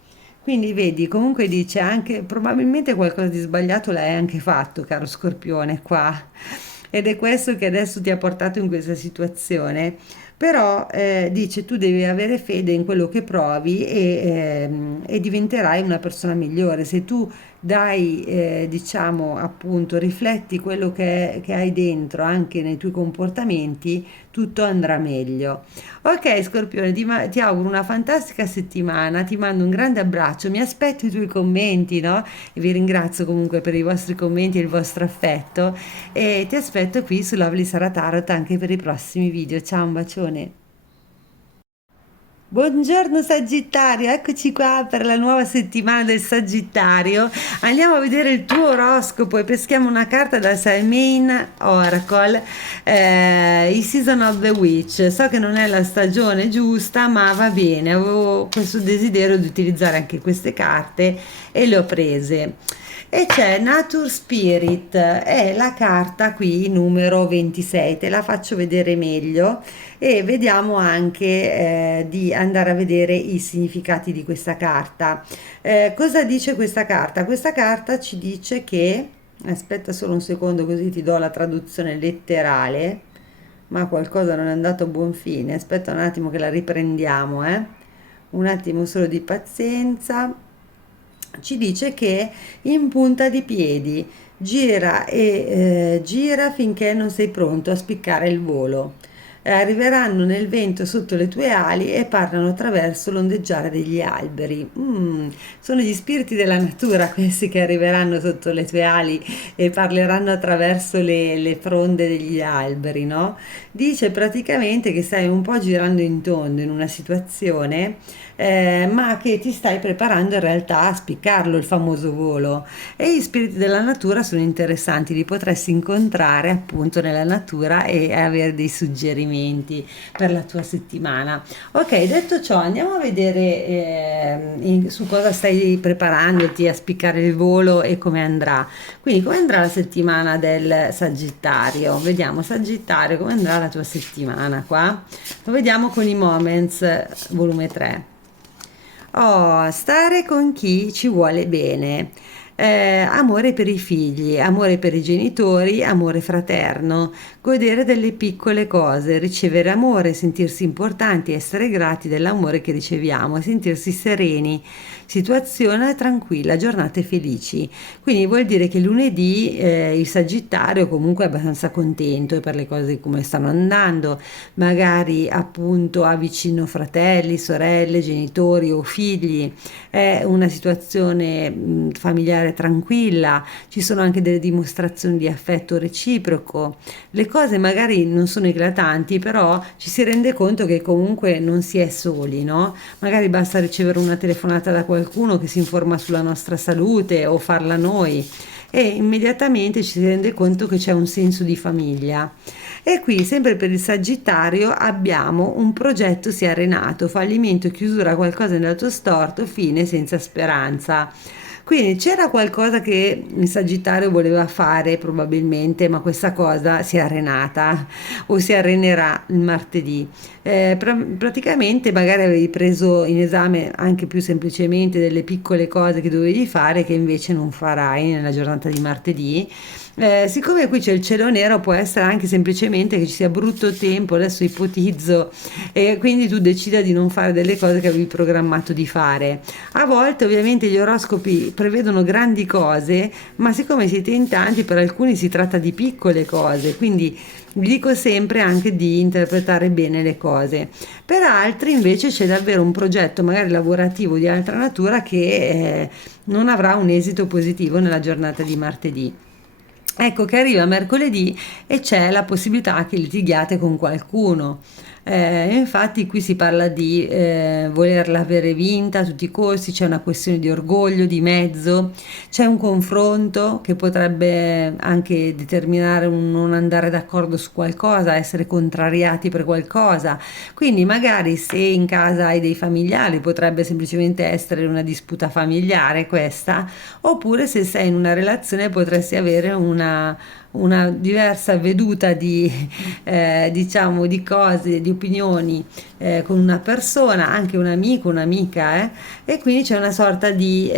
Quindi vedi, comunque dice anche, probabilmente qualcosa di sbagliato l'hai anche fatto, caro Scorpione, qua. Ed è questo che adesso ti ha portato in questa situazione. Però dice tu devi avere fede in quello che provi e diventerai una persona migliore. Se tu dai, diciamo appunto, rifletti quello che hai dentro anche nei tuoi comportamenti, tutto andrà meglio. Ok, Scorpione, ti auguro una fantastica settimana, ti mando un grande abbraccio, mi aspetto i tuoi commenti, no? E vi ringrazio comunque per i vostri commenti e il vostro affetto e ti aspetto qui su Lovely Sara Tarot anche per i prossimi video. Ciao, un bacione. Buongiorno Sagittario, eccoci qua per la nuova settimana del Sagittario. Andiamo a vedere il tuo oroscopo e peschiamo una carta dal Samhain Oracle, i Season of the Witch. So che non è la stagione giusta, ma va bene, avevo questo desiderio di utilizzare anche queste carte e le ho prese. E c'è Nature Spirit, è la carta qui numero 26, te la faccio vedere meglio e vediamo anche di andare a vedere i significati di questa carta. Cosa dice questa carta? Questa carta ci dice che Aspetta solo un secondo così ti do la traduzione letterale, ma qualcosa non è andato a buon fine. Aspetta un attimo che la riprendiamo, eh. Un attimo solo di pazienza. Ci dice che in punta di piedi gira e gira finché non sei pronto a spiccare il volo. Arriveranno nel vento sotto le tue ali e parlano attraverso l'ondeggiare degli alberi. Sono gli spiriti della natura questi che arriveranno sotto le tue ali e parleranno attraverso le fronde degli alberi, no? Dice praticamente che stai un po' girando in tondo in una situazione, ma che ti stai preparando in realtà a spiccarlo, il famoso volo. E gli spiriti della natura sono interessanti, li potresti incontrare appunto nella natura e avere dei suggerimenti per la tua settimana. Ok, detto ciò, andiamo a vedere su cosa stai preparandoti a spiccare il volo e come andrà. Quindi, come andrà la settimana del Sagittario? Vediamo, Sagittario, come andrà la tua settimana qua? Lo vediamo con i Moments, volume 3. Oh, stare con chi ci vuole bene. Amore per i figli, amore per i genitori, amore fraterno, godere delle piccole cose, ricevere amore, sentirsi importanti, essere grati dell'amore che riceviamo, sentirsi sereni, situazione tranquilla, giornate felici. Quindi vuol dire che lunedì il Sagittario comunque è abbastanza contento per le cose come stanno andando, magari appunto ha vicino fratelli, sorelle, genitori o figli, è una situazione familiare tranquilla, ci sono anche delle dimostrazioni di affetto reciproco, le cose magari non sono eclatanti, però ci si rende conto che comunque non si è soli, no? Magari basta ricevere una telefonata da qualcuno che si informa sulla nostra salute o farla noi e immediatamente ci si rende conto che c'è un senso di famiglia. E qui, sempre per il Sagittario, abbiamo un progetto si è arenato, fallimento, chiusura, qualcosa è andato storto, fine senza speranza. Quindi c'era qualcosa che il Sagittario voleva fare probabilmente, ma questa cosa si è arenata o si arenerà il martedì. Praticamente magari avevi preso in esame anche più semplicemente delle piccole cose che dovevi fare che invece non farai nella giornata di martedì. Siccome qui c'è il cielo nero, può essere anche semplicemente che ci sia brutto tempo, adesso ipotizzo, e quindi tu decida di non fare delle cose che avevi programmato di fare. A volte ovviamente gli oroscopi prevedono grandi cose, ma siccome siete in tanti, per alcuni si tratta di piccole cose, quindi vi dico sempre anche di interpretare bene le cose. Per altri invece c'è davvero un progetto magari lavorativo di altra natura che non avrà un esito positivo nella giornata di martedì. Ecco che arriva mercoledì e c'è la possibilità che litighiate con qualcuno. Infatti qui si parla di volerla avere vinta a tutti i costi, c'è una questione di orgoglio, di mezzo, c'è un confronto che potrebbe anche determinare un non andare d'accordo su qualcosa, essere contrariati per qualcosa. Quindi magari se in casa hai dei familiari potrebbe semplicemente essere una disputa familiare questa, oppure se sei in una relazione potresti avere una diversa veduta di, diciamo, di cose, di opinioni con una persona, anche un amico, un'amica, e quindi c'è una sorta di,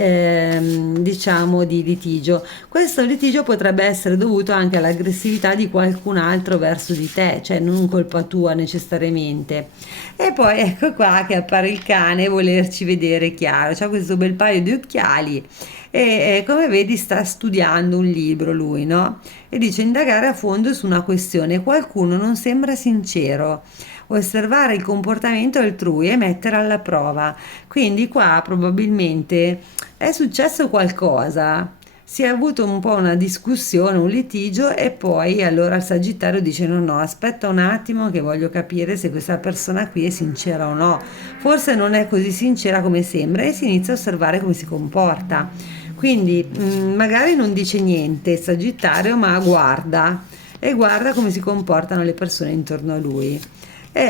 diciamo, di litigio. Questo litigio potrebbe essere dovuto anche all'aggressività di qualcun altro verso di te, cioè non colpa tua necessariamente. E poi ecco qua che appare il cane volerci vedere chiaro, c'ha questo bel paio di occhiali e come vedi sta studiando un libro lui, no? E dice indagare a fondo su una questione, qualcuno non sembra sincero, osservare il comportamento altrui e mettere alla prova. Quindi qua probabilmente è successo qualcosa, si è avuto un po' una discussione, un litigio e poi allora il Sagittario dice no no, aspetta un attimo che voglio capire se questa persona qui è sincera o no, forse non è così sincera come sembra e si inizia a osservare come si comporta. Quindi magari non dice niente il Sagittario, ma guarda e guarda come si comportano le persone intorno a lui.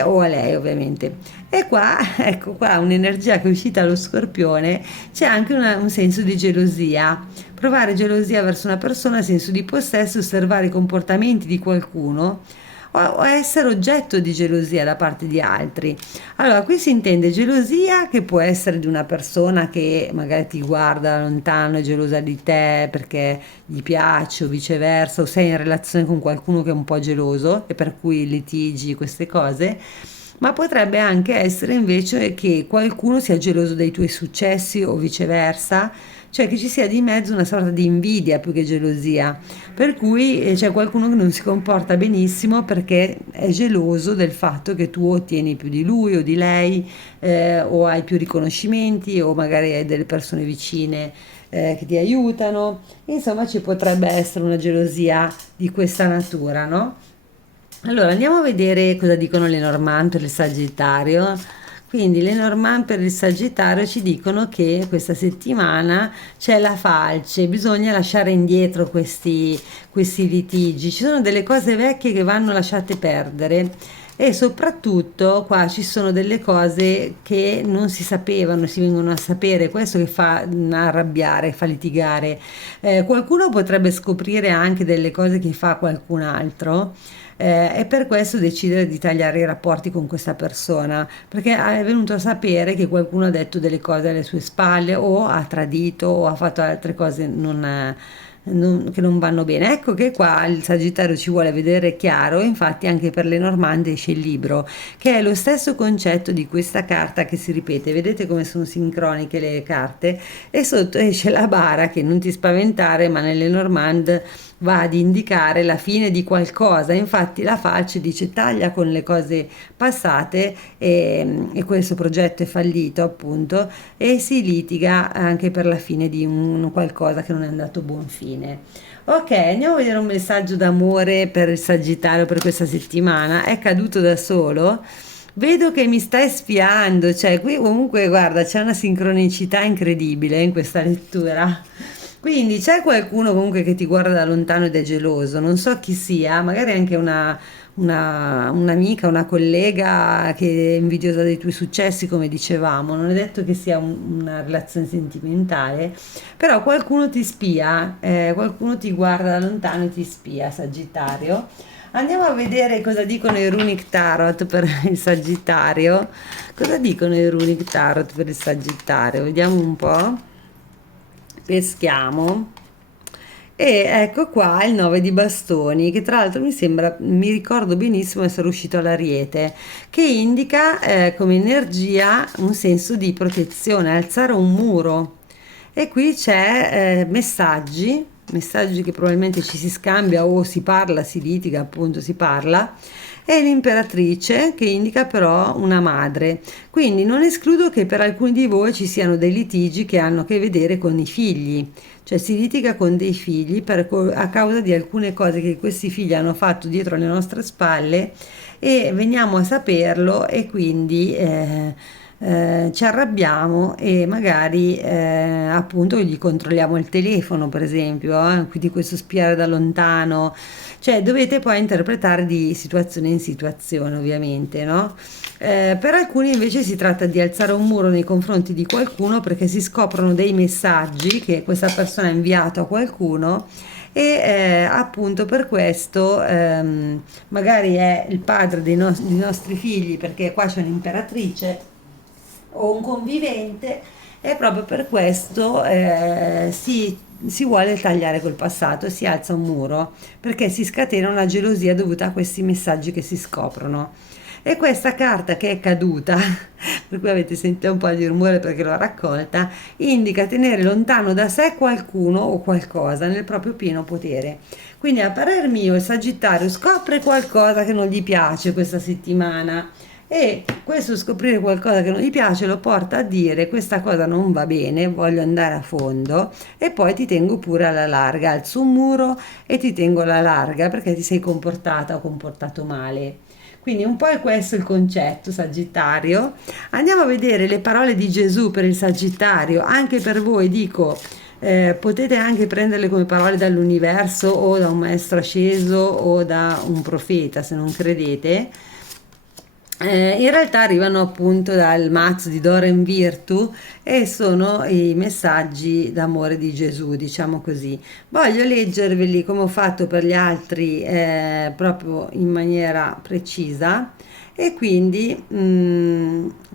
O a lei ovviamente. E qua, ecco qua, un'energia che è uscita allo Scorpione, c'è anche un senso di gelosia. Provare gelosia verso una persona, senso di possesso, osservare i comportamenti di qualcuno, o essere oggetto di gelosia da parte di altri. Allora, qui si intende gelosia che può essere di una persona che magari ti guarda da lontano, è gelosa di te perché gli piace o viceversa, o sei in relazione con qualcuno che è un po' geloso e per cui litigi queste cose. Ma potrebbe anche essere invece che qualcuno sia geloso dei tuoi successi o viceversa, cioè che ci sia di mezzo una sorta di invidia più che gelosia, per cui c'è qualcuno che non si comporta benissimo perché è geloso del fatto che tu ottieni più di lui o di lei, o hai più riconoscimenti o magari hai delle persone vicine che ti aiutano. Insomma, ci potrebbe essere una gelosia di questa natura, no? Allora, andiamo a vedere cosa dicono le Normand per il Sagittario. Quindi le Normand per il Sagittario ci dicono che questa settimana c'è la falce, bisogna lasciare indietro questi litigi. Ci sono delle cose vecchie che vanno lasciate perdere e soprattutto qua ci sono delle cose che non si sapevano, si vengono a sapere, questo che fa arrabbiare, fa litigare. Qualcuno potrebbe scoprire anche delle cose che fa qualcun altro, e per questo decidere di tagliare i rapporti con questa persona, perché è venuto a sapere che qualcuno ha detto delle cose alle sue spalle o ha tradito o ha fatto altre cose che non vanno bene. Ecco che qua il Sagittario ci vuole vedere chiaro, infatti anche per le Normande esce il libro, che è lo stesso concetto di questa carta che si ripete, vedete come sono sincroniche le carte, e sotto esce la bara che non ti spaventare, ma nelle Normande va ad indicare la fine di qualcosa. Infatti la falce dice taglia con le cose passate, e questo progetto è fallito appunto, e si litiga anche per la fine di un qualcosa che non è andato a buon fine. Ok, andiamo a vedere un messaggio d'amore per il Sagittario per questa settimana. È caduto da solo? Vedo che mi stai spiando, cioè qui comunque guarda c'è una sincronicità incredibile in questa lettura. Quindi c'è qualcuno comunque che ti guarda da lontano ed è geloso, non so chi sia, magari anche un'amica, una collega che è invidiosa dei tuoi successi, come dicevamo, non è detto che sia una relazione sentimentale, però qualcuno ti spia, qualcuno ti guarda da lontano e ti spia, Sagittario. Andiamo a vedere cosa dicono i Runic Tarot per il Sagittario. Cosa dicono i Runic Tarot per il Sagittario? Vediamo un po'. Peschiamo. E ecco qua il 9 di bastoni, che tra l'altro mi sembra, mi ricordo benissimo essere uscito all'Ariete, che indica come energia un senso di protezione, alzare un muro. E qui c'è messaggi che probabilmente ci si scambia o si parla, si litiga, appunto si parla, e l'imperatrice che indica però una madre. Quindi non escludo che per alcuni di voi ci siano dei litigi che hanno a che vedere con i figli, cioè si litiga con dei figli a causa di alcune cose che questi figli hanno fatto dietro le nostre spalle e veniamo a saperlo e quindi ci arrabbiamo e magari appunto gli controlliamo il telefono, per esempio, quindi questo spiare da lontano, cioè dovete poi interpretare di situazione in situazione, ovviamente, no? Per alcuni invece si tratta di alzare un muro nei confronti di qualcuno perché si scoprono dei messaggi che questa persona ha inviato a qualcuno e appunto per questo magari è il padre dei nostri figli, perché qua c'è un'imperatrice o un convivente, e proprio per questo si vuole tagliare col passato, si alza un muro perché si scatena una gelosia dovuta a questi messaggi che si scoprono. E questa carta che è caduta, per cui avete sentito un po' di rumore perché l'ho raccolta, indica tenere lontano da sé qualcuno o qualcosa nel proprio pieno potere. Quindi a parer mio il Sagittario scopre qualcosa che non gli piace questa settimana, e questo scoprire qualcosa che non gli piace lo porta a dire questa cosa non va bene, voglio andare a fondo e poi ti tengo pure alla larga, alzo un muro e ti tengo alla larga perché ti sei comportata o comportato male. Quindi un po' è questo il concetto, Sagittario. Andiamo a vedere le parole di Gesù per il Sagittario, anche per voi dico, potete anche prenderle come parole dall'universo o da un maestro asceso o da un profeta se non credete. In realtà arrivano appunto dal mazzo di Dorem Virtù e sono i messaggi d'amore di Gesù, diciamo così. Voglio leggerveli come ho fatto per gli altri, proprio in maniera precisa. E quindi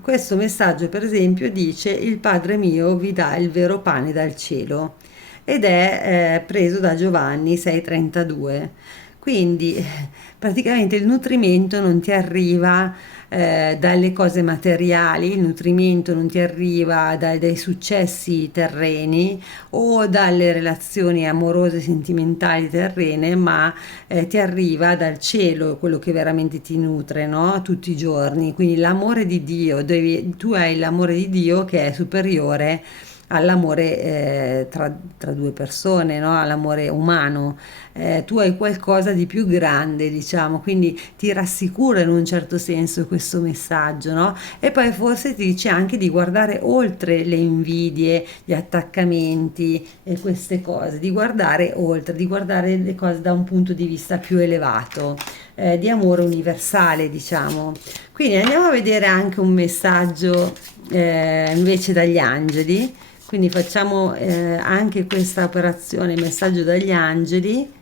questo messaggio, per esempio, dice: Il Padre mio vi dà il vero pane dal cielo, ed è preso da Giovanni 6,32. Quindi praticamente il nutrimento non ti arriva dalle cose materiali, il nutrimento non ti arriva dai successi terreni o dalle relazioni amorose sentimentali terrene, ma ti arriva dal cielo, quello che veramente ti nutre, no? Tutti i giorni. Quindi l'amore di Dio, tu hai l'amore di Dio che è superiore all'amore tra due persone, no? All'amore umano. Tu hai qualcosa di più grande, diciamo, quindi ti rassicura in un certo senso questo messaggio, no? E poi forse ti dice anche di guardare oltre le invidie, gli attaccamenti e queste cose, di guardare oltre, di guardare le cose da un punto di vista più elevato, di amore universale, diciamo. Quindi andiamo a vedere anche un messaggio invece dagli angeli. Quindi facciamo anche questa operazione, messaggio dagli angeli.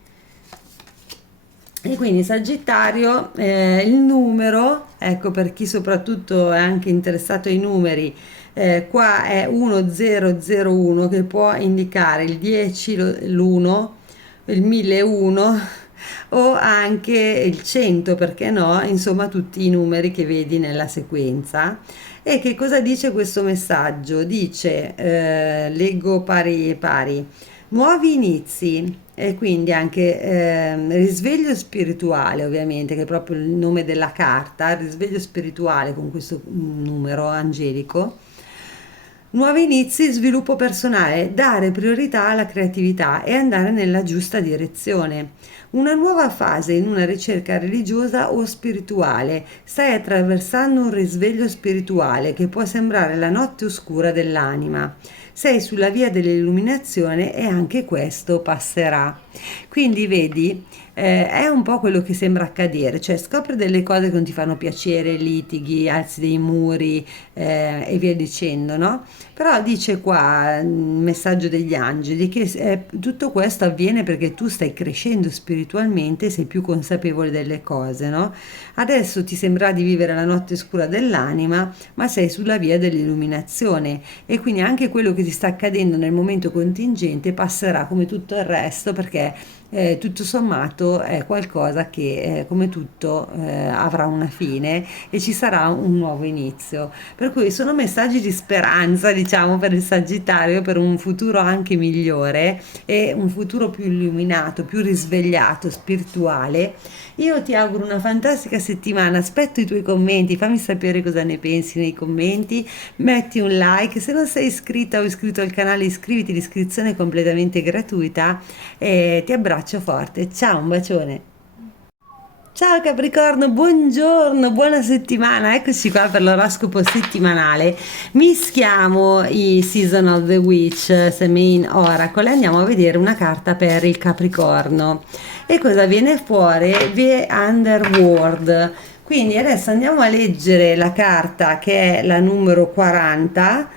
E quindi Sagittario, il numero, ecco per chi soprattutto è anche interessato ai numeri, qua è 1001 che può indicare il 10, l'1, il 1001 o anche il 100, perché no? Insomma tutti i numeri che vedi nella sequenza. E che cosa dice questo messaggio? Dice, leggo pari pari, nuovi inizi e quindi anche risveglio spirituale, ovviamente, che è proprio il nome della carta, risveglio spirituale con questo numero angelico. Nuovi inizi, sviluppo personale, dare priorità alla creatività e andare nella giusta direzione. Una nuova fase in una ricerca religiosa o spirituale. Stai attraversando un risveglio spirituale che può sembrare la notte oscura dell'anima. Sei sulla via dell'illuminazione e anche questo passerà. Quindi vedi, è un po' quello che sembra accadere, cioè scopri delle cose che non ti fanno piacere, litighi, alzi dei muri e via dicendo, no? Però dice qua, il messaggio degli angeli, che tutto questo avviene perché tu stai crescendo spiritualmente, sei più consapevole delle cose, no? Adesso ti sembra di vivere la notte scura dell'anima, ma sei sulla via dell'illuminazione e quindi anche quello che ti sta accadendo nel momento contingente passerà come tutto il resto perché tutto sommato è qualcosa che come tutto avrà una fine e ci sarà un nuovo inizio. Per cui sono messaggi di speranza, diciamo, per il Sagittario, per un futuro anche migliore e un futuro più illuminato, più risvegliato, spirituale. Io ti auguro una fantastica settimana, aspetto i tuoi commenti, fammi sapere cosa ne pensi nei commenti, metti un like, se non sei iscritta o iscritto al canale iscriviti, l'iscrizione è completamente gratuita e ti abbraccio forte, ciao, un bacione. Ciao Capricorno, buongiorno, buona settimana, eccoci qua per l'oroscopo settimanale. Mischiamo i Season of the Witch, Semain Oracle e andiamo a vedere una carta per il Capricorno. E cosa viene fuori? The Underworld. Quindi adesso andiamo a leggere la carta che è la numero 40.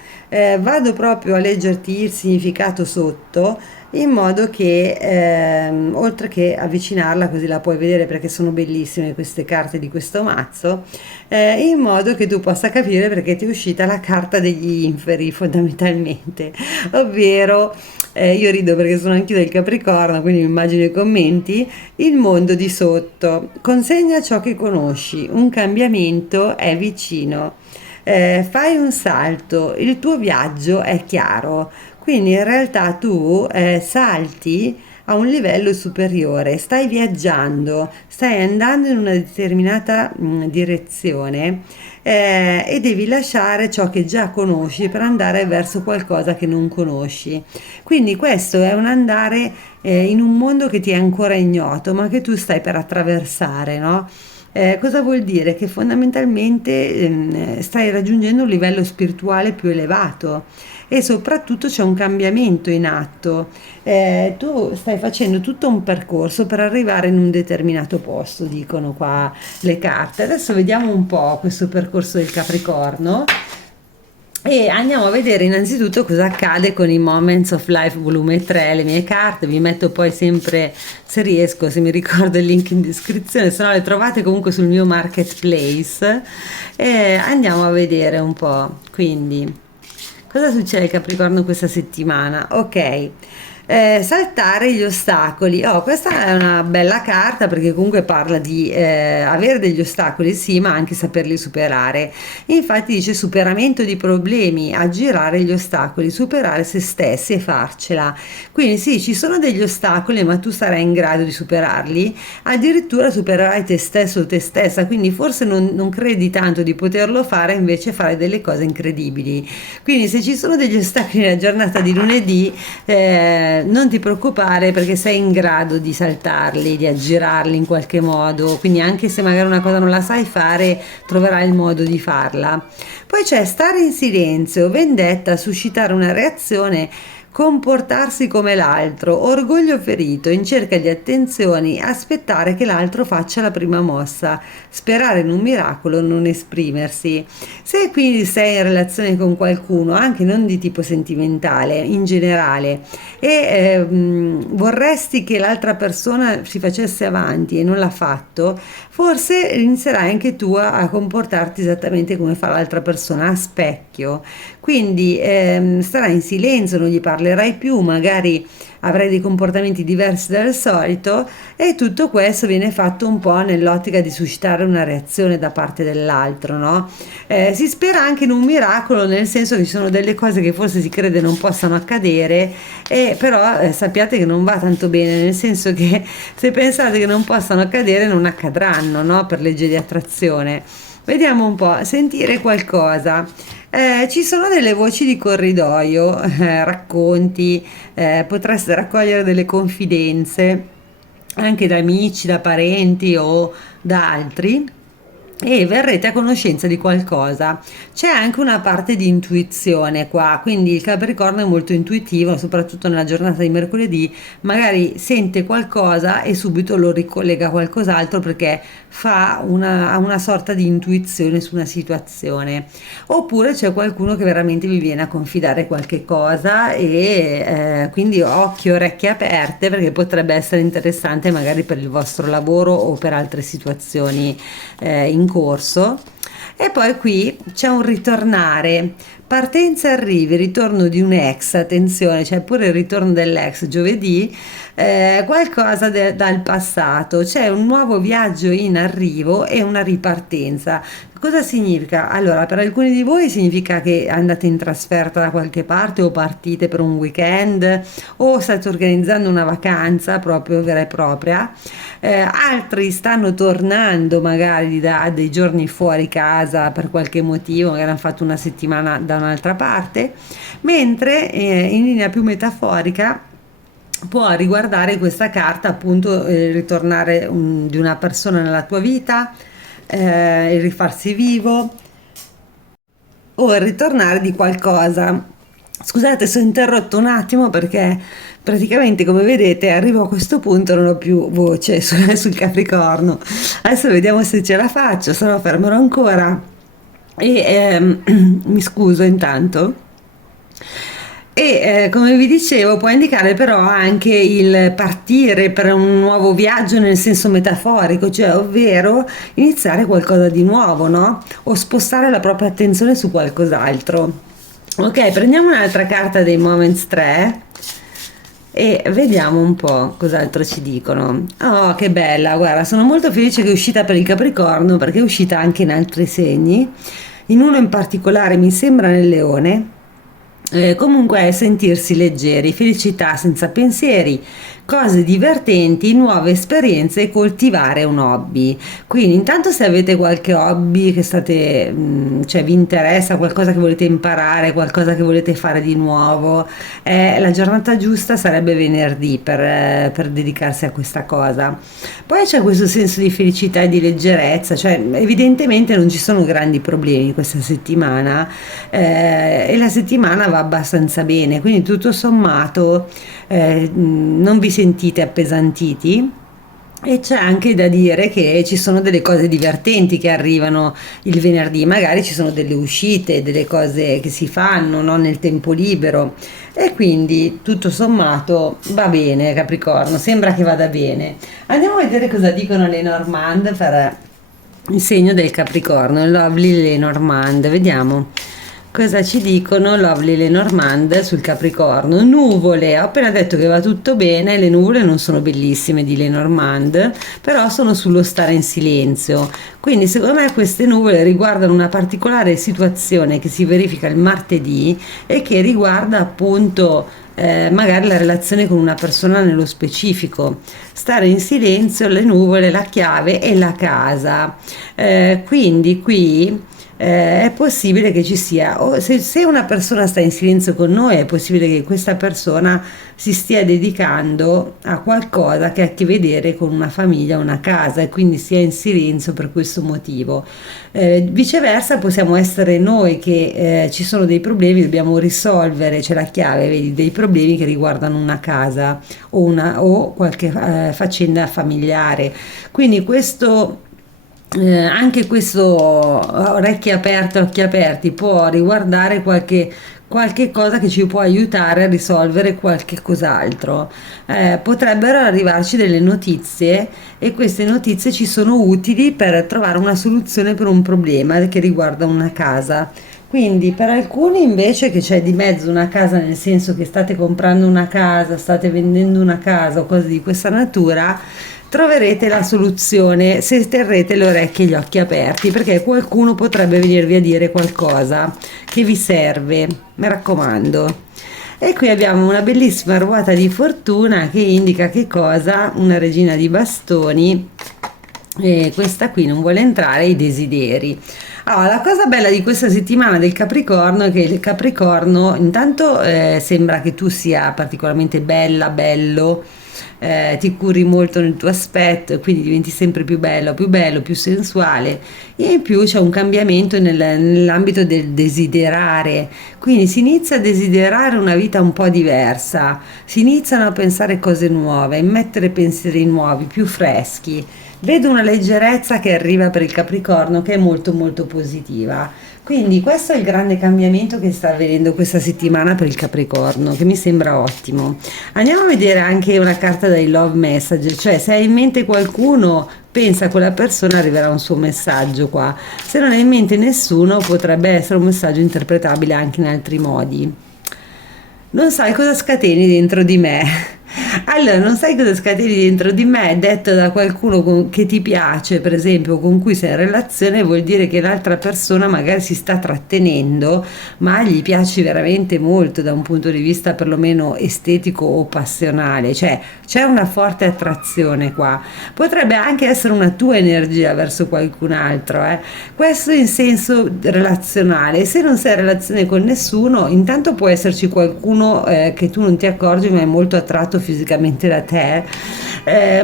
Vado proprio a leggerti il significato sotto in modo che oltre che avvicinarla così la puoi vedere perché sono bellissime queste carte di questo mazzo, in modo che tu possa capire perché ti è uscita la carta degli inferi fondamentalmente, ovvero io rido perché sono anch'io del Capricorno, quindi mi immagino i commenti, il mondo di sotto, consegna ciò che conosci, un cambiamento è vicino. Fai un salto, il tuo viaggio è chiaro, quindi in realtà tu salti a un livello superiore, stai viaggiando, stai andando in una determinata direzione e devi lasciare ciò che già conosci per andare verso qualcosa che non conosci. Quindi questo è un andare in un mondo che ti è ancora ignoto, ma che tu stai per attraversare, no? Cosa vuol dire? Che fondamentalmente stai raggiungendo un livello spirituale più elevato e soprattutto c'è un cambiamento in atto. Tu stai facendo tutto un percorso per arrivare in un determinato posto, dicono qua le carte. Adesso vediamo un po' questo percorso del Capricorno. E andiamo a vedere innanzitutto cosa accade con i Moments of Life volume 3, le mie carte, vi metto poi sempre, se riesco, se mi ricordo il link in descrizione, se no le trovate comunque sul mio marketplace e andiamo a vedere un po'. Quindi, cosa succede Capricorno questa settimana? Ok. Saltare gli ostacoli. Oh, questa è una bella carta perché comunque parla di avere degli ostacoli, sì, ma anche saperli superare. Infatti dice superamento di problemi, aggirare gli ostacoli, superare se stessi e farcela. Quindi sì, ci sono degli ostacoli, ma tu sarai in grado di superarli, addirittura supererai te stesso o te stessa, quindi forse non credi tanto di poterlo fare, invece fare delle cose incredibili. Quindi se ci sono degli ostacoli nella giornata di lunedì, non ti preoccupare perché sei in grado di saltarli, di aggirarli in qualche modo, quindi anche se magari una cosa non la sai fare, troverai il modo di farla. Poi c'è stare in silenzio, vendetta, suscitare una reazione, comportarsi come l'altro, orgoglio ferito, in cerca di attenzioni, aspettare che l'altro faccia la prima mossa, sperare in un miracolo, non esprimersi. Se quindi sei in relazione con qualcuno, anche non di tipo sentimentale, in generale, e vorresti che l'altra persona si facesse avanti e non l'ha fatto, forse inizierai anche tu a comportarti esattamente come fa l'altra persona, a specchio. Quindi starai in silenzio, non gli parlerai più, magari avrai dei comportamenti diversi dal solito e tutto questo viene fatto un po' nell'ottica di suscitare una reazione da parte dell'altro, no? Si spera anche in un miracolo, nel senso che ci sono delle cose che forse si crede non possano accadere, però sappiate che non va tanto bene, nel senso che se pensate che non possano accadere non accadranno, no? Per legge di attrazione. Vediamo un po', sentire qualcosa. Ci sono delle voci di corridoio, racconti, potreste raccogliere delle confidenze anche da amici, da parenti o da altri e verrete a conoscenza di qualcosa. C'è anche una parte di intuizione qua, quindi il Capricorno è molto intuitivo, soprattutto nella giornata di mercoledì, magari sente qualcosa e subito lo ricollega a qualcos'altro perché ha una sorta di intuizione su una situazione. Oppure c'è qualcuno che veramente vi viene a confidare qualche cosa e quindi occhio, orecchie aperte perché potrebbe essere interessante magari per il vostro lavoro o per altre situazioni in corso. E poi qui c'è un ritornare, partenza e arrivi, ritorno di un ex, attenzione, c'è pure il ritorno dell'ex giovedì, qualcosa dal passato, c'è un nuovo viaggio in arrivo e una ripartenza. Cosa significa? Allora, per alcuni di voi significa che andate in trasferta da qualche parte o partite per un weekend o state organizzando una vacanza proprio vera e propria. Altri stanno tornando magari da dei giorni fuori casa per qualche motivo, magari hanno fatto una settimana da un'altra parte, mentre in linea più metaforica può riguardare questa carta appunto il ritornare di una persona nella tua vita, il rifarsi vivo o il ritornare di qualcosa. Scusate, sono interrotto un attimo perché praticamente come vedete arrivo a questo punto non ho più voce sul Capricorno. Adesso vediamo se ce la faccio, se no fermerò ancora e mi scuso intanto. E come vi dicevo, può indicare però anche il partire per un nuovo viaggio nel senso metaforico, cioè ovvero iniziare qualcosa di nuovo, no? O spostare la propria attenzione su qualcos'altro. Ok, prendiamo un'altra carta dei Moments 3 e vediamo un po' cos'altro ci dicono. Oh, che bella, guarda, sono molto felice che è uscita per il Capricorno perché è uscita anche in altri segni. In uno in particolare mi sembra nel Leone. Comunque è sentirsi leggeri, felicità senza pensieri, cose divertenti, nuove esperienze e coltivare un hobby. Quindi intanto se avete qualche hobby che state, cioè vi interessa, qualcosa che volete imparare, qualcosa che volete fare di nuovo, la giornata giusta sarebbe venerdì per dedicarsi a questa cosa. Poi c'è questo senso di felicità e di leggerezza, cioè evidentemente non ci sono grandi problemi questa settimana, e la settimana va abbastanza bene, quindi tutto sommato non vi sentite appesantiti. E c'è anche da dire che ci sono delle cose divertenti che arrivano il venerdì, magari ci sono delle uscite, delle cose che si fanno, no, nel tempo libero, e quindi tutto sommato va bene Capricorno, sembra che vada bene. Andiamo a vedere cosa dicono le Normand per il segno del Capricorno, Lovely Lenormand, vediamo cosa ci dicono Lovely Lenormand sul Capricorno. Nuvole, ho appena detto che va tutto bene, le nuvole non sono bellissime di Lenormand, però sono sullo stare in silenzio, quindi secondo me queste nuvole riguardano una particolare situazione che si verifica il martedì e che riguarda appunto magari la relazione con una persona nello specifico. Stare in silenzio, le nuvole, la chiave e la casa. Quindi qui è possibile che ci sia, o se una persona sta in silenzio con noi, è possibile che questa persona si stia dedicando a qualcosa che ha a che vedere con una famiglia, una casa, e quindi sia in silenzio per questo motivo. Viceversa, possiamo essere noi che ci sono dei problemi, dobbiamo risolvere, c'è la chiave, vedi, dei problemi che riguardano una casa o qualche faccenda familiare. Quindi anche questo orecchie aperte, occhi aperti può riguardare qualche cosa che ci può aiutare a risolvere qualche cos'altro. Potrebbero arrivarci delle notizie e queste notizie ci sono utili per trovare una soluzione per un problema che riguarda una casa. Quindi per alcuni invece che c'è di mezzo una casa, nel senso che state comprando una casa, state vendendo una casa o cose di questa natura, troverete la soluzione se terrete le orecchie e gli occhi aperti, perché qualcuno potrebbe venirvi a dire qualcosa che vi serve, mi raccomando. E qui abbiamo una bellissima ruota di fortuna che indica che cosa? Una regina di bastoni, e questa qui non vuole entrare i desideri. Allora, la cosa bella di questa settimana del Capricorno è che il Capricorno intanto sembra che tu sia particolarmente bella, bello, ti curi molto nel tuo aspetto e quindi diventi sempre più bello, più sensuale, e in più c'è un cambiamento nell'ambito del desiderare, quindi si inizia a desiderare una vita un po' diversa, si iniziano a pensare cose nuove, a immettere pensieri nuovi, più freschi. Vedo una leggerezza che arriva per il Capricorno che è molto molto positiva. Quindi questo è il grande cambiamento che sta avvenendo questa settimana per il Capricorno, che mi sembra ottimo. Andiamo a vedere anche una carta dai love message, cioè se hai in mente qualcuno, pensa a quella persona, arriverà un suo messaggio qua. Se non hai in mente nessuno, potrebbe essere un messaggio interpretabile anche in altri modi. Non sai cosa scateni dentro di me. Allora, non sai cosa scateni dentro di me, detto da qualcuno che ti piace, per esempio, con cui sei in relazione, vuol dire che l'altra persona magari si sta trattenendo, ma gli piaci veramente molto da un punto di vista perlomeno estetico o passionale, cioè c'è una forte attrazione qua. Potrebbe anche essere una tua energia verso qualcun altro, eh? Questo in senso relazionale. Se non sei in relazione con nessuno, intanto può esserci qualcuno che tu non ti accorgi ma è molto attratto fisicamente da te,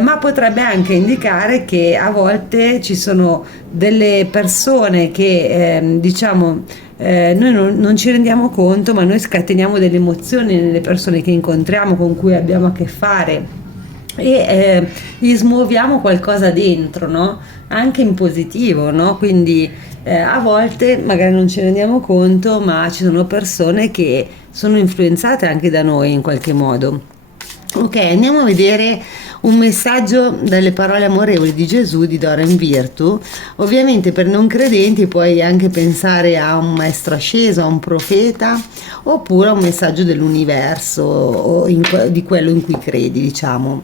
ma potrebbe anche indicare che a volte ci sono delle persone che diciamo noi non ci rendiamo conto, ma noi scateniamo delle emozioni nelle persone che incontriamo, con cui abbiamo a che fare, e gli smuoviamo qualcosa dentro, no? Anche in positivo, no? Quindi a volte magari non ci rendiamo conto, ma ci sono persone che sono influenzate anche da noi in qualche modo. Ok, andiamo a vedere un messaggio dalle parole amorevoli di Gesù di Dora in Virtù. Ovviamente per non credenti puoi anche pensare a un maestro asceso, a un profeta, oppure a un messaggio dell'universo o di quello in cui credi, diciamo.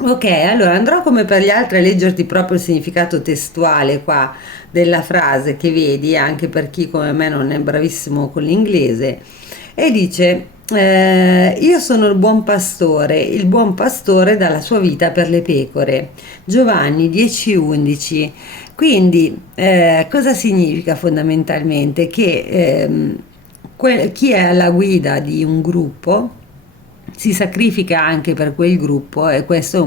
Ok, allora andrò come per gli altri a leggerti proprio il significato testuale qua della frase che vedi, anche per chi come me non è bravissimo con l'inglese, e dice: Io sono il buon pastore dà la sua vita per le pecore. Giovanni 10:11. Quindi, cosa significa fondamentalmente? Che chi è alla guida di un gruppo si sacrifica anche per quel gruppo e questo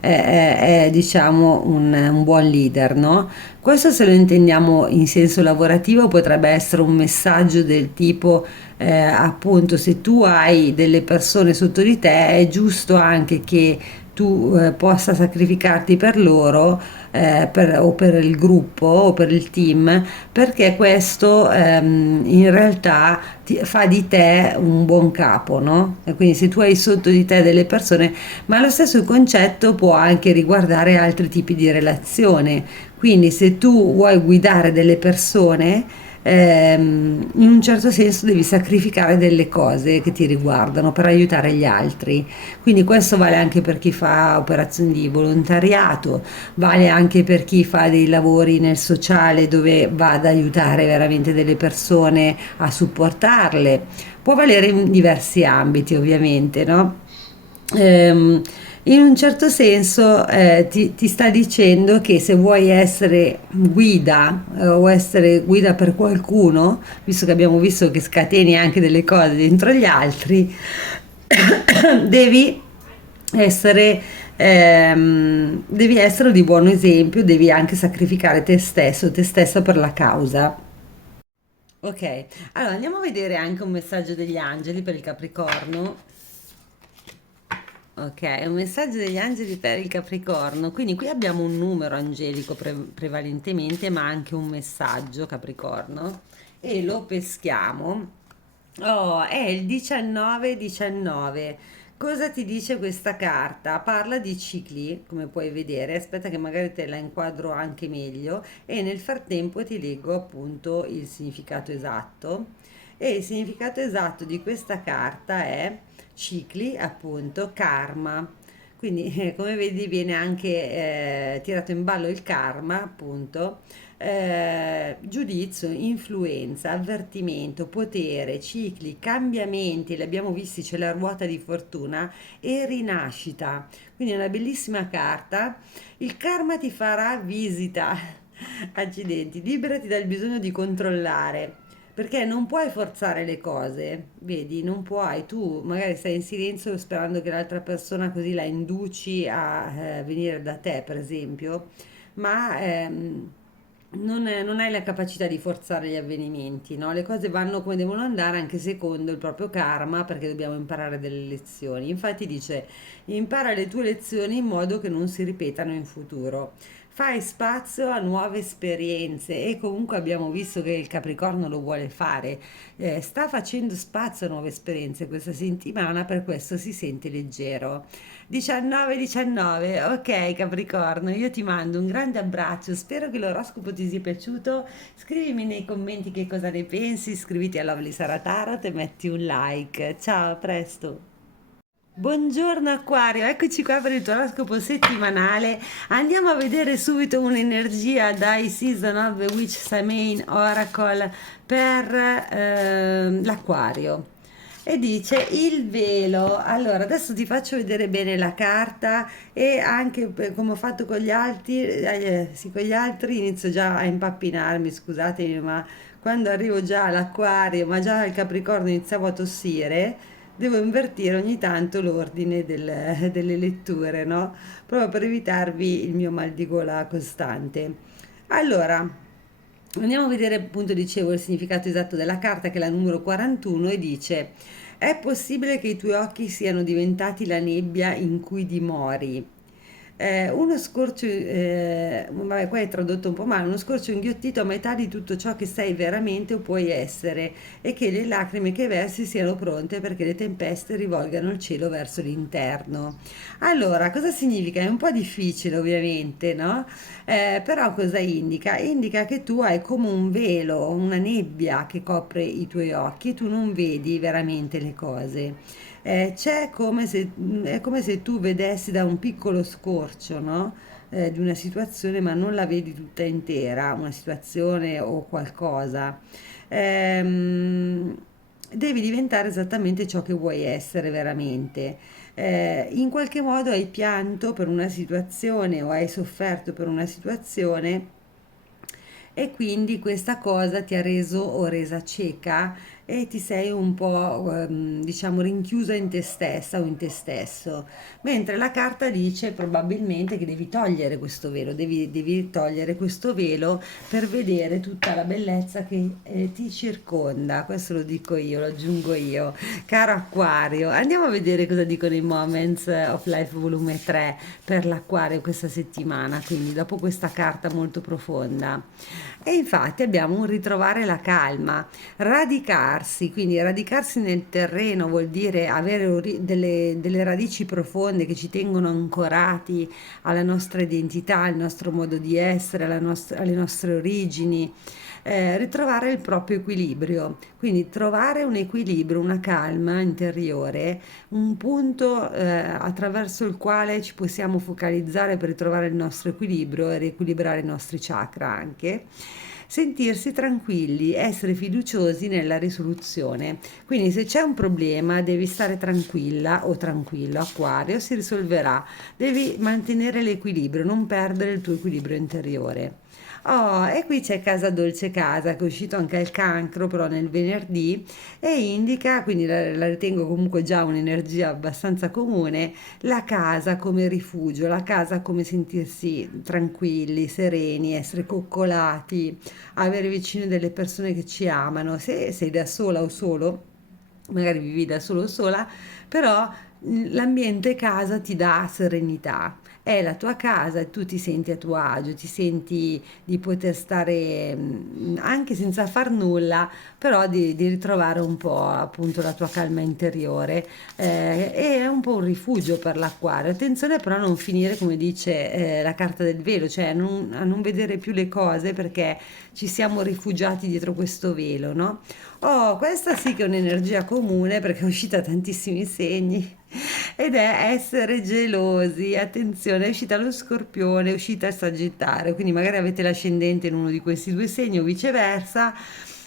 è diciamo un buon leader, no? Questo se lo intendiamo in senso lavorativo potrebbe essere un messaggio del tipo appunto se tu hai delle persone sotto di te è giusto anche che tu possa sacrificarti per loro o per il gruppo o per il team perché questo in realtà fa di te un buon capo, no? E quindi se tu hai sotto di te delle persone, ma lo stesso concetto può anche riguardare altri tipi di relazione. Quindi se tu vuoi guidare delle persone, in un certo senso devi sacrificare delle cose che ti riguardano per aiutare gli altri. Quindi questo vale anche per chi fa operazioni di volontariato, vale anche per chi fa dei lavori nel sociale dove va ad aiutare veramente delle persone a supportarle. Può valere in diversi ambiti, ovviamente, no? Ehm, In un certo senso ti sta dicendo che se vuoi essere guida o essere guida per qualcuno, visto che abbiamo visto che scateni anche delle cose dentro gli altri, devi essere, devi essere di buon esempio, devi anche sacrificare te stesso, te stessa per la causa. Ok, allora andiamo a vedere anche un messaggio degli angeli per il Capricorno. Ok, un messaggio degli angeli per il Capricorno. Quindi qui abbiamo un numero angelico prevalentemente, ma anche un messaggio Capricorno. E lo peschiamo. Oh, è il 1919. Cosa ti dice questa carta? Parla di cicli, come puoi vedere. Aspetta che magari te la inquadro anche meglio e nel frattempo ti leggo appunto il significato esatto. E il significato esatto di questa carta è cicli, appunto, karma. Quindi, come vedi, viene anche tirato in ballo il karma, appunto, giudizio, influenza, avvertimento, potere, cicli, cambiamenti, li abbiamo visti, c'è la ruota di fortuna e rinascita. Quindi è una bellissima carta. Il karma ti farà visita. Accidenti, liberati dal bisogno di controllare. Perché non puoi forzare le cose, vedi, non puoi, tu magari stai in silenzio sperando che l'altra persona così la induci a venire da te, per esempio, ma non hai la capacità di forzare gli avvenimenti, no? Le cose vanno come devono andare anche secondo il proprio karma, perché dobbiamo imparare delle lezioni. Infatti dice, impara le tue lezioni in modo che non si ripetano in futuro. Fai spazio a nuove esperienze e comunque abbiamo visto che il Capricorno lo vuole fare. Sta facendo spazio a nuove esperienze questa settimana, per questo si sente leggero. 19-19, ok Capricorno, io ti mando un grande abbraccio, spero che l'oroscopo ti sia piaciuto, scrivimi nei commenti che cosa ne pensi, iscriviti a Lovely Sara Tarot e metti un like. Ciao, a presto! Buongiorno Acquario, eccoci qua per il tuo oroscopo settimanale. Andiamo a vedere subito un'energia dai Season of the Witch Samhain Oracle per l'Acquario. E dice il velo. Allora, adesso ti faccio vedere bene la carta e anche come ho fatto con gli altri, sì, con gli altri inizio già a impappinarmi, scusatemi, ma quando arrivo già all'Acquario, ma già al Capricorno iniziavo a tossire. Devo invertire ogni tanto l'ordine delle letture, no? Proprio per evitarvi il mio mal di gola costante. Allora, andiamo a vedere, appunto, dicevo, il significato esatto della carta, che è la numero 41, e dice: È possibile che i tuoi occhi siano diventati la nebbia in cui dimori. Uno scorcio, vabbè, qua è tradotto un po' male, uno scorcio inghiottito a metà di tutto ciò che sei veramente o puoi essere, e che le lacrime che versi siano pronte perché le tempeste rivolgano il cielo verso l'interno. Allora, cosa significa? È un po' difficile ovviamente, no? Però cosa indica? Indica che tu hai come un velo, una nebbia che copre i tuoi occhi e tu non vedi veramente le cose. C'è come se, è come se tu vedessi da un piccolo scorcio, no? Di una situazione, ma non la vedi tutta intera, una situazione o qualcosa. Ehm, devi diventare esattamente ciò che vuoi essere veramente. In qualche modo hai pianto per una situazione o hai sofferto per una situazione e quindi questa cosa ti ha reso o resa cieca e ti sei un po', diciamo, rinchiusa in te stessa o in te stesso. Mentre la carta dice probabilmente che devi togliere questo velo, devi togliere questo velo per vedere tutta la bellezza che ti circonda. Questo lo dico io, lo aggiungo io. Caro Acquario, andiamo a vedere cosa dicono i Moments of Life volume 3 per l'Acquario questa settimana, quindi dopo questa carta molto profonda. E infatti abbiamo un ritrovare la calma, radicarsi, quindi radicarsi nel terreno vuol dire avere delle radici profonde che ci tengono ancorati alla nostra identità, al nostro modo di essere, alle nostre origini. Ritrovare il proprio equilibrio, quindi trovare un equilibrio, una calma interiore, un punto attraverso il quale ci possiamo focalizzare per ritrovare il nostro equilibrio e riequilibrare i nostri chakra anche. Sentirsi tranquilli, essere fiduciosi nella risoluzione. Quindi se c'è un problema devi stare tranquilla o tranquillo, Acquario, si risolverà. Devi mantenere l'equilibrio, non perdere il tuo equilibrio interiore. Oh, e qui c'è Casa Dolce Casa, che è uscito anche il cancro, però nel venerdì, e indica, quindi la ritengo comunque già un'energia abbastanza comune, la casa come rifugio, la casa come sentirsi tranquilli, sereni, essere coccolati, avere vicino delle persone che ci amano. Se sei da sola o solo, magari vivi da solo o sola, però l'ambiente casa ti dà serenità. È la tua casa e tu ti senti a tuo agio, ti senti di poter stare anche senza far nulla, però di ritrovare un po' appunto la tua calma interiore. È un po' un rifugio per l'acquario. Attenzione però a non finire come dice la carta del velo, cioè a non vedere più le cose perché ci siamo rifugiati dietro questo velo, no? Oh, questa sì che è un'energia comune perché è uscita tantissimi segni ed è essere gelosi. Attenzione, è uscita lo Scorpione, è uscita il Sagittario, quindi magari avete l'ascendente in uno di questi due segni o viceversa.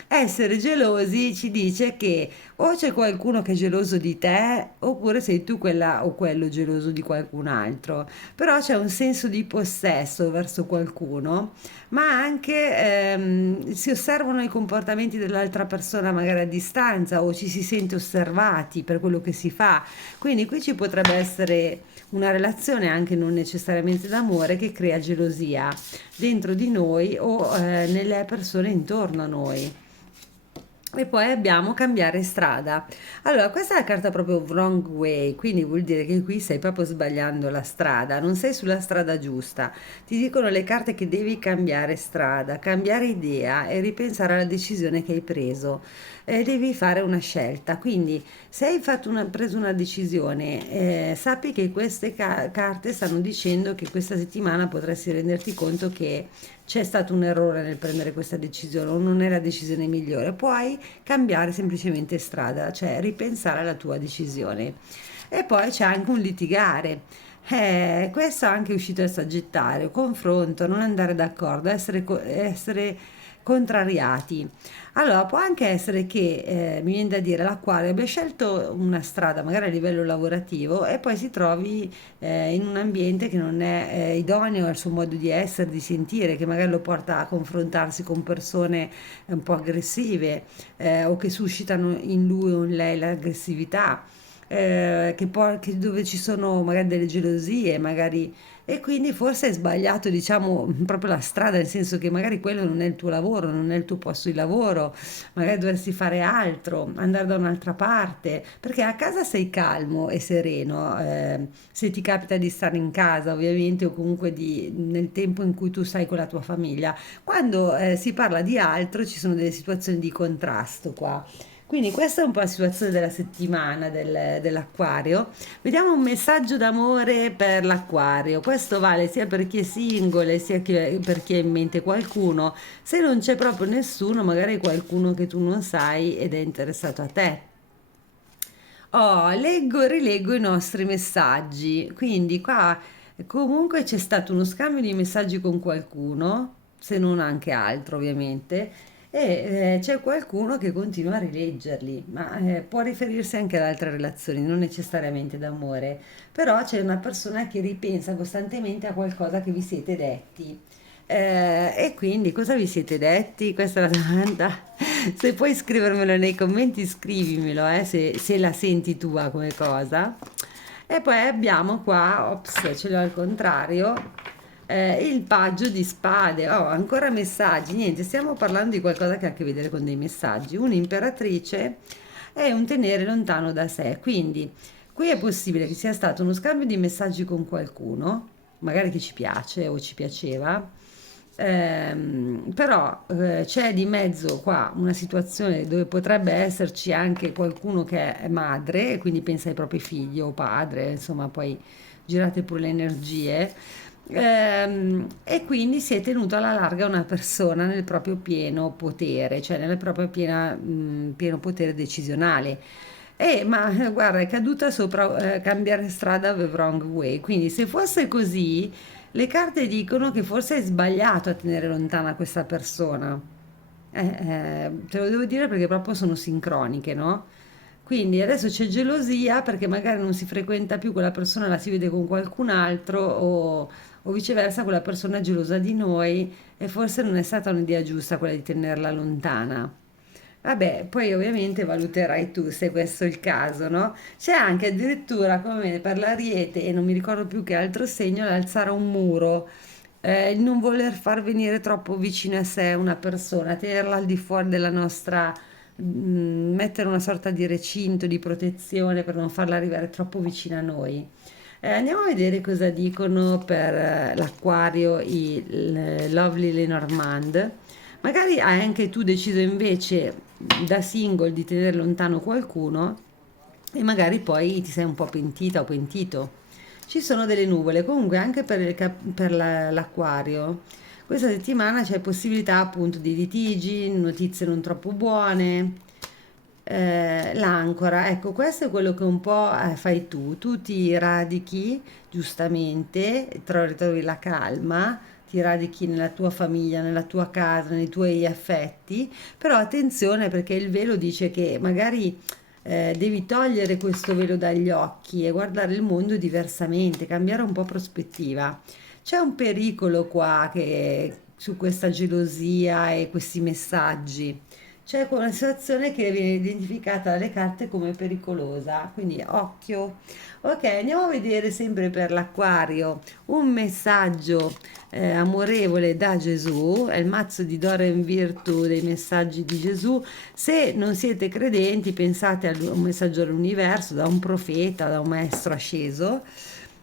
Essere gelosi ci dice che o c'è qualcuno che è geloso di te oppure sei tu quella o quello geloso di qualcun altro. Però c'è un senso di possesso verso qualcuno, ma anche si osservano i comportamenti dell'altra persona magari a distanza o ci si sente osservati per quello che si fa. Quindi qui ci potrebbe essere una relazione anche non necessariamente d'amore che crea gelosia dentro di noi o nelle persone intorno a noi. E poi abbiamo cambiare strada. Allora, questa è la carta proprio wrong way, quindi vuol dire che qui stai proprio sbagliando la strada, non sei sulla strada giusta. Ti dicono le carte che devi cambiare strada, cambiare idea e ripensare alla decisione che hai preso. Devi fare una scelta. Quindi, se hai preso una decisione, sappi che queste carte stanno dicendo che questa settimana potresti renderti conto che c'è stato un errore nel prendere questa decisione o non è la decisione migliore. Puoi cambiare semplicemente strada, cioè ripensare alla tua decisione. E poi c'è anche un litigare. Questo è anche uscito dal Sagittario, confronto, non andare d'accordo, essere contrariati. Allora, può anche essere che, mi viene da dire, l'acquario abbia scelto una strada, magari a livello lavorativo, e poi si trovi in un ambiente che non è idoneo al suo modo di essere, di sentire, che magari lo porta a confrontarsi con persone un po' aggressive o che suscitano in lui o in lei l'aggressività, dove ci sono magari delle gelosie, magari e quindi forse è sbagliato, diciamo, proprio la strada, nel senso che magari quello non è il tuo lavoro, non è il tuo posto di lavoro, magari dovresti fare altro, andare da un'altra parte, perché a casa sei calmo e sereno, se ti capita di stare in casa, ovviamente, o comunque nel tempo in cui tu stai con la tua famiglia. Quando si parla di altro ci sono delle situazioni di contrasto qua. Quindi questa è un po' la situazione della settimana dell'acquario. Vediamo un messaggio d'amore per l'acquario. Questo vale sia per chi è single, sia per chi ha in mente qualcuno. Se non c'è proprio nessuno, magari qualcuno che tu non sai ed è interessato a te. Oh, leggo e rileggo i nostri messaggi. Quindi qua comunque c'è stato uno scambio di messaggi con qualcuno, se non anche altro ovviamente. C'è qualcuno che continua a rileggerli, ma può riferirsi anche ad altre relazioni, non necessariamente d'amore, però c'è una persona che ripensa costantemente a qualcosa che vi siete detti. E quindi cosa vi siete detti? Questa è la domanda. Se puoi scrivermelo nei commenti, scrivimelo, se la senti tua come cosa. E poi abbiamo qua, ops, ce l'ho al contrario, il paggio di spade. Oh, ancora messaggi. Niente, stiamo parlando di qualcosa che ha a che vedere con dei messaggi. Un'imperatrice è un tenere lontano da sé. Quindi qui è possibile che sia stato uno scambio di messaggi con qualcuno, magari che ci piace o ci piaceva. Però c'è di mezzo qua una situazione dove potrebbe esserci anche qualcuno che è madre e quindi pensa ai propri figli o padre, insomma, poi girate pure le energie. E quindi si è tenuto alla larga una persona nel proprio pieno potere, cioè nel proprio pieno potere decisionale. Ma guarda, è caduta sopra cambiare strada the wrong way. Quindi se fosse così, le carte dicono che forse è sbagliato a tenere lontana questa persona. Te lo devo dire perché proprio sono sincroniche, no? Quindi adesso c'è gelosia perché magari non si frequenta più quella persona, la si vede con qualcun altro o viceversa quella persona è gelosa di noi e forse non è stata un'idea giusta quella di tenerla lontana. Vabbè, poi ovviamente valuterai tu se questo è il caso, no? C'è anche addirittura come per l'Ariete e non mi ricordo più che altro segno, l'alzare un muro, il non voler far venire troppo vicino a sé una persona, tenerla al di fuori della nostra, mettere una sorta di recinto, di protezione per non farla arrivare troppo vicino a noi. Andiamo a vedere cosa dicono per l'Acquario il Lovely Lenormand. Magari hai anche tu deciso invece da single di tenere lontano qualcuno e magari poi ti sei un po' pentita o pentito. Ci sono delle nuvole, comunque anche per l'acquario. Questa settimana c'è possibilità appunto di litigi, notizie non troppo buone. L'ancora, ecco, questo è quello che un po' fai tu ti radichi giustamente, ritrovi la calma, ti radichi nella tua famiglia, nella tua casa, nei tuoi affetti, però attenzione perché il velo dice che magari devi togliere questo velo dagli occhi e guardare il mondo diversamente, cambiare un po' prospettiva. C'è un pericolo qua su questa gelosia e questi messaggi. C'è una situazione che viene identificata dalle carte come pericolosa, quindi occhio. Ok, andiamo a vedere sempre per l'acquario un messaggio amorevole da Gesù, è il mazzo di Dora in Virtù dei messaggi di Gesù. Se non siete credenti, pensate a un messaggio dall'universo, da un profeta, da un maestro asceso.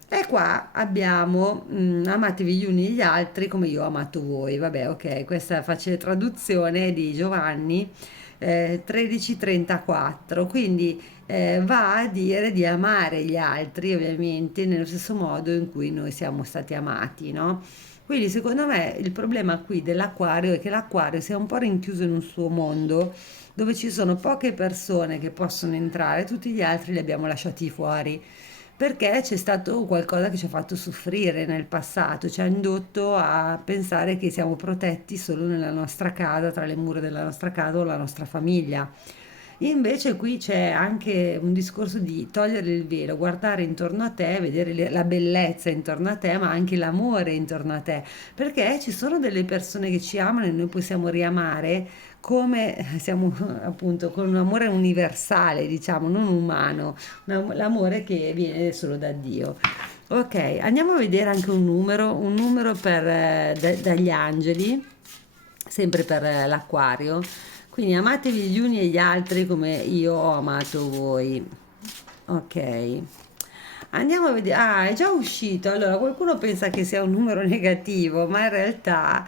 E qua abbiamo amatevi gli uni gli altri come io ho amato voi. Vabbè, ok, questa è la facile traduzione di Giovanni 13:34. Quindi va a dire di amare gli altri, ovviamente, nello stesso modo in cui noi siamo stati amati, no? Quindi secondo me il problema qui dell'acquario è che l'acquario si è un po' rinchiuso in un suo mondo dove ci sono poche persone che possono entrare, tutti gli altri li abbiamo lasciati fuori perché c'è stato qualcosa che ci ha fatto soffrire nel passato, ci ha indotto a pensare che siamo protetti solo nella nostra casa, tra le mura della nostra casa o la nostra famiglia. Invece qui c'è anche un discorso di togliere il velo, guardare intorno a te, vedere la bellezza intorno a te, ma anche l'amore intorno a te, perché ci sono delle persone che ci amano e noi possiamo riamare come siamo appunto con un amore universale, diciamo, non umano, l'amore che viene solo da Dio. Ok, andiamo a vedere anche un numero per, dagli angeli, sempre per l'acquario. Quindi amatevi gli uni e gli altri come io ho amato voi. Ok. Andiamo a vedere. Ah, è già uscito. Allora, qualcuno pensa che sia un numero negativo, ma in realtà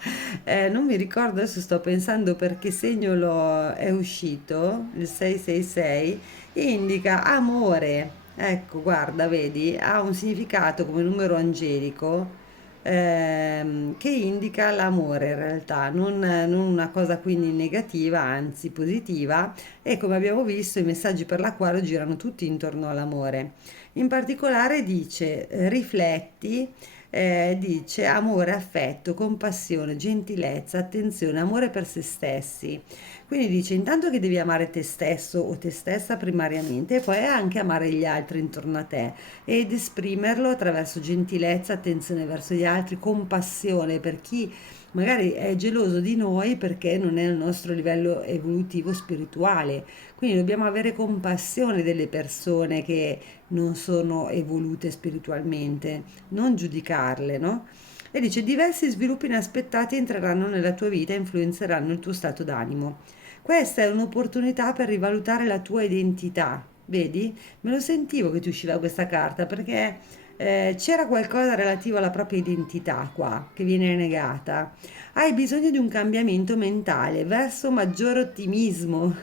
non mi ricordo, adesso sto pensando per che segno è uscito, il 666, indica amore. Ecco, guarda, vedi, ha un significato come numero angelico che indica l'amore in realtà, non una cosa quindi negativa, anzi positiva, e come abbiamo visto i messaggi per l'acquario girano tutti intorno all'amore. In particolare dice rifletti, dice amore, affetto, compassione, gentilezza, attenzione, amore per se stessi. Quindi dice intanto che devi amare te stesso o te stessa primariamente e poi anche amare gli altri intorno a te ed esprimerlo attraverso gentilezza, attenzione verso gli altri, compassione per chi magari è geloso di noi perché non è il nostro livello evolutivo spirituale. Quindi dobbiamo avere compassione delle persone che non sono evolute spiritualmente, non giudicarle, no? E dice diversi sviluppi inaspettati entreranno nella tua vita e influenzeranno il tuo stato d'animo. Questa è un'opportunità per rivalutare la tua identità. Vedi? Me lo sentivo che ti usciva questa carta perché c'era qualcosa relativo alla propria identità qua che viene negata. Hai bisogno di un cambiamento mentale verso maggiore ottimismo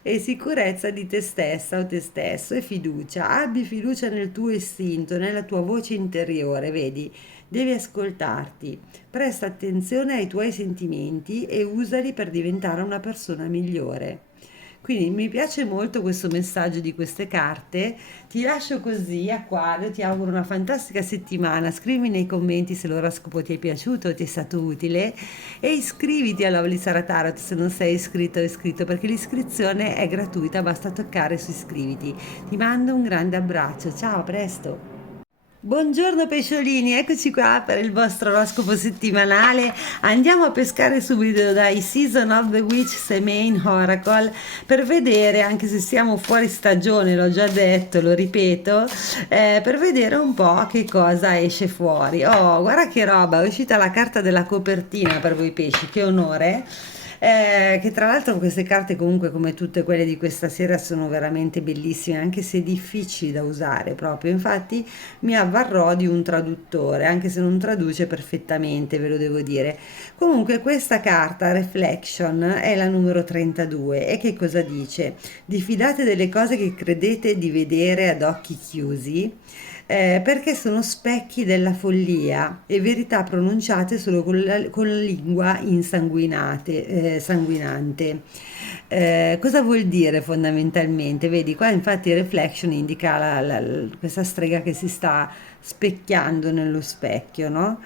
e sicurezza di te stessa o te stesso e fiducia. Abbi fiducia nel tuo istinto, nella tua voce interiore, vedi? Devi ascoltarti, presta attenzione ai tuoi sentimenti e usali per diventare una persona migliore. Quindi mi piace molto questo messaggio di queste carte. Ti lascio così, Acquario, ti auguro una fantastica settimana. Scrivi nei commenti se l'oroscopo ti è piaciuto o ti è stato utile e iscriviti alla Olisara Tarot se non sei iscritto o iscritto perché l'iscrizione è gratuita, basta toccare su iscriviti. Ti mando un grande abbraccio, ciao, a presto! Buongiorno pesciolini, eccoci qua per il vostro oroscopo settimanale. Andiamo a pescare subito dai Season of the Witch Semaine Oracle per vedere, anche se siamo fuori stagione, l'ho già detto, lo ripeto, per vedere un po' che cosa esce fuori. Oh, guarda che roba, è uscita la carta della copertina per voi pesci, che onore! Che tra l'altro queste carte comunque come tutte quelle di questa sera sono veramente bellissime anche se difficili da usare proprio, infatti mi avvarrò di un traduttore anche se non traduce perfettamente, ve lo devo dire. Comunque questa carta Reflection è la numero 32 e che cosa dice? Diffidate delle cose che credete di vedere ad occhi chiusi, perché sono specchi della follia e verità pronunciate solo con la lingua sanguinante. Cosa vuol dire fondamentalmente? Vedi, qua infatti reflection indica questa strega che si sta specchiando nello specchio, no?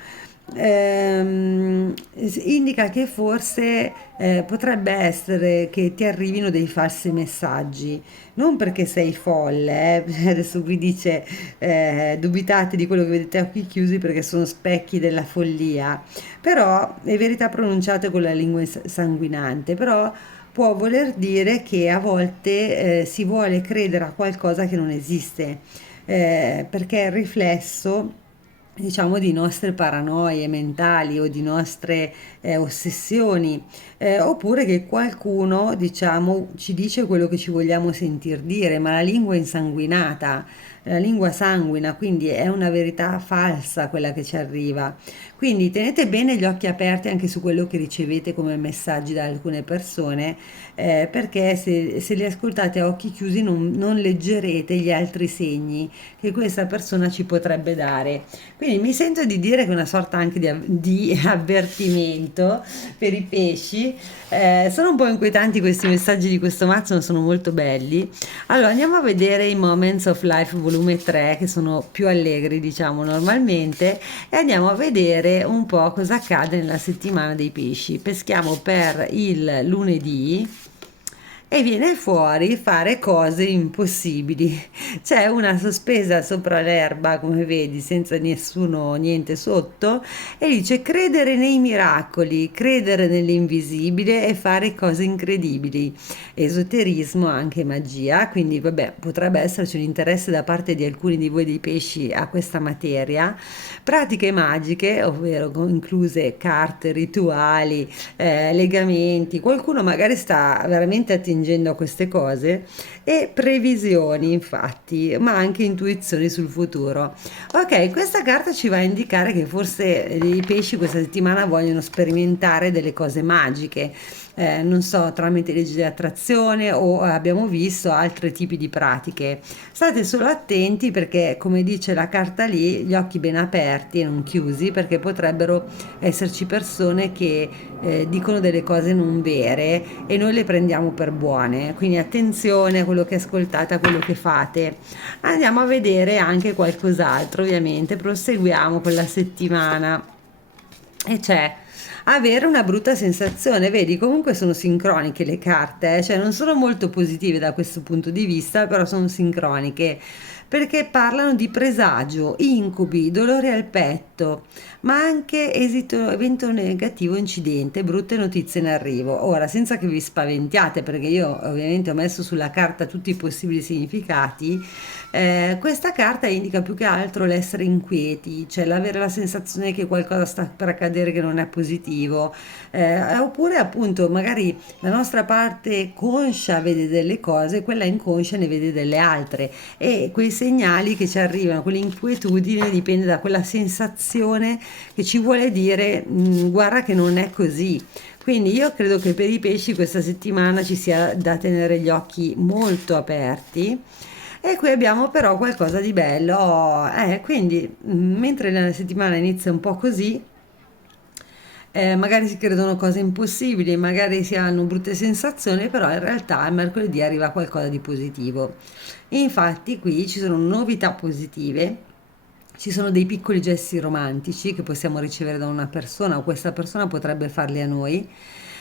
Indica che forse potrebbe essere che ti arrivino dei falsi messaggi, non perché sei folle, adesso qui dice dubitate di quello che vedete a occhi chiusi perché sono specchi della follia, però è verità pronunciate con la lingua sanguinante, però può voler dire che a volte si vuole credere a qualcosa che non esiste, perché è il riflesso diciamo di nostre paranoie mentali o di nostre ossessioni, oppure che qualcuno diciamo ci dice quello che ci vogliamo sentir dire, ma la lingua è insanguinata, la lingua sanguina, quindi è una verità falsa quella che ci arriva. Quindi tenete bene gli occhi aperti anche su quello che ricevete come messaggi da alcune persone, perché se li ascoltate a occhi chiusi non leggerete gli altri segni che questa persona ci potrebbe dare. Quindi mi sento di dire che è una sorta anche di avvertimento per i pesci. Sono un po' inquietanti questi messaggi di questo mazzo, ma sono molto belli. Allora andiamo a vedere i Moments of Life volume 3 che sono più allegri diciamo normalmente e andiamo a vedere un po' cosa accade nella settimana dei pesci. Peschiamo per il lunedì e viene fuori fare cose impossibili. C'è una sospesa sopra l'erba, come vedi, senza nessuno, niente sotto, e dice credere nei miracoli, credere nell'invisibile e fare cose incredibili. Esoterismo, anche magia, quindi vabbè, potrebbe esserci un interesse da parte di alcuni di voi dei pesci a questa materia. Pratiche magiche, ovvero incluse carte, rituali, legamenti, qualcuno magari sta veramente attingendo a queste cose e previsioni infatti, ma anche intuizioni sul futuro. Ok, questa carta ci va a indicare che forse i pesci questa settimana vogliono sperimentare delle cose magiche, non so, tramite leggi di attrazione o abbiamo visto altri tipi di pratiche. State solo attenti perché, come dice la carta lì, gli occhi ben aperti e non chiusi, perché potrebbero esserci persone che dicono delle cose non vere e noi le prendiamo per buone. buone, quindi attenzione a quello che ascoltate, a quello che fate. Andiamo a vedere anche qualcos'altro, ovviamente, proseguiamo con la settimana e c'è avere una brutta sensazione. Vedi, comunque sono sincroniche le carte, cioè non sono molto positive da questo punto di vista, però sono sincroniche perché parlano di presagio, incubi, dolore al petto, ma anche esito, evento negativo, incidente, brutte notizie in arrivo. Ora, senza che vi spaventiate, perché io ovviamente ho messo sulla carta tutti i possibili significati, questa carta indica più che altro l'essere inquieti, cioè l'avere la sensazione che qualcosa sta per accadere che non è positivo, oppure appunto magari la nostra parte conscia vede delle cose, quella inconscia ne vede delle altre e quei segnali che ci arrivano, quell'inquietudine dipende da quella sensazione che ci vuole dire guarda che non è così. Quindi io credo che per i pesci questa settimana ci sia da tenere gli occhi molto aperti. E qui abbiamo però qualcosa di bello, quindi mentre la settimana inizia un po' così, magari si credono cose impossibili, magari si hanno brutte sensazioni, però in realtà il mercoledì arriva qualcosa di positivo. Infatti qui ci sono novità positive, ci sono dei piccoli gesti romantici che possiamo ricevere da una persona o questa persona potrebbe farli a noi.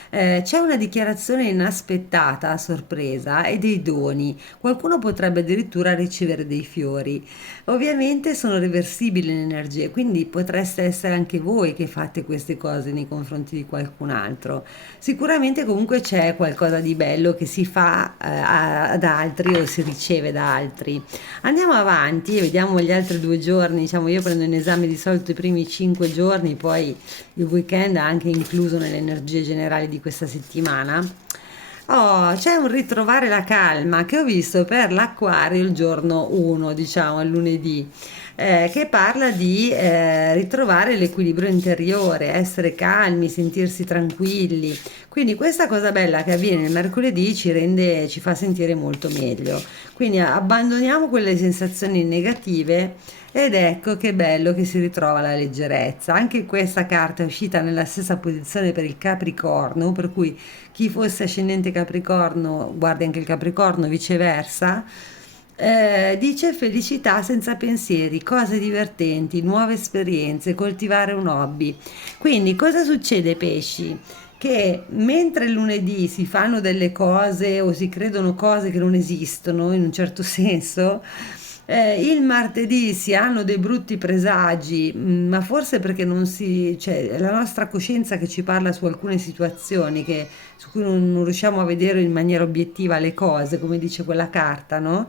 C'è una dichiarazione inaspettata, a sorpresa, e dei doni. Qualcuno potrebbe addirittura ricevere dei fiori. Ovviamente sono reversibili le energie, quindi potreste essere anche voi che fate queste cose nei confronti di qualcun altro. Sicuramente comunque c'è qualcosa di bello che si fa ad altri o si riceve da altri. Andiamo avanti, vediamo gli altri 2 giorni. Diciamo, io prendo in esame di solito i primi 5 giorni, poi il weekend è anche incluso nelle energie generali di questa settimana. Oh, c'è un ritrovare la calma che ho visto per l'acquario il giorno 1, diciamo, il lunedì, che parla di ritrovare l'equilibrio interiore, essere calmi, sentirsi tranquilli. Quindi questa cosa bella che avviene il mercoledì ci fa sentire molto meglio. Quindi abbandoniamo quelle sensazioni negative ed ecco che bello che si ritrova la leggerezza. Anche questa carta è uscita nella stessa posizione per il Capricorno, per cui chi fosse ascendente Capricorno guardi anche il Capricorno, viceversa. Dice felicità senza pensieri, cose divertenti, nuove esperienze, coltivare un hobby. Quindi cosa succede, pesci? Che mentre il lunedì si fanno delle cose o si credono cose che non esistono in un certo senso, il martedì si hanno dei brutti presagi, ma forse perché non si, cioè, è la nostra coscienza che ci parla su alcune situazioni su cui non riusciamo a vedere in maniera obiettiva le cose, come dice quella carta, no?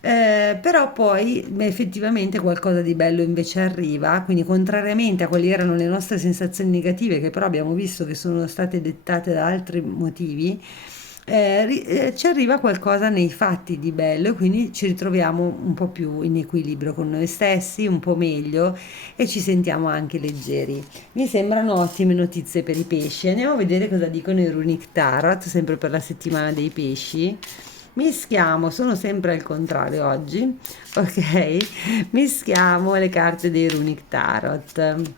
Però poi effettivamente qualcosa di bello invece arriva, quindi contrariamente a quali erano le nostre sensazioni negative, che però abbiamo visto che sono state dettate da altri motivi, ci arriva qualcosa nei fatti di bello e quindi ci ritroviamo un po' più in equilibrio con noi stessi, un po' meglio e ci sentiamo anche leggeri. Mi sembrano ottime notizie per i pesci. Andiamo a vedere cosa dicono i Runic Tarot, sempre per la settimana dei pesci. Mischiamo, sono sempre al contrario oggi, ok? Mischiamo le carte dei Runic Tarot.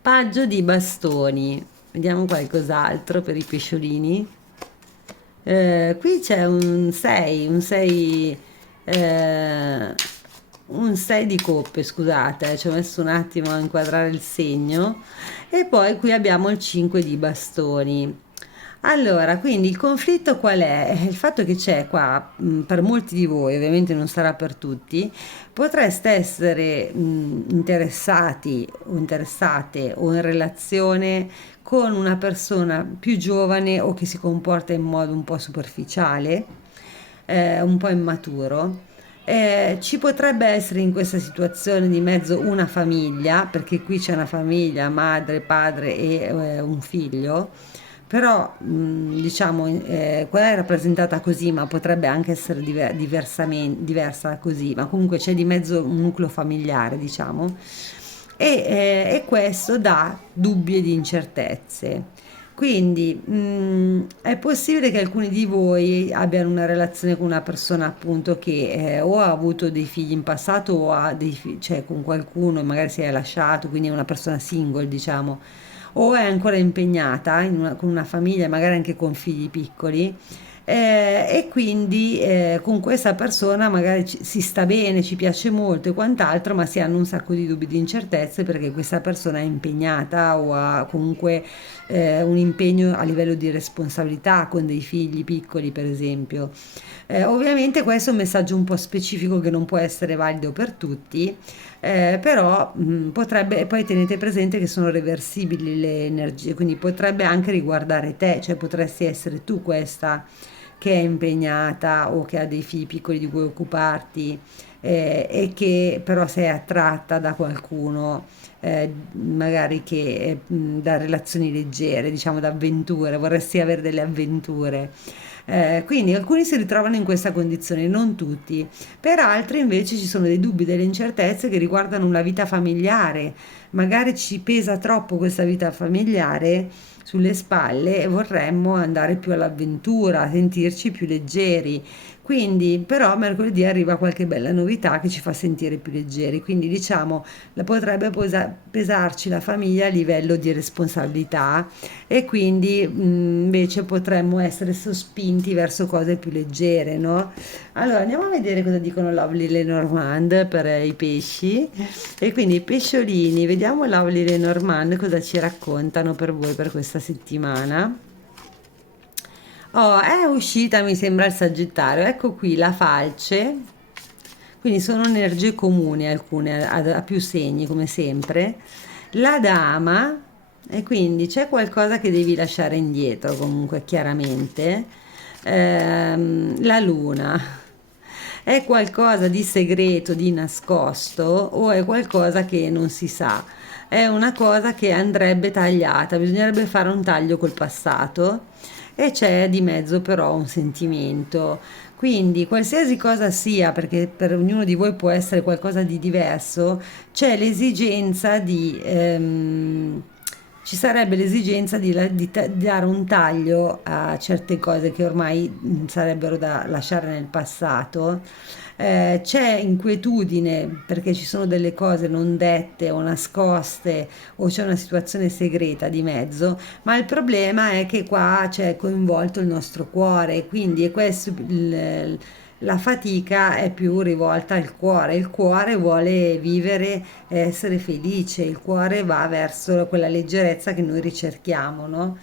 Paggio di bastoni, vediamo qualcos'altro per i pesciolini. Qui c'è un 6, un 6 di coppe, scusate, ci ho messo un attimo a inquadrare il segno. E poi qui abbiamo il 5 di bastoni. Allora, quindi il conflitto qual è? Il fatto che c'è qua, per molti di voi, ovviamente non sarà per tutti, potreste essere interessati o interessate o in relazione con una persona più giovane o che si comporta in modo un po' superficiale, un po' immaturo. Ci potrebbe essere in questa situazione di mezzo una famiglia, perché qui c'è una famiglia, madre, padre e un figlio, però diciamo quella è rappresentata così, ma potrebbe anche essere diversa così, ma comunque c'è di mezzo un nucleo familiare, diciamo, e questo dà dubbi ed incertezze. Quindi è possibile che alcuni di voi abbiano una relazione con una persona appunto che o ha avuto dei figli in passato o ha cioè con qualcuno e magari si è lasciato, quindi è una persona single, diciamo, o è ancora impegnata con una famiglia, magari anche con figli piccoli, E quindi con questa persona magari si sta bene, ci piace molto e quant'altro, ma si hanno un sacco di dubbi, di incertezze perché questa persona è impegnata o ha comunque un impegno a livello di responsabilità con dei figli piccoli, per esempio. Ovviamente questo è un messaggio un po' specifico che non può essere valido per tutti, però potrebbe, e poi tenete presente che sono reversibili le energie, quindi potrebbe anche riguardare te, cioè potresti essere tu questa che è impegnata o che ha dei figli piccoli di cui occuparti e che però sei attratta da qualcuno, magari che da relazioni leggere, diciamo da avventure, vorresti avere delle avventure. Quindi alcuni si ritrovano in questa condizione, non tutti. Per altri invece ci sono dei dubbi, delle incertezze che riguardano la vita familiare. Magari ci pesa troppo questa vita familiare sulle spalle e vorremmo andare più all'avventura, sentirci più leggeri. Quindi, però, mercoledì arriva qualche bella novità che ci fa sentire più leggeri. Quindi, diciamo, potrebbe pesarci la famiglia a livello di responsabilità e quindi invece potremmo essere sospinti verso cose più leggere, no? Allora, andiamo a vedere cosa dicono Lovely Lenormand per i pesci. E quindi i pesciolini, vediamo Lovely Lenormand cosa ci raccontano per voi per questa settimana. Oh, è uscita, mi sembra il Sagittario. Ecco qui la falce. Quindi sono energie comuni alcune, a più segni, come sempre. La dama, e quindi c'è qualcosa che devi lasciare indietro, comunque, chiaramente. La luna. È qualcosa di segreto, di nascosto o è qualcosa che non si sa? È una cosa che andrebbe tagliata, bisognerebbe fare un taglio col passato e c'è di mezzo però un sentimento. Quindi qualsiasi cosa sia, perché per ognuno di voi può essere qualcosa di diverso, c'è l'esigenza di ci sarebbe l'esigenza di dare un taglio a certe cose che ormai sarebbero da lasciare nel passato. C'è inquietudine perché ci sono delle cose non dette o nascoste o c'è una situazione segreta di mezzo, ma il problema è che qua c'è coinvolto il nostro cuore, quindi è questo la fatica è più rivolta al cuore, il cuore vuole vivere, essere felice, il cuore va verso quella leggerezza che noi ricerchiamo, no?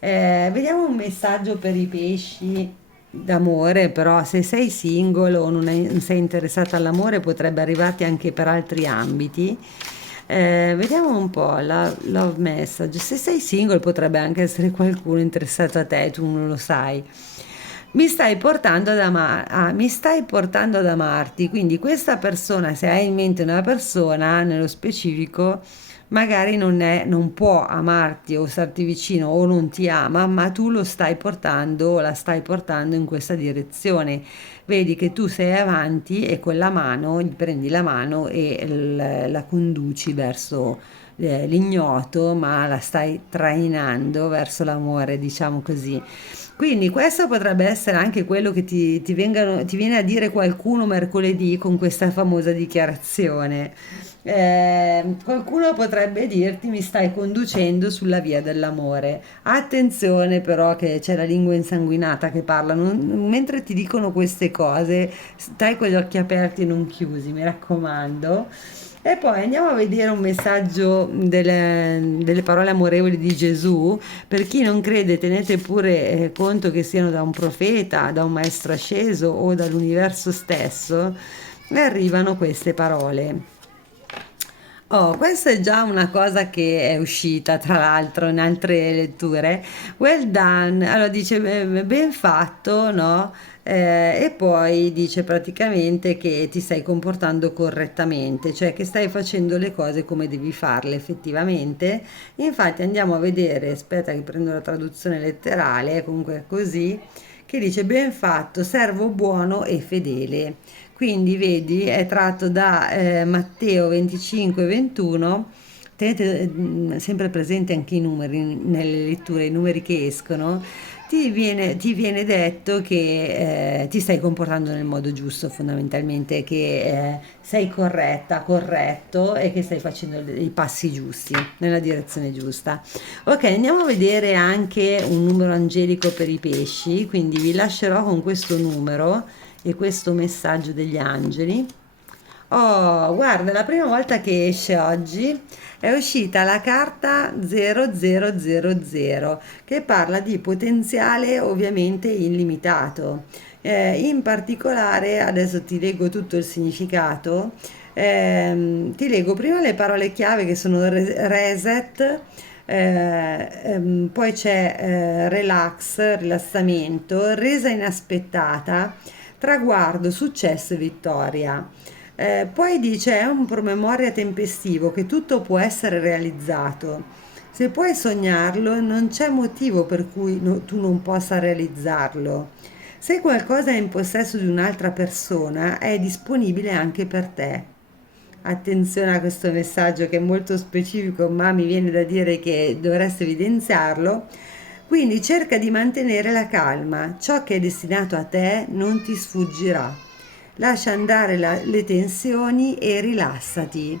Vediamo un messaggio per i pesci d'amore, però se sei single o non sei interessata all'amore potrebbe arrivarti anche per altri ambiti. Vediamo un po' la love message. Se sei single potrebbe anche essere qualcuno interessato a te, tu non lo sai. Mi stai portando ad amarti, quindi questa persona, se hai in mente una persona nello specifico, magari non può amarti o starti vicino o non ti ama, ma tu lo stai portando o la stai portando in questa direzione. Vedi che tu sei avanti e con la mano, gli prendi la mano e la conduci verso l'ignoto, ma la stai trainando verso l'amore, diciamo così. Quindi questo potrebbe essere anche quello che ti viene a dire qualcuno mercoledì con questa famosa dichiarazione. Qualcuno potrebbe dirti mi stai conducendo sulla via dell'amore. Attenzione però che c'è la lingua insanguinata che parla, mentre ti dicono queste cose, stai con gli occhi aperti e non chiusi, mi raccomando. E poi andiamo a vedere un messaggio delle parole amorevoli di Gesù. Per chi non crede, tenete pure conto che siano da un profeta, da un maestro asceso o dall'universo stesso, e arrivano queste parole. Oh, questa è già una cosa che è uscita, tra l'altro, in altre letture. Well done. Allora dice ben fatto, no? E poi dice praticamente che ti stai comportando correttamente, cioè che stai facendo le cose come devi farle effettivamente. Infatti andiamo a vedere, aspetta che prendo la traduzione letterale, comunque è così, che dice ben fatto, servo buono e fedele. Quindi vedi, è tratto da Matteo 25-21 tenete sempre presente anche i numeri nelle letture, i numeri che escono, ti viene detto che ti stai comportando nel modo giusto, fondamentalmente, che sei corretta, corretto e che stai facendo i passi giusti, nella direzione giusta. Ok, andiamo a vedere anche un numero angelico per i pesci, quindi vi lascerò con questo numero e questo messaggio degli angeli. Oh, guarda, la prima volta che esce oggi è uscita la carta 0000 che parla di potenziale ovviamente illimitato. In particolare, adesso ti leggo tutto il significato, ti leggo prima le parole chiave che sono reset, poi c'è relax, rilassamento, resa inaspettata, traguardo, successo e vittoria. Poi dice: è un promemoria tempestivo che tutto può essere realizzato. Se puoi sognarlo, non c'è motivo per cui tu non possa realizzarlo. Se qualcosa è in possesso di un'altra persona, è disponibile anche per te. Attenzione a questo messaggio che è molto specifico, ma mi viene da dire che dovresti evidenziarlo. Quindi cerca di mantenere la calma, ciò che è destinato a te non ti sfuggirà. Lascia andare le tensioni e rilassati.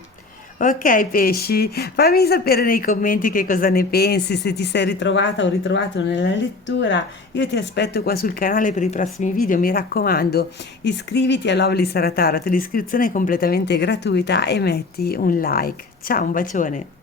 Ok, pesci, fammi sapere nei commenti che cosa ne pensi, se ti sei ritrovata o ritrovato nella lettura. Io ti aspetto qua sul canale per i prossimi video, mi raccomando, iscriviti a Lovely Saratarot, l'iscrizione è completamente gratuita e metti un like. Ciao, un bacione.